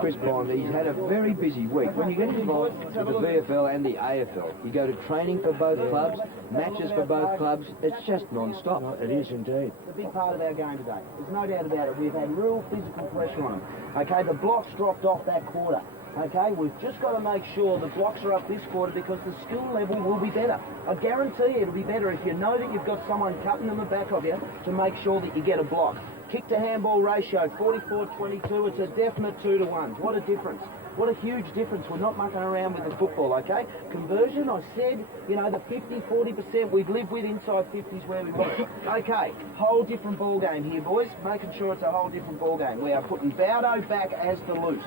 Chris Bond, he's had a very busy week. When you get involved with the VFL and the AFL, you go to training for both clubs, matches for both clubs. It's just non-stop. It is indeed. It's a big part of our game today. There's no doubt about it. We've had real physical pressure on them. Okay, the blocks dropped off that quarter. Okay, we've just got to make sure the blocks are up this quarter because the skill level will be better. I guarantee you it'll be better if you know that you've got someone cutting in the back of you to make sure that you get a block. Kick to handball ratio, 44-22. It's a definite 2-to-1. What a difference. What a huge difference. We're not mucking around with the football, okay? Conversion, I said, you know, the 50-40% we've lived with inside 50s where we want it. Okay, whole different ball game here, boys. Making sure it's a whole different ball game. We are putting Baudo back as the loose.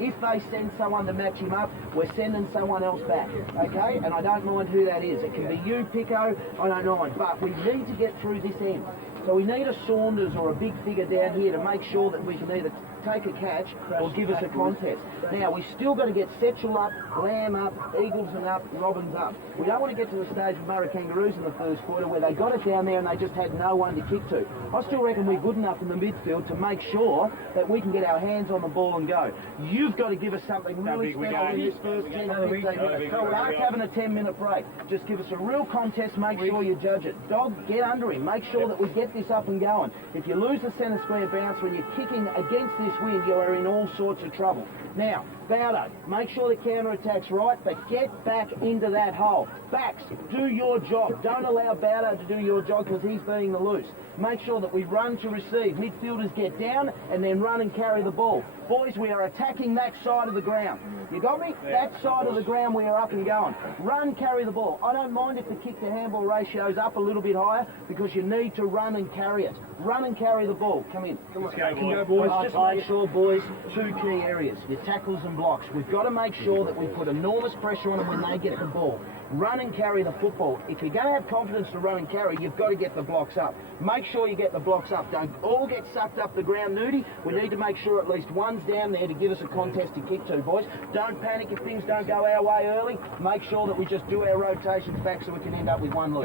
If they send someone to match him up, we're sending someone else back, okay? And I don't mind who that is. It can be you, Pico, I don't mind. But we need to get through this end. So we need a Saunders or a big figure down here to make sure that we can either take a catch or give us a contest. Now, we still got to get Setchell up, Lamb up, Eagleton up, Robbins up. We don't want to get to the stage of Murray Kangaroos in the first quarter where they got it down there and they just had no one to kick to. I still reckon we're good enough in the midfield to make sure that we can get our hands on the ball and go. You've got to give us something really special in this first 10 or 15 minutes. So we aren't having a 10-minute break. Just give us a real contest, make sure you judge it. Dog, get under him. Make sure that we get this up and going. If you lose the centre square bounce when you're kicking against this wind, you are in all sorts of trouble. Now, Bowdo, make sure the counter-attack's right, but get back into that hole. Backs, do your job. Don't allow Bowdo to do your job because he's being the loose. Make sure that we run to receive. Midfielders get down and then run and carry the ball. Boys, we are attacking that side of the ground. You got me? That side of the ground we are up and going. Run, carry the ball. I don't mind if the kick-to-handball ratio is up a little bit higher because you need to run and carry it. Run and carry the ball. Come in. Come on. Go, boys. Just make sure, boys, two key areas. Your tackles and blocks. We've got to make sure that we put enormous pressure on them when they get the ball. Run and carry the football. If you're going to have confidence to run and carry, you've got to get the blocks up. Make sure you get the blocks up. Don't all get sucked up the ground, Nudie. We need to make sure at least one's down there to give us a contest to kick to, boys. Don't panic if things don't go our way early. Make sure that we just do our rotations back so we can end up with one look.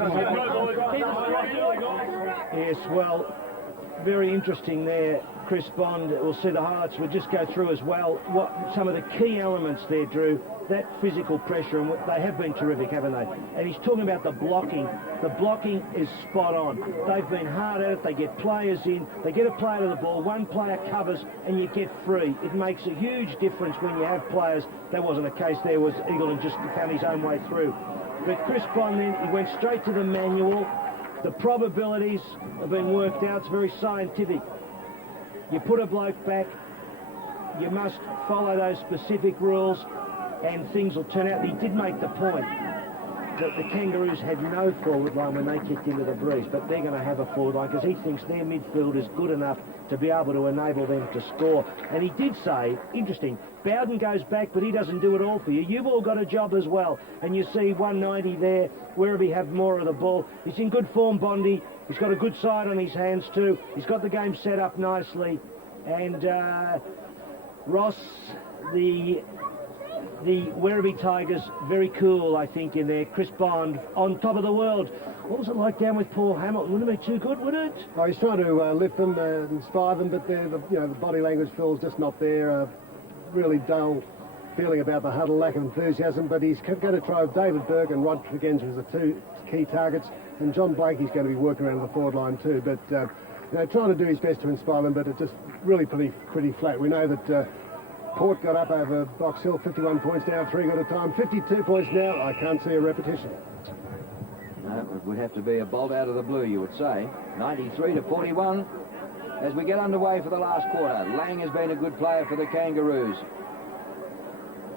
Yes, well, very interesting there. Chris Bond, we'll see the highlights. We'll just go through as well what some of the key elements there, Drew. That physical pressure, and they have been terrific, haven't they? And he's talking about the blocking. The blocking is spot on. They've been hard at it. They get players in. They get a player to the ball. One player covers, and you get free. It makes a huge difference when you have players. That wasn't a case there. Was Eagleton just found his own way through. But Chris Bond then, he went straight to the manual. The probabilities have been worked out. It's very scientific. You put a bloke back, you must follow those specific rules and things will turn out. And he did make the point that the Kangaroos had no forward line when they kicked into the breeze, but they're going to have a forward line because he thinks their midfield is good enough to be able to enable them to score. And he did say, interesting, Bowden goes back, but he doesn't do it all for you. You've all got a job as well. And you see 190 there, Werribee have more of the ball. He's in good form, Bondi. He's got a good side on his hands too. He's got the game set up nicely. And Ross, the Werribee Tigers, very cool, I think, in there. Chris Bond on top of the world. What was it like down with Paul Hamilton? Wouldn't it be too good, would it? Oh, he's trying to lift them, inspire them, but the body language feels just not there. Really dull feeling about the huddle, lack of enthusiasm. But he's going to try with David Burke and Rod Tregenza as the two key targets, and John Blakey's going to be working around the forward line too. But trying to do his best to inspire them, but it's just really pretty flat. We know that Port got up over Box Hill, 51 points down, 3 got a time, 52 points now. I can't see a repetition. No, it would have to be a bolt out of the blue, you would say. 93 to 41 as we get underway for the last quarter. Lang has been a good player for the Kangaroos.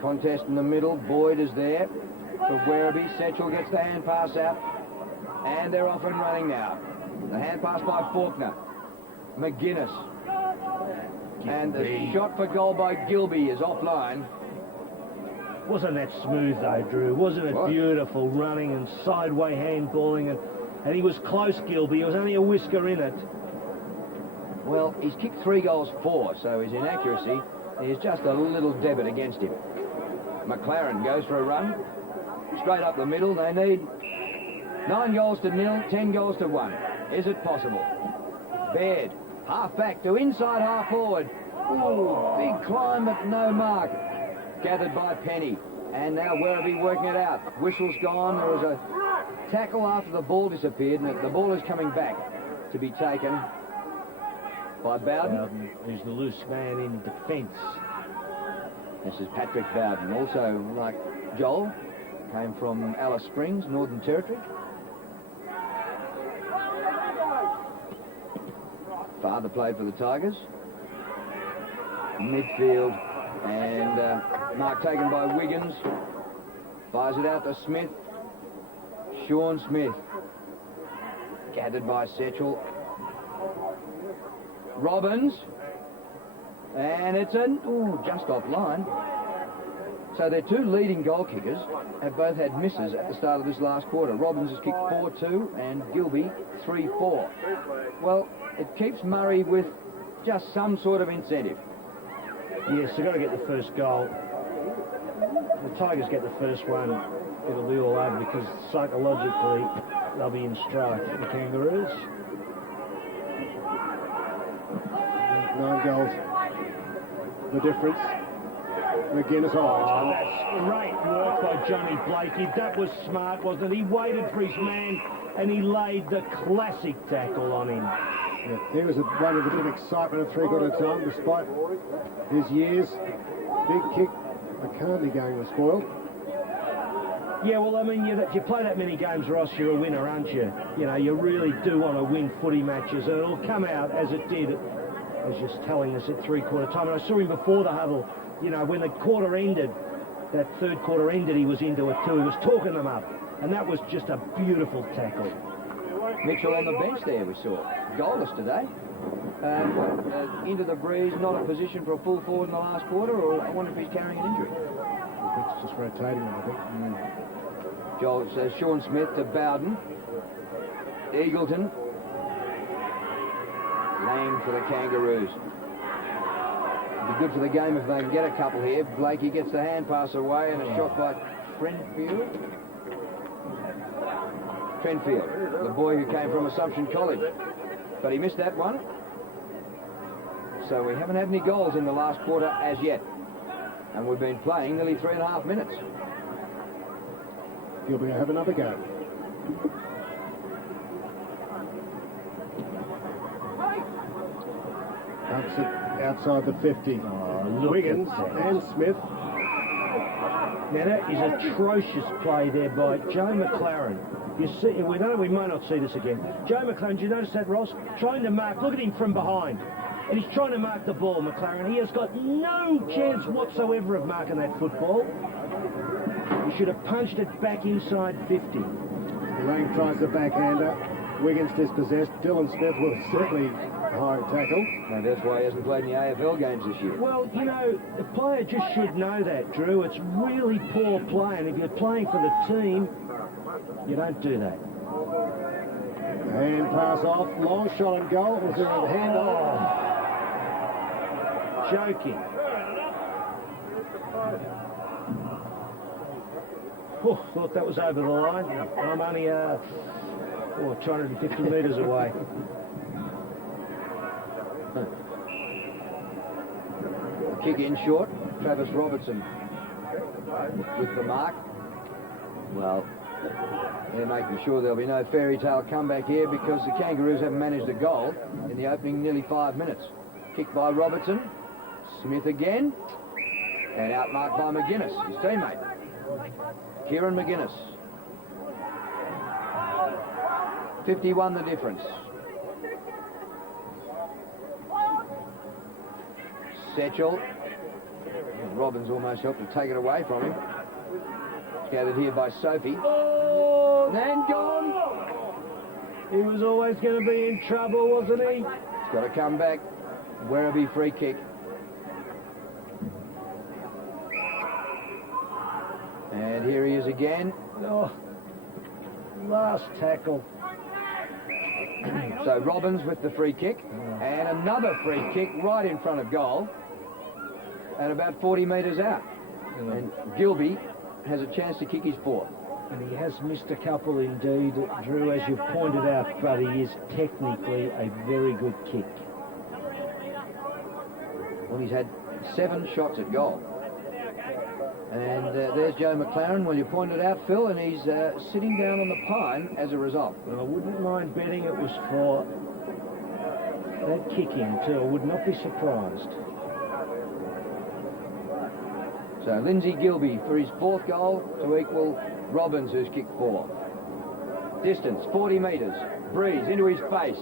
Contest in the middle. Boyd is there for Werribee. Setchell gets the hand pass out, and they're off and running now. The hand pass by Faulkner. McGuinness. And the shot for goal by Gilby is offline. Wasn't that smooth though, Drew? Wasn't it beautiful running and sideway handballing? And he was close, Gilby. He was only a whisker in it. Well, he's kicked 3 goals for, so his inaccuracy is just a little debit against him. McLaren goes for a run. Straight up the middle. They need 9 goals to 0, 10 goals to 1. Is it possible? Baird, half back to inside half forward. Ooh, big climb but no mark. Gathered by Penny. And now Werribee working it out. Whistle's gone. There was a tackle after the ball disappeared, and the ball is coming back to be taken by Bowden. Who's the loose man in defence. This is Patrick Bowden, also like Joel, came from Alice Springs, Northern Territory. Father played for the Tigers. Midfield, and mark taken by Wiggins. Fires it out to Smith. Sean Smith. Gathered by Setchell. Robbins. And it's just offline. So their 2 leading goal kickers have both had misses at the start of this last quarter. Robbins has kicked 4-2 and Gilby 3-4. Well, it keeps Murray with just some sort of incentive. Yes, they've got to get the first goal. The Tigers get the first one, it'll be all over because psychologically they'll be in strife. The Kangaroos. 9 goals. The difference. McGuinness Oh, that's great work by Johnny Blakey. That was smart, wasn't it? He waited for his man and he laid the classic tackle on him. Yeah, he was one with a bit of excitement at three-quarter time, despite his years. Big kick. McCartney going was spoiled. Yeah, well, I mean, if you play that many games, Ross, you're a winner, aren't you? You know, you really do want to win footy matches, and it'll come out as it did. I was just telling us at three-quarter time, and I saw him before the huddle. You know, when the quarter ended, that third quarter ended, he was into it too. He was talking them up, and that was just a beautiful tackle. Mitchell on the bench there, we saw. Goalless today. Into the breeze, not a position for a full forward in the last quarter, or I wonder if he's carrying an injury. It's just rotating him, I think. Joel says Sean Smith to Bowden. Eagleton. Lame for the Kangaroos. It'd be good for the game if they can get a couple here. Blakey gets the hand pass away and a shot by Trentfield. Trentfield, the boy who came from Assumption College. But he missed that one. So we haven't had any goals in the last quarter as yet. And we've been playing nearly 3.5 minutes. Gilby will have another go. That's it outside the 50. Wiggins and Smith. Now that is atrocious play there by Joe McLaren. You see, we might not see this again. Joe McLaren, did you notice that, Ross? Trying to mark, look at him from behind. And he's trying to mark the ball, McLaren. He has got no chance whatsoever of marking that football. He should have punched it back inside 50. Lang tries the backhander. Wiggins dispossessed. Dylan Smith was certainly a high tackle. And that's why he hasn't played in the AFL games this year. Well, you know, the player just should know that, Drew. It's really poor play, and if you're playing for the team, you don't do that. Hand pass off. Long shot and goal. Was there a hand off? Joking. Oh, thought that was over the line. I'm only 250 metres away. Kick in short. Travis Robertson with the mark. Well, they're making sure there'll be no fairy tale comeback here because the Kangaroos haven't managed a goal in the opening nearly 5 minutes. Kick by Robertson. Smith again. And outmarked by McGuinness, his teammate. Kieran McGuinness. 51 the difference. Setchell. Robbins almost helped to take it away from him. Gathered here by Sophie. Oh! And gone. He was always going to be in trouble, wasn't he? He's got to come back. Werribee free kick. And here he is again. Oh, last tackle. So Robbins with the free kick. And another free kick right in front of goal. And about 40 metres out. And Gilby has a chance to kick his fourth. And he has missed a couple indeed, Drew, as you've pointed out, but he is technically a very good kick. Well, he's had 7 shots at goal. And there's Joe McLaren, well, you pointed out, Phil, and he's sitting down on the pine as a result. Well, I wouldn't mind betting it was for that kick in, too. I would not be surprised. So Lindsay Gilby for his 4th goal to equal Robbins, who's kicked 4. Distance, 40 metres. Breeze into his face.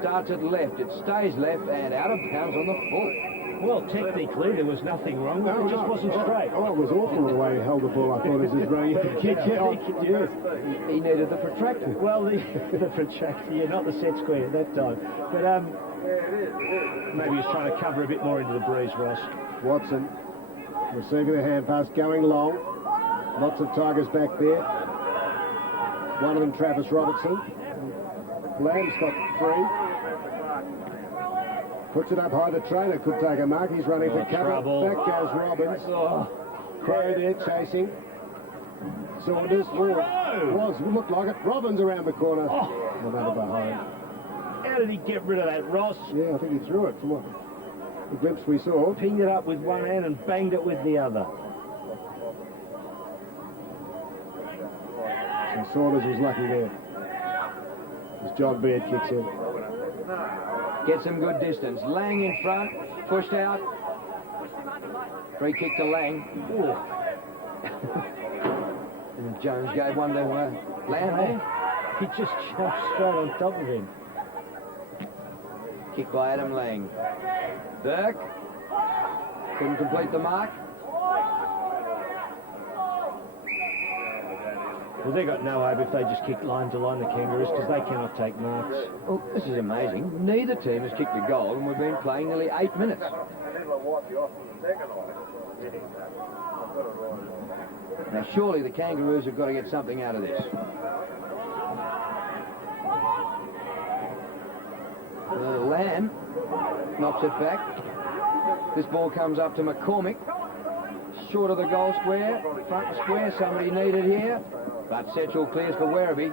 Starts at left, it stays left, and out of bounds on the full. Well, technically, there was nothing wrong with it. It just wasn't straight. Oh, it was awful the way he held the ball. I thought it was his running kick. Yes. He needed the protractor. Well, the protractor, yeah, not the set square at that time. But maybe he's trying to cover a bit more into the breeze, Ross. Watson receiving the hand pass, going long. Lots of Tigers back there. One of them, Travis Robertson. Lamb's got 3. Puts it up high. The trainer could take a mark. He's running for cover. Trouble. Back goes Robbins. Crow there chasing. Saunders forward. Looked like it. Robbins around the corner. Another behind. How did he get rid of that, Ross? Yeah, I think he threw it from what the glimpse we saw. Pinged it up with one hand and banged it with the other. So Saunders was lucky there. As John Beard kicks in. Gets some good distance. Lang in front, pushed out. Free kick to Lang. And Jones gave one to Lang there. He just jumped straight on top of him. Kick by Adam Lang. Burke couldn't complete the mark. Well, they got no hope if they just kick line to line, the Kangaroos, because they cannot take marks. Well, this is amazing. Neither team has kicked a goal, and we've been playing nearly 8 minutes. Now, surely the Kangaroos have got to get something out of this. Lamb knocks it back. This ball comes up to McCormick. Short of the goal square. Front square, somebody needed here. But Setchell clears for Werribee.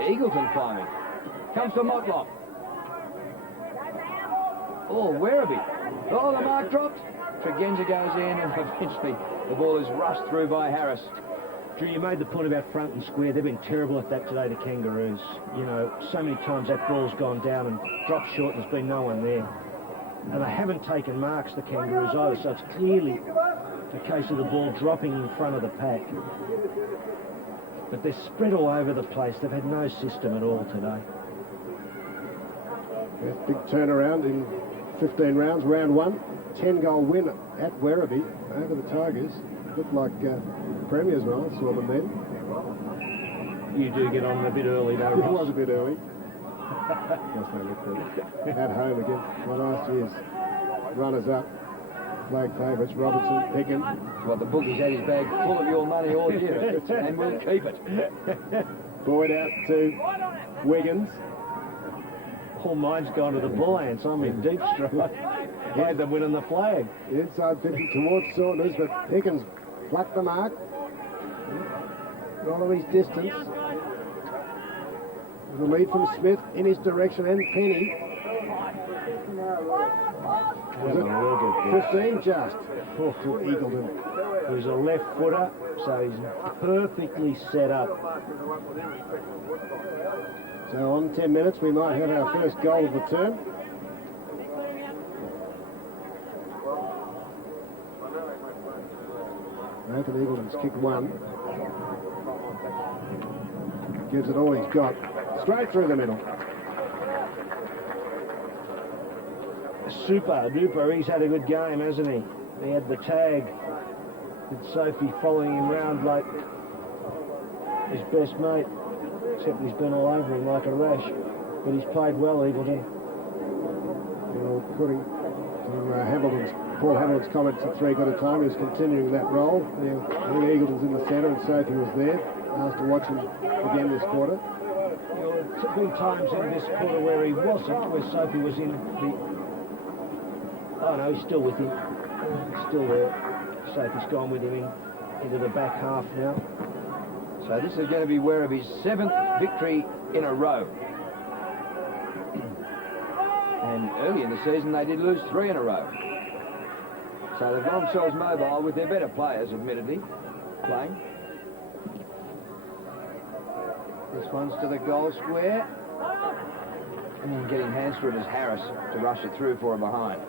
Eagleton climbing. Comes to Motlop. Oh, Werribee. Oh, the mark dropped. Tregenza goes in, and eventually the ball is rushed through by Harris. Drew, you made the point about front and square. They've been terrible at that today, the Kangaroos. You know, so many times that ball's gone down and dropped short and there's been no one there. And they haven't taken marks, the Kangaroos, either, so it's clearly a case of the ball dropping in front of the pack. But they're spread all over the place. They've had no system at all today. Yeah, big turnaround in 15 rounds. Round 1, 10-goal win at Werribee over the Tigers. Looked like Premiers role, saw them then. You do get on a bit early, though, It Ross. was a bit early. Yes, they looked good. At home again. Last year's runners-up. Flag favourites, Robertson, Picken. Well, the bookie's had his bag full of your money all year, and we'll keep it. Boyd out to Wiggins. All mine's gone to the Bull Ants. I'm in deep stride. I had them winning the flag. Inside 50 towards Saunders, but Pickens plucked the mark. All of his distance. The lead from Smith in his direction, and Penny. Was it 15 just? To Eagleton. Who's a left footer, so he's perfectly set up. So on 10 minutes we might have our first goal of the term. Nathan Eagleton's kicked one. Gives it all he's got. Straight through the middle. Super duper, he's had a good game, hasn't he? He had the tag with Sophie following him round like his best mate, except he's been all over him like a rash. But he's played well, Eagleton. Well, according to Paul Hamilton's comments at 3 quarter time, he was continuing that role. I think Eagleton's in the centre and Sophie was there. Asked to watch him again this quarter. Well, there's been times in this quarter where he wasn't, where Sophie was in the... Oh no, he's still with him. He's still there. Sophie's gone with him into the back half now. So this is going to be Werribee's 7th victory in a row. And early in the season they did lose 3 in a row. So they've got themselves mobile with their better players, admittedly, playing. This one's to the goal square. And then getting hands for it is Harris to rush it through for a behind.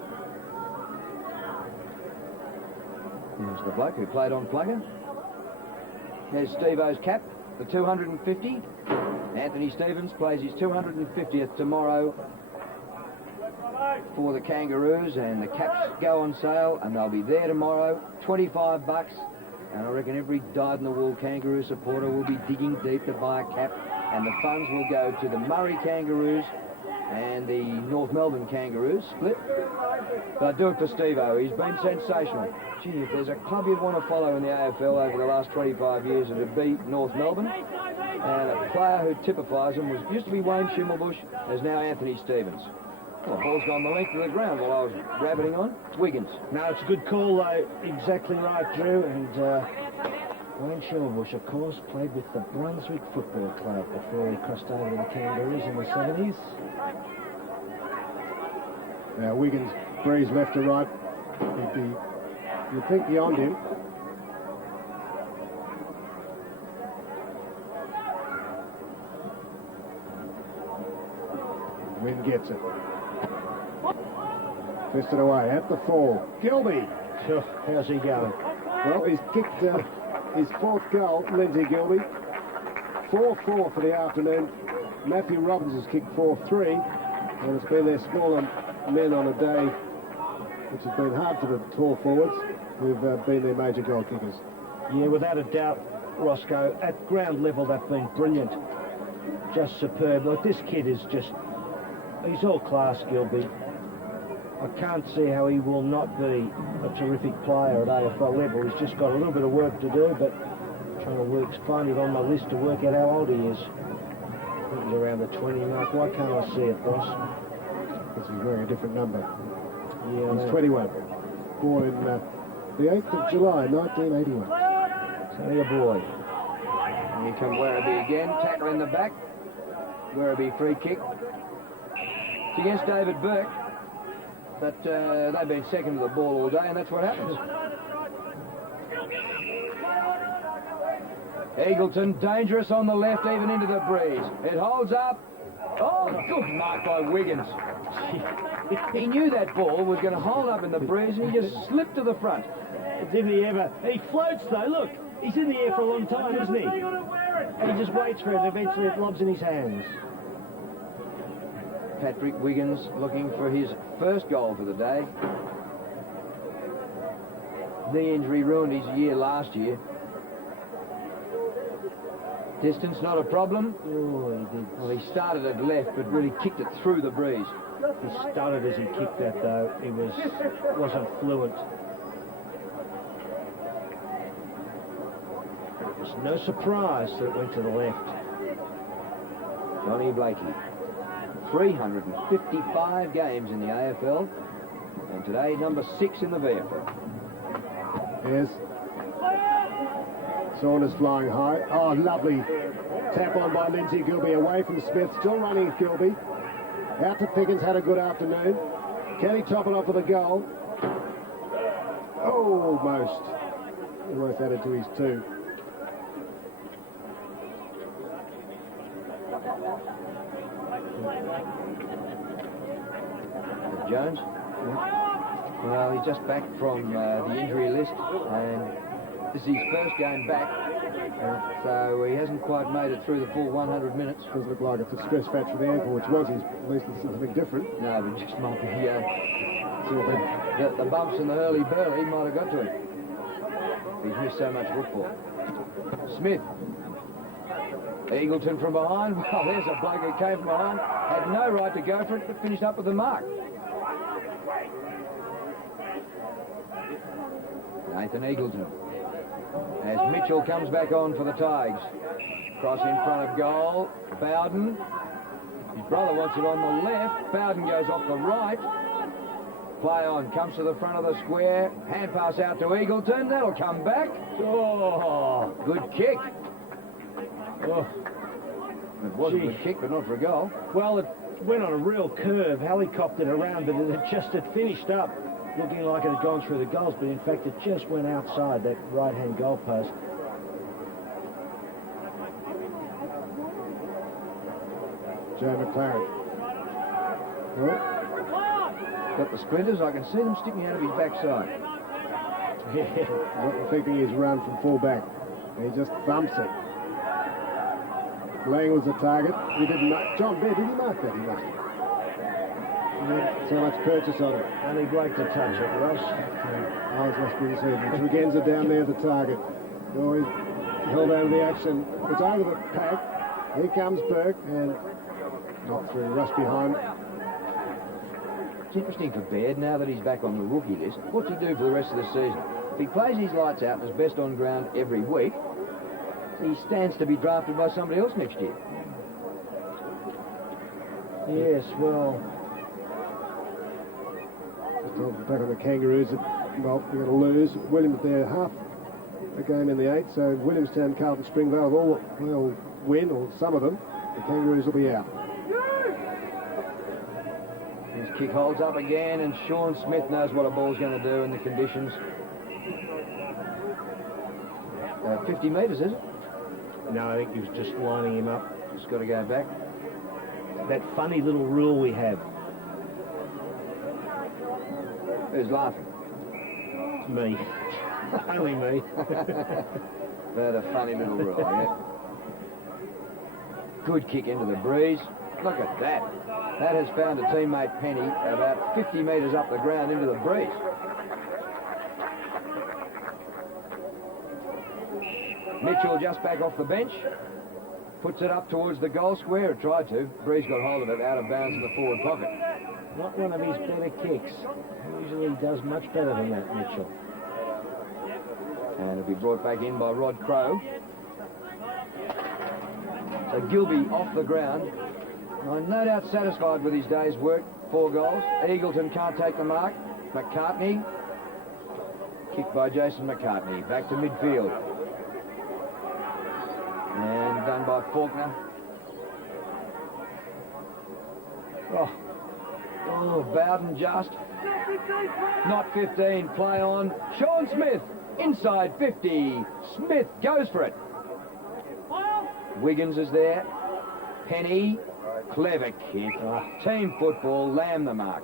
There's the bloke who played on Plugger. There's Steve-O's cap, the 250. Anthony Stevens plays his 250th tomorrow for the Kangaroos, and the caps go on sale, and they'll be there tomorrow, $25. And I reckon every dyed-in-the-wool Kangaroo supporter will be digging deep to buy a cap, and the funds will go to the Murray Kangaroos and the North Melbourne Kangaroos split. But I do it for Steve-O. He's been sensational. Gee, if there's a club you'd want to follow in the AFL over the last 25 years, it would be North Melbourne. And a player who typifies them used to be Wayne Schimmelbusch, is now Anthony Stevens. Well, the ball's gone the length of the ground while I was rabbiting on. Wiggins. No, it's a good call, though. Exactly right, Drew. And Wayne Shelbush, of course, played with the Brunswick Football Club before he crossed over to the Kangaroos in the 70s. Now Wiggins, breeze left to right. You'd think beyond him. Wynn gets it. Fisted away at the 4. Gilby. Sure. How's he going? Well, he's kicked his 4th goal, Lindsay Gilby. 4-4 for the afternoon. Matthew Robbins has kicked 4-3. And it's been their smaller men on a day, which has been hard for the tall forwards, who've been their major goal kickers. Yeah, without a doubt, Roscoe. At ground level, they've been brilliant. Just superb. Look, this kid is just... He's all class, Gilby. I can't see how he will not be a terrific player at AFL level. He's just got a little bit of work to do, but trying to find it on my list to work out how old he is. I think he's around the 20 mark. Why can't I see it, boss? Because he's wearing a different number. Yeah, he's 21. Born in the 8th of July, 1981. It's only a boy. And here come Werribee again, tackling the back. Werribee free kick. It's against David Burke. But they've been second to the ball all day, and that's what happens. Eagleton, dangerous on the left, even into the breeze. It holds up. Oh, good mark by Wiggins. He knew that ball was going to hold up in the breeze, and he just slipped to the front. Did he ever? He floats, though. Look, he's in the air for a long time, isn't he? And he just waits for it, and eventually it lobs in his hands. Patrick Wiggins looking for his first goal for the day. Knee injury ruined his year last year. Distance not a problem. Oh, he did. Well, he started at left, but really kicked it through the breeze. He stuttered as he kicked that, though. He wasn't fluent. It was no surprise that it went to the left. Johnny Blakey. 355 games in the AFL, and today number 6 in the VFL. Yes. Saunders flying high. Oh, lovely tap on by Lindsay Gilby away from Smith. Still running Gilby. Out to Pickens, had a good afternoon. Can he top it off with a goal? Almost. Almost added to his 2. Jones? Yeah. Well, he's just back from the injury list, and this is his first game back, so he hasn't quite made it through the full 100 minutes. Does look like it's a stress patch for the ankle, which was his, at least it's something different. No, but just might be the bumps and the hurly-burly might have got to him. He's missed so much football. Smith. Eagleton from behind. Well, there's a bloke who came from behind. Had no right to go for it, but finished up with the mark. Nathan Eagleton. As Mitchell comes back on for the Tigers. Cross in front of goal. Bowden. His brother wants it on the left. Bowden goes off the right. Play on. Comes to the front of the square. Hand pass out to Eagleton. That'll come back. Oh, good kick. Oh. It was a good kick, but not for a goal. Well, it went on a real curve, helicoptered around, but it finished up looking like it had gone through the goals, but in fact it just went outside that right-hand goal post. Joe McLaren. Oh. Got the splinters. I can see them sticking out of his backside. Yeah. Not thinking he's run from full back. He just bumps it. Lang was the target. He didn't mark. John Baird, did he mark that? He must have. So much purchase on it. Only Blake to touch it, Ross. I was just going to say, Tregenza down there, the target. Oh, he's held out of the action. It's over the pack. Here comes Burke, and not through. Rush behind. It's interesting for Baird, now that he's back on the rookie list. What's he do for the rest of the season? If he plays his lights out and is best on ground every week, he stands to be drafted by somebody else next year. Yes, well, So back on the Kangaroos, well, we're going to lose. Williams, they're half a game in the 8th, so Williamstown, Carlton, Springvale will win, or some of them. The Kangaroos will be out. His kick holds up again, and Sean Smith knows what a ball's going to do in the conditions. 50 metres, is it? No, I think he was just lining him up. Just got to go back. That funny little rule we have. Who's laughing? Me. Only me. They're a funny little rule, yeah. Good kick into the breeze. Look at that. That has found a teammate, Penny, about 50 metres up the ground into the breeze. Mitchell just back off the bench. Puts it up towards the goal square. It tried to. Breeze got hold of it out of bounds in the forward pocket. Not one of his better kicks. Usually he does much better than that, Mitchell. And it'll be brought back in by Rod Crow. So Gilby off the ground. I'm no doubt satisfied with his day's work. 4 goals. Eagleton can't take the mark. McCartney. Kicked by Jason McCartney. Back to midfield. And done by Faulkner. Oh, Bowden just. Not 15. Play on. Sean Smith. Inside 50. Smith goes for it. Wiggins is there. Penny. Clever kick. Team football. Lamb the mark.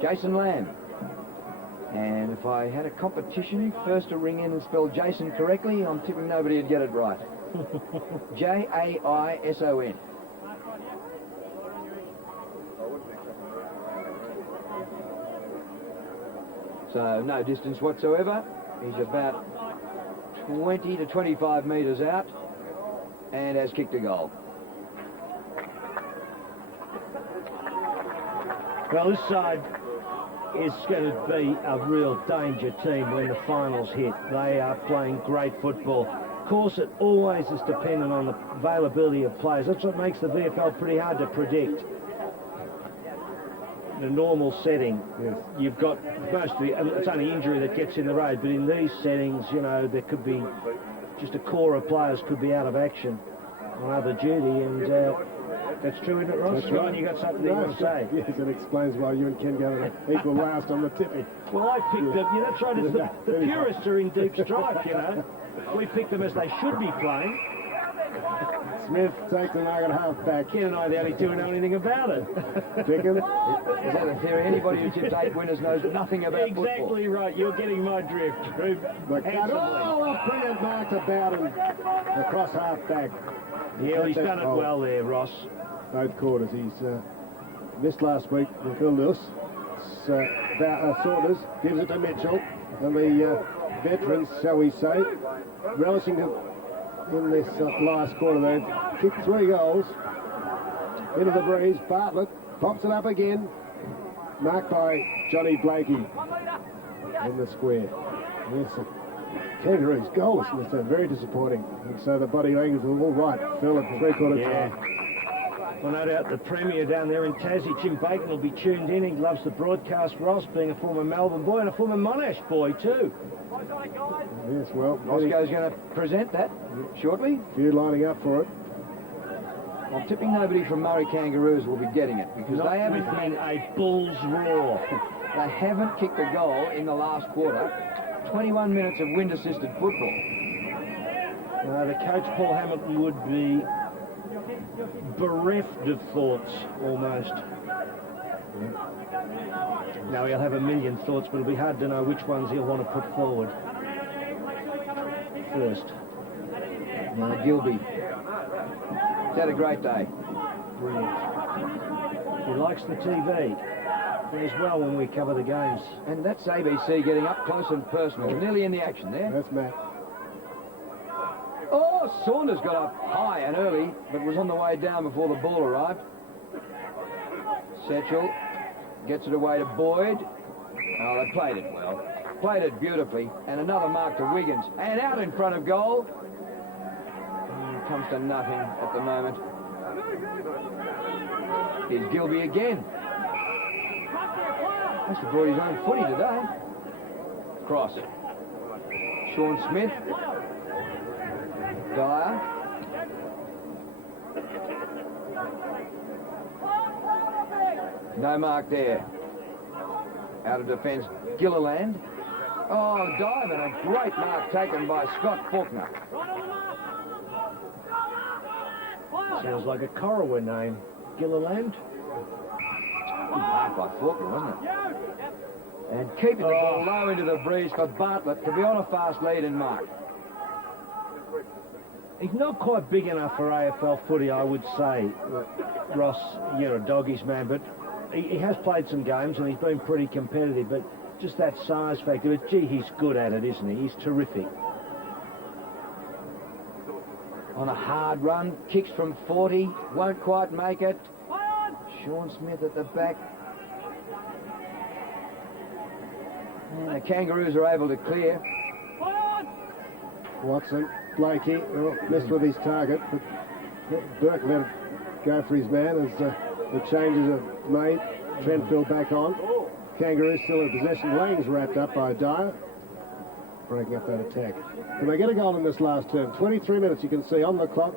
Jason Lamb. And if I had a competition, first to ring in and spell Jason correctly, I'm tipping nobody would get it right. Jaison. So no distance whatsoever. He's about 20 to 25 metres out and has kicked a goal. Well, this side is going to be a real danger team when the finals hit. They are playing great football. Of course, it always is dependent on the availability of players. That's what makes the VFL pretty hard to predict. In a normal setting, you've got mostly, it's only injury that gets in the road, but in these settings, you know, there could be just a core of players could be out of action on other duty, and that's true, isn't it, Ross? That's right. You got something you want to say? Yes, it explains why you and Ken got equal last on the tipping. Well, I picked them. Yeah, that's right. It's the purists are in deep strife, you know. We picked them as they should be playing. Smith takes the mark at half-back. Ken and I are the only two who know anything about it. Dickens. Is that a theory? Anybody who tips 8 winners knows nothing about football. Exactly right. You're getting my drift. A brilliant mark to Bowden across half-back. Yeah, he's done it well there, Ross. Both quarters. He's missed last week with illness. Saunders gives it to Mitchell, and the veterans, shall we say, relishing in this last quarter. They've kicked 3 goals into the breeze. Bartlett pops it up again, marked by Johnny Blakey in the square. Yes, Kangaroos goalless in this turn, very disappointing. And so the body language was all right. Phil at 3/4 time. Well, no doubt the Premier down there in Tassie, Jim Bacon, will be tuned in. He loves the broadcast, Ross, being a former Melbourne boy and a former Monash boy too. Yes, well, Roscoe's going to present that shortly. Few lining up for it. I'm tipping nobody from Murray Kangaroos will be getting it because they haven't been a bull's roar. They haven't kicked a goal in the last quarter. 21 minutes of wind-assisted football. The coach, Paul Hamilton, would be bereft of thoughts, almost. Now, he'll have a million thoughts, but it'll be hard to know which ones he'll want to put forward first. Now, Gilby. He's had a great day. Brilliant. He likes the TV. Plays well when we cover the games. And that's ABC getting up close and personal, nearly in the action there. That's Matt. Oh, Saunders got up high and early, but was on the way down before the ball arrived. Setchell gets it away to Boyd. Oh, they played it well. Played it beautifully. And another mark to Wiggins. And out in front of goal. Comes to nothing at the moment. Here's Gilby again. Must have brought his own footy today. Cross. Sean Smith. Dyer. No mark there. Out of defence, Gilliland. Oh, dive, and a great mark taken by Scott Faulkner. Sounds like a Corowa name. Gilliland. Good mark by Faulkner, wasn't it? And keeping the ball low into the breeze for Bartlett to be on a fast lead and mark. He's not quite big enough for AFL footy, I would say. Ross, you're a doggies man, but he has played some games and he's been pretty competitive, but just that size factor. But gee, he's good at it, isn't he? He's terrific. On a hard run, kicks from 40, won't quite make it. Sean Smith at the back. And the Kangaroos are able to clear. Watson, Blakey, messed with his target, but Burke let it go for his man as the changes are made. Trentfield back on. Kangaroos still in possession. Lang's wrapped up by Dyer, breaking up that attack. Can they get a goal in this last term? 23 minutes you can see on the clock.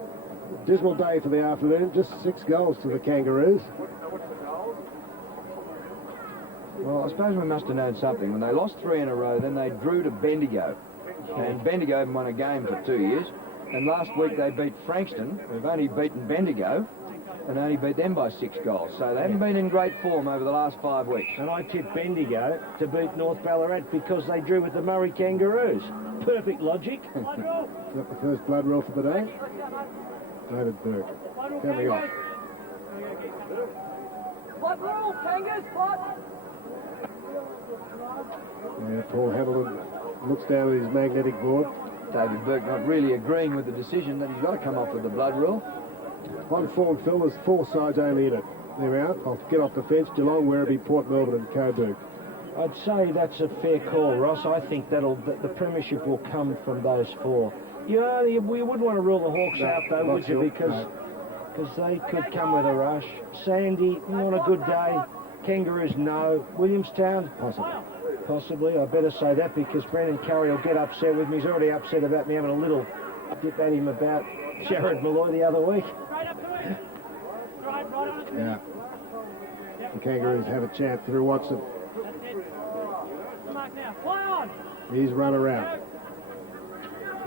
Dismal day for the afternoon. Just 6 goals to the Kangaroos. Well, I suppose we must have known something. When they lost 3 in a row, then they drew to Bendigo. And Bendigo haven't won a game for 2 years. And last week they beat Frankston, who've only beaten Bendigo, and only beat them by 6 goals. So they haven't been in great form over the last 5 weeks. And I tipped Bendigo to beat North Ballarat because they drew with the Murray Kangaroos. Perfect logic. Got the first blood roll for the day. David Burke coming off. Blood roll, Kangas, blood. Yeah, Paul Hamilton looks down at his magnetic board. David Burke not really agreeing with the decision that he's got to come off with the blood rule. On form, Phil, there's 4 sides only in it. They're out. I'll get off the fence. Geelong, Werribee, Port Melbourne and Coburg. I'd say that's a fair call, Ross. I think the premiership will come from those 4. We wouldn't want to rule the Hawks out, though, would you? Because they could come with a rush. Sandy, not a good day. Kangaroos, no. Williamstown, possibly. I better say that because Brendan Curry will get upset with me. He's already upset about me having a little dip at him about Jared Malloy the other week. Yeah. The Kangaroos have a chance through Watson. He's run around.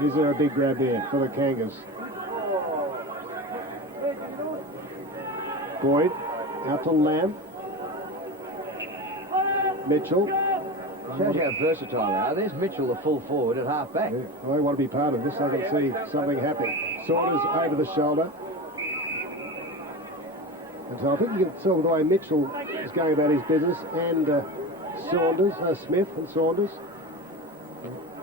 Is there a big grab there for the Kangas? Boyd out to Lamb. Mitchell. Shows how versatile they are. There's Mitchell, the full forward, at half back. Yeah, well, they want to be part of this. I can see something happening. Saunders over the shoulder. And so I think you can tell the way Mitchell is going about his business, and Smith and Saunders.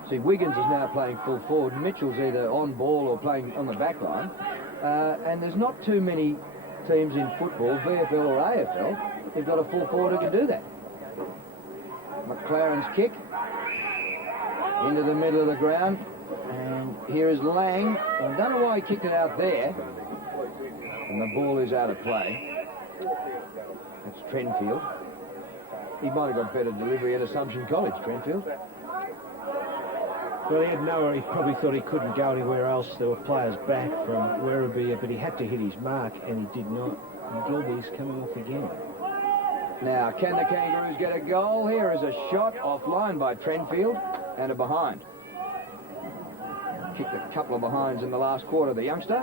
See, Wiggins is now playing full forward. Mitchell's either on ball or playing on the back line. And there's not too many teams in football, VFL or AFL, who've got a full forward who can do that. McLaren's kick into the middle of the ground, and here is Lang. I don't know why he kicked it out there, and the ball is out of play. That's Trentfield. He might have got better delivery at Assumption College, Trentfield. Well, he had nowhere. He probably thought he couldn't go anywhere else. There were players back from Werribee, but he had to hit his mark, and he did not. And Gilby's coming off again. Now, can the Kangaroos get a goal? Here is a shot offline by Trentfield and a behind. Kicked a couple of behinds in the last quarter, the youngster.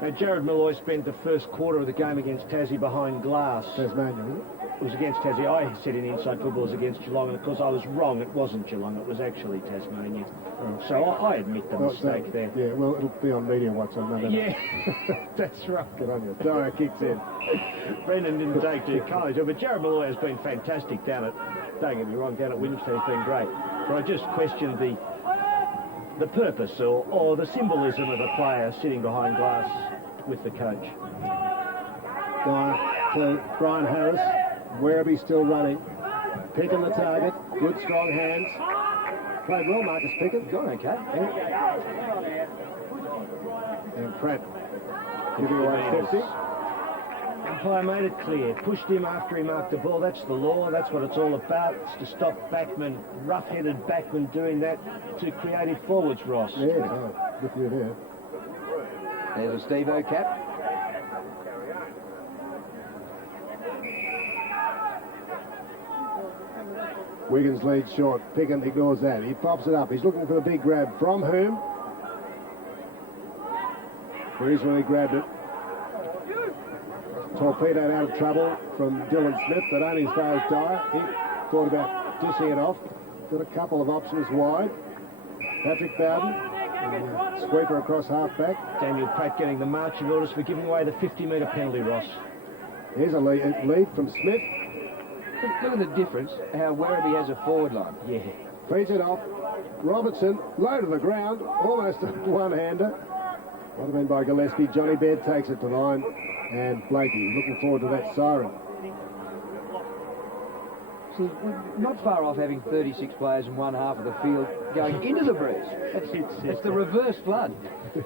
Now, Jared Malloy spent the first quarter of the game against Tassie behind glass. Tasmania, wasn't it? It was against Tassie. I said in Inside Football it was against Geelong, and of course I was wrong. It wasn't Geelong, it was actually Tasmania. So I admit the mistake there. Yeah, well, it'll be on Media Watch on Monday. Yeah, that's right. Good on you. Dyer kicks in. Brendan didn't take to college, but Jared Malloy has been fantastic down at, don't get me wrong, down at Williamstown. He's been great. But I just questioned the purpose or the symbolism of a player sitting behind glass with the coach. Dyer to Brian Harris. Werribee still running. Picking the target. Good strong hands. Played well, Marcus Pickett. Gone okay. Yeah. And Pratt giving away 50. Umpire made it clear. Pushed him after he marked the ball. That's the law. That's what it's all about. It's to stop backmen, rough-headed backmen doing that to creative forwards, Ross. Yeah, with you there. There's a Steve-O cap. Wiggins leads short. Pickens ignores that. He pops it up. He's looking for the big grab. From whom? Breeze really grabbed it. Torpedoed out of trouble from Dylan Smith, but only as far as Dyer. He thought about dishing it off. Got a couple of options wide. Patrick Bowden. Sweeper across half-back. Daniel Pratt getting the marching orders for giving away the 50-metre penalty, Ross. Here's a lead from Smith. Look at the difference, how Werribee has a forward line. Yeah. Feeds it off. Robertson, low to the ground, almost a one-hander. Might have been by Gillespie. Johnny Baird takes it to line. And Blakey, looking forward to that siren. See, we're not far off having 36 players in one half of the field going into the breeze. It's the reverse flood.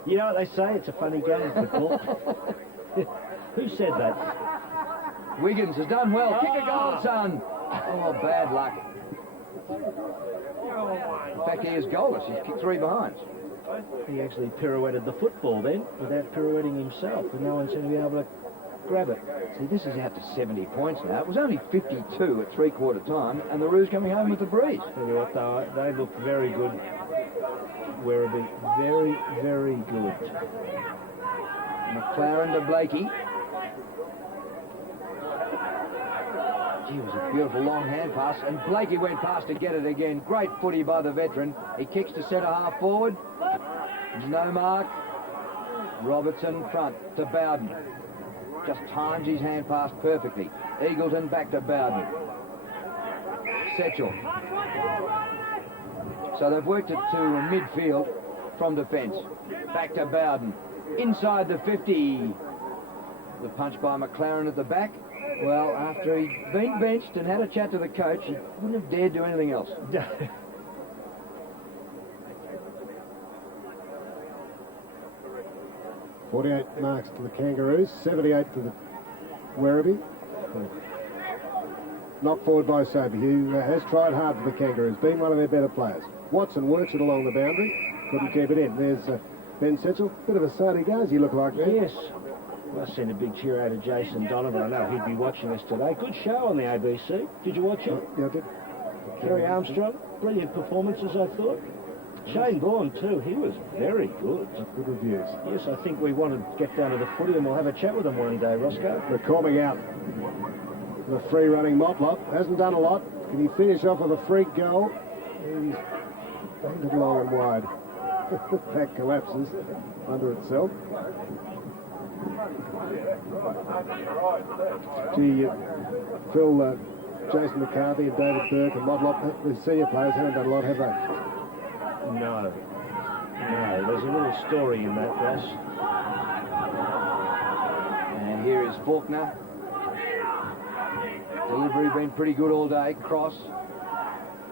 You know what they say? It's a funny game, football. Who said that? Wiggins has done well. Kick a goal, son. Oh, bad luck. In fact, he is goalless. He's kicked 3 behinds. He actually pirouetted the football then without pirouetting himself, and no one seemed to be able to grab it. See, this is out to 70 points now. It was only 52 at three-quarter time, and the Roos coming home with the breeze. Tell you what, though, they look very good. Werribee, very, very good. McLaren to Blakey. Gee, it was a beautiful long hand pass, and Blakey went past to get it again. Great footy by the veteran. He kicks to centre half forward. No mark. Robertson front to Bowden. Just times his hand pass perfectly. Eagleton back to Bowden. Setchell. So they've worked it to midfield from defence. Back to Bowden. Inside the 50. The punch by McLaren at the back. Well, after he'd been benched and had a chat to the coach, he wouldn't have dared do anything else. 48 marks to the Kangaroos, 78 to the Werribee. Knocked forward by Soapy, who has tried hard for the Kangaroos, been one of their better players. Watson works it along the boundary, couldn't keep it in. There's Ben Setchell, bit of a sight he goes, he looked like that. Yes. Well, I sent a big cheer out to Jason Donovan. I know he'd be watching us today. Good show on the ABC. Did you watch it? Yeah, I did. Kerry Armstrong, brilliant performances, I thought. Shane Bourne, too, he was very good. Good reviews. Yes, I think we want to get down to the footy and we'll have a chat with him one day, Roscoe. McCormick out. The free-running Motlop. Hasn't done a lot. Can he finish off with a freak goal? He's banged it long and wide. That collapses under itself. Gee, Phil, Jason McCarthy and David Burke and Motlop, the senior players haven't done a lot, have they? No. No, there's a little story in that, Ross. And here is Faulkner. Delivery been pretty good all day. Cross.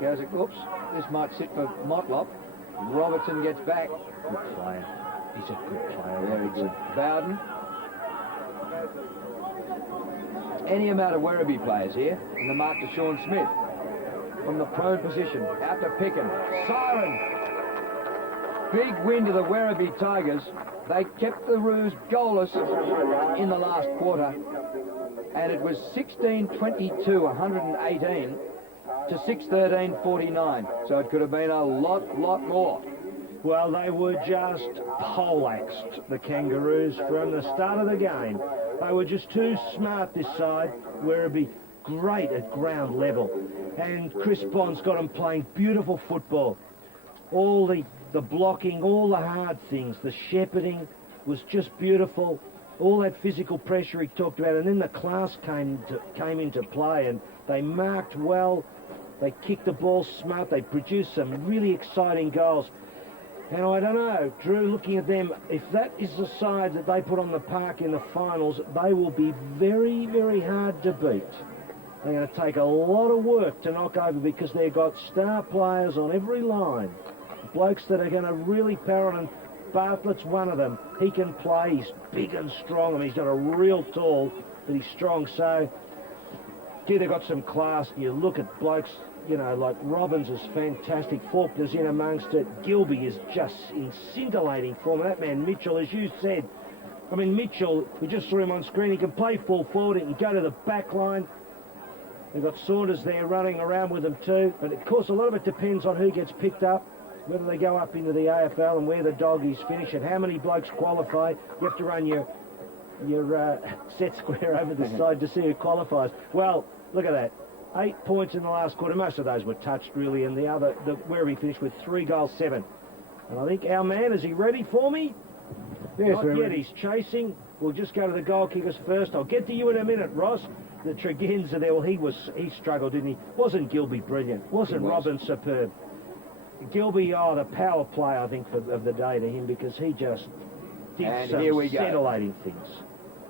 Goes, oops, this might sit for Motlop. Robertson gets back. Good player. He's a good player. Very good. Bowden. Any amount of Werribee players here. And the mark to Sean Smith. From the prone position. Out to Picken. Siren. Big win to the Werribee Tigers. They kept the Roos goalless in the last quarter. And it was 16-22, 118 to 6-13-49. So it could have been a lot more. Well, they were just poleaxed, the Kangaroos, from the start of the game. They were just too smart this side. Werribee great at ground level. And Chris Bond's got them playing beautiful football. All the blocking, all the hard things, the shepherding was just beautiful. All that physical pressure he talked about, and then the class came into play, and they marked well. They kicked the ball smart. They produced some really exciting goals. And I don't know, Drew, looking at them, if that is the side that they put on the park in the finals, they will be very, very hard to beat. They're going to take a lot of work to knock over because they've got star players on every line. Blokes that are going to really power on. Bartlett's one of them. He can play. He's big and strong, and he's got a real tall but he's strong. So, gee, they've got some class. You look at blokes, you know, like Robbins is fantastic. Faulkner's in amongst it. Gilby is just in scintillating form. That man Mitchell, as you said, I mean, Mitchell, we just saw him on screen. He can play full forward. He can go to the back line. They've got Saunders there running around with them too. But, of course, a lot of it depends on who gets picked up, whether they go up into the AFL and where the doggies finish and how many blokes qualify. You have to run your set square over the side to see who qualifies. Well, look at that. 8 points in the last quarter. Most of those were touched, really, and the Werribee finished with 3 goals, 7. And I think our man, is he ready for me? Yes, Not yet, he's chasing. We'll just go to the goal kickers first. I'll get to you in a minute, Ross. The Tregenza there, well, he struggled, didn't he? Wasn't Gilby brilliant? Wasn't Robbins superb? Gilby, the power play, I think, of the day to him, because he just did And some here we go. scintillating things.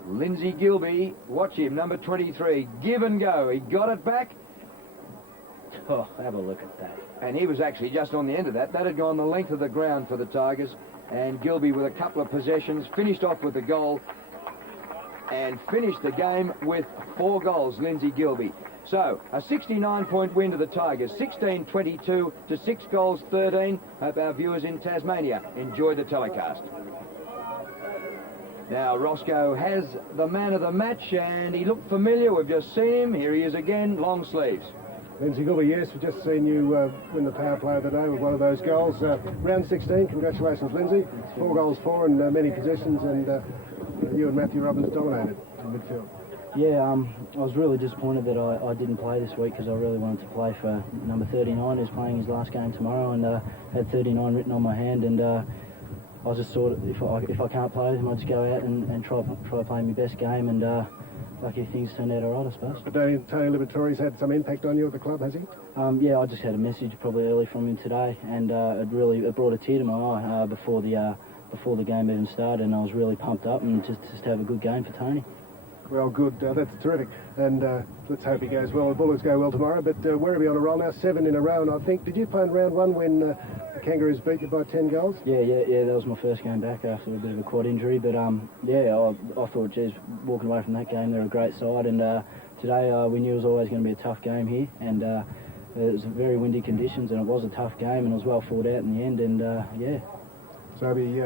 Lindsay Gilby, watch him, number 23, give and go. He got it back. Oh, have a look at that. And he was actually just on the end of that. That had gone the length of the ground for the Tigers. And Gilby, with a couple of possessions, finished off with the goal and finished the game with 4 goals, Lindsay Gilby. So, a 69-point win to the Tigers, 16-22 to 6 goals, 13. Hope our viewers in Tasmania enjoy the telecast. Now, Roscoe has the man of the match, and he looked familiar. We've just seen him. Here he is again, long sleeves. Lindsay Gilby, yes, we've just seen you win the power play of the day with one of those goals. Round 16, congratulations, Lindsay. 4 goals, 4 and many possessions, and you and Matthew Robbins dominated in midfield. Yeah, I was really disappointed that I didn't play this week, because I really wanted to play for number 39, who's playing his last game tomorrow, and had 39 written on my hand, and I just thought if I can't play with him, I'd just go out and try playing my best game, and lucky things turned out all right, I suppose. But Tony Liberatore's had some impact on you at the club, has he? Yeah, I just had a message probably early from him today, and it brought a tear to my eye before the game even started, and I was really pumped up, and just to have a good game for Tony. Well, good. That's terrific. And let's hope he goes well. The Bullets go well tomorrow. But Werribee on a roll now, 7 in a row. And I think, did you play in round 1 when the Kangaroos beat you by 10 goals? Yeah. That was my first game back after a bit of a quad injury. But I thought, geez, walking away from that game, they're a great side. And today we knew it was always going to be a tough game here. And it was very windy conditions, and it was a tough game, and it was well fought out in the end. And yeah. So I'll be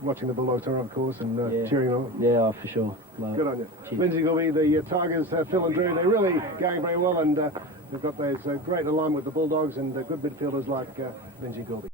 watching the Bulldogs tomorrow, of course, and cheering on. Yeah, for sure. Good on you. Cheers. Lindsay Gilby, the Tigers, Phil and Drew, they're really going very well, and they've got those great alignment with the Bulldogs and good midfielders like Lindsay Gilby.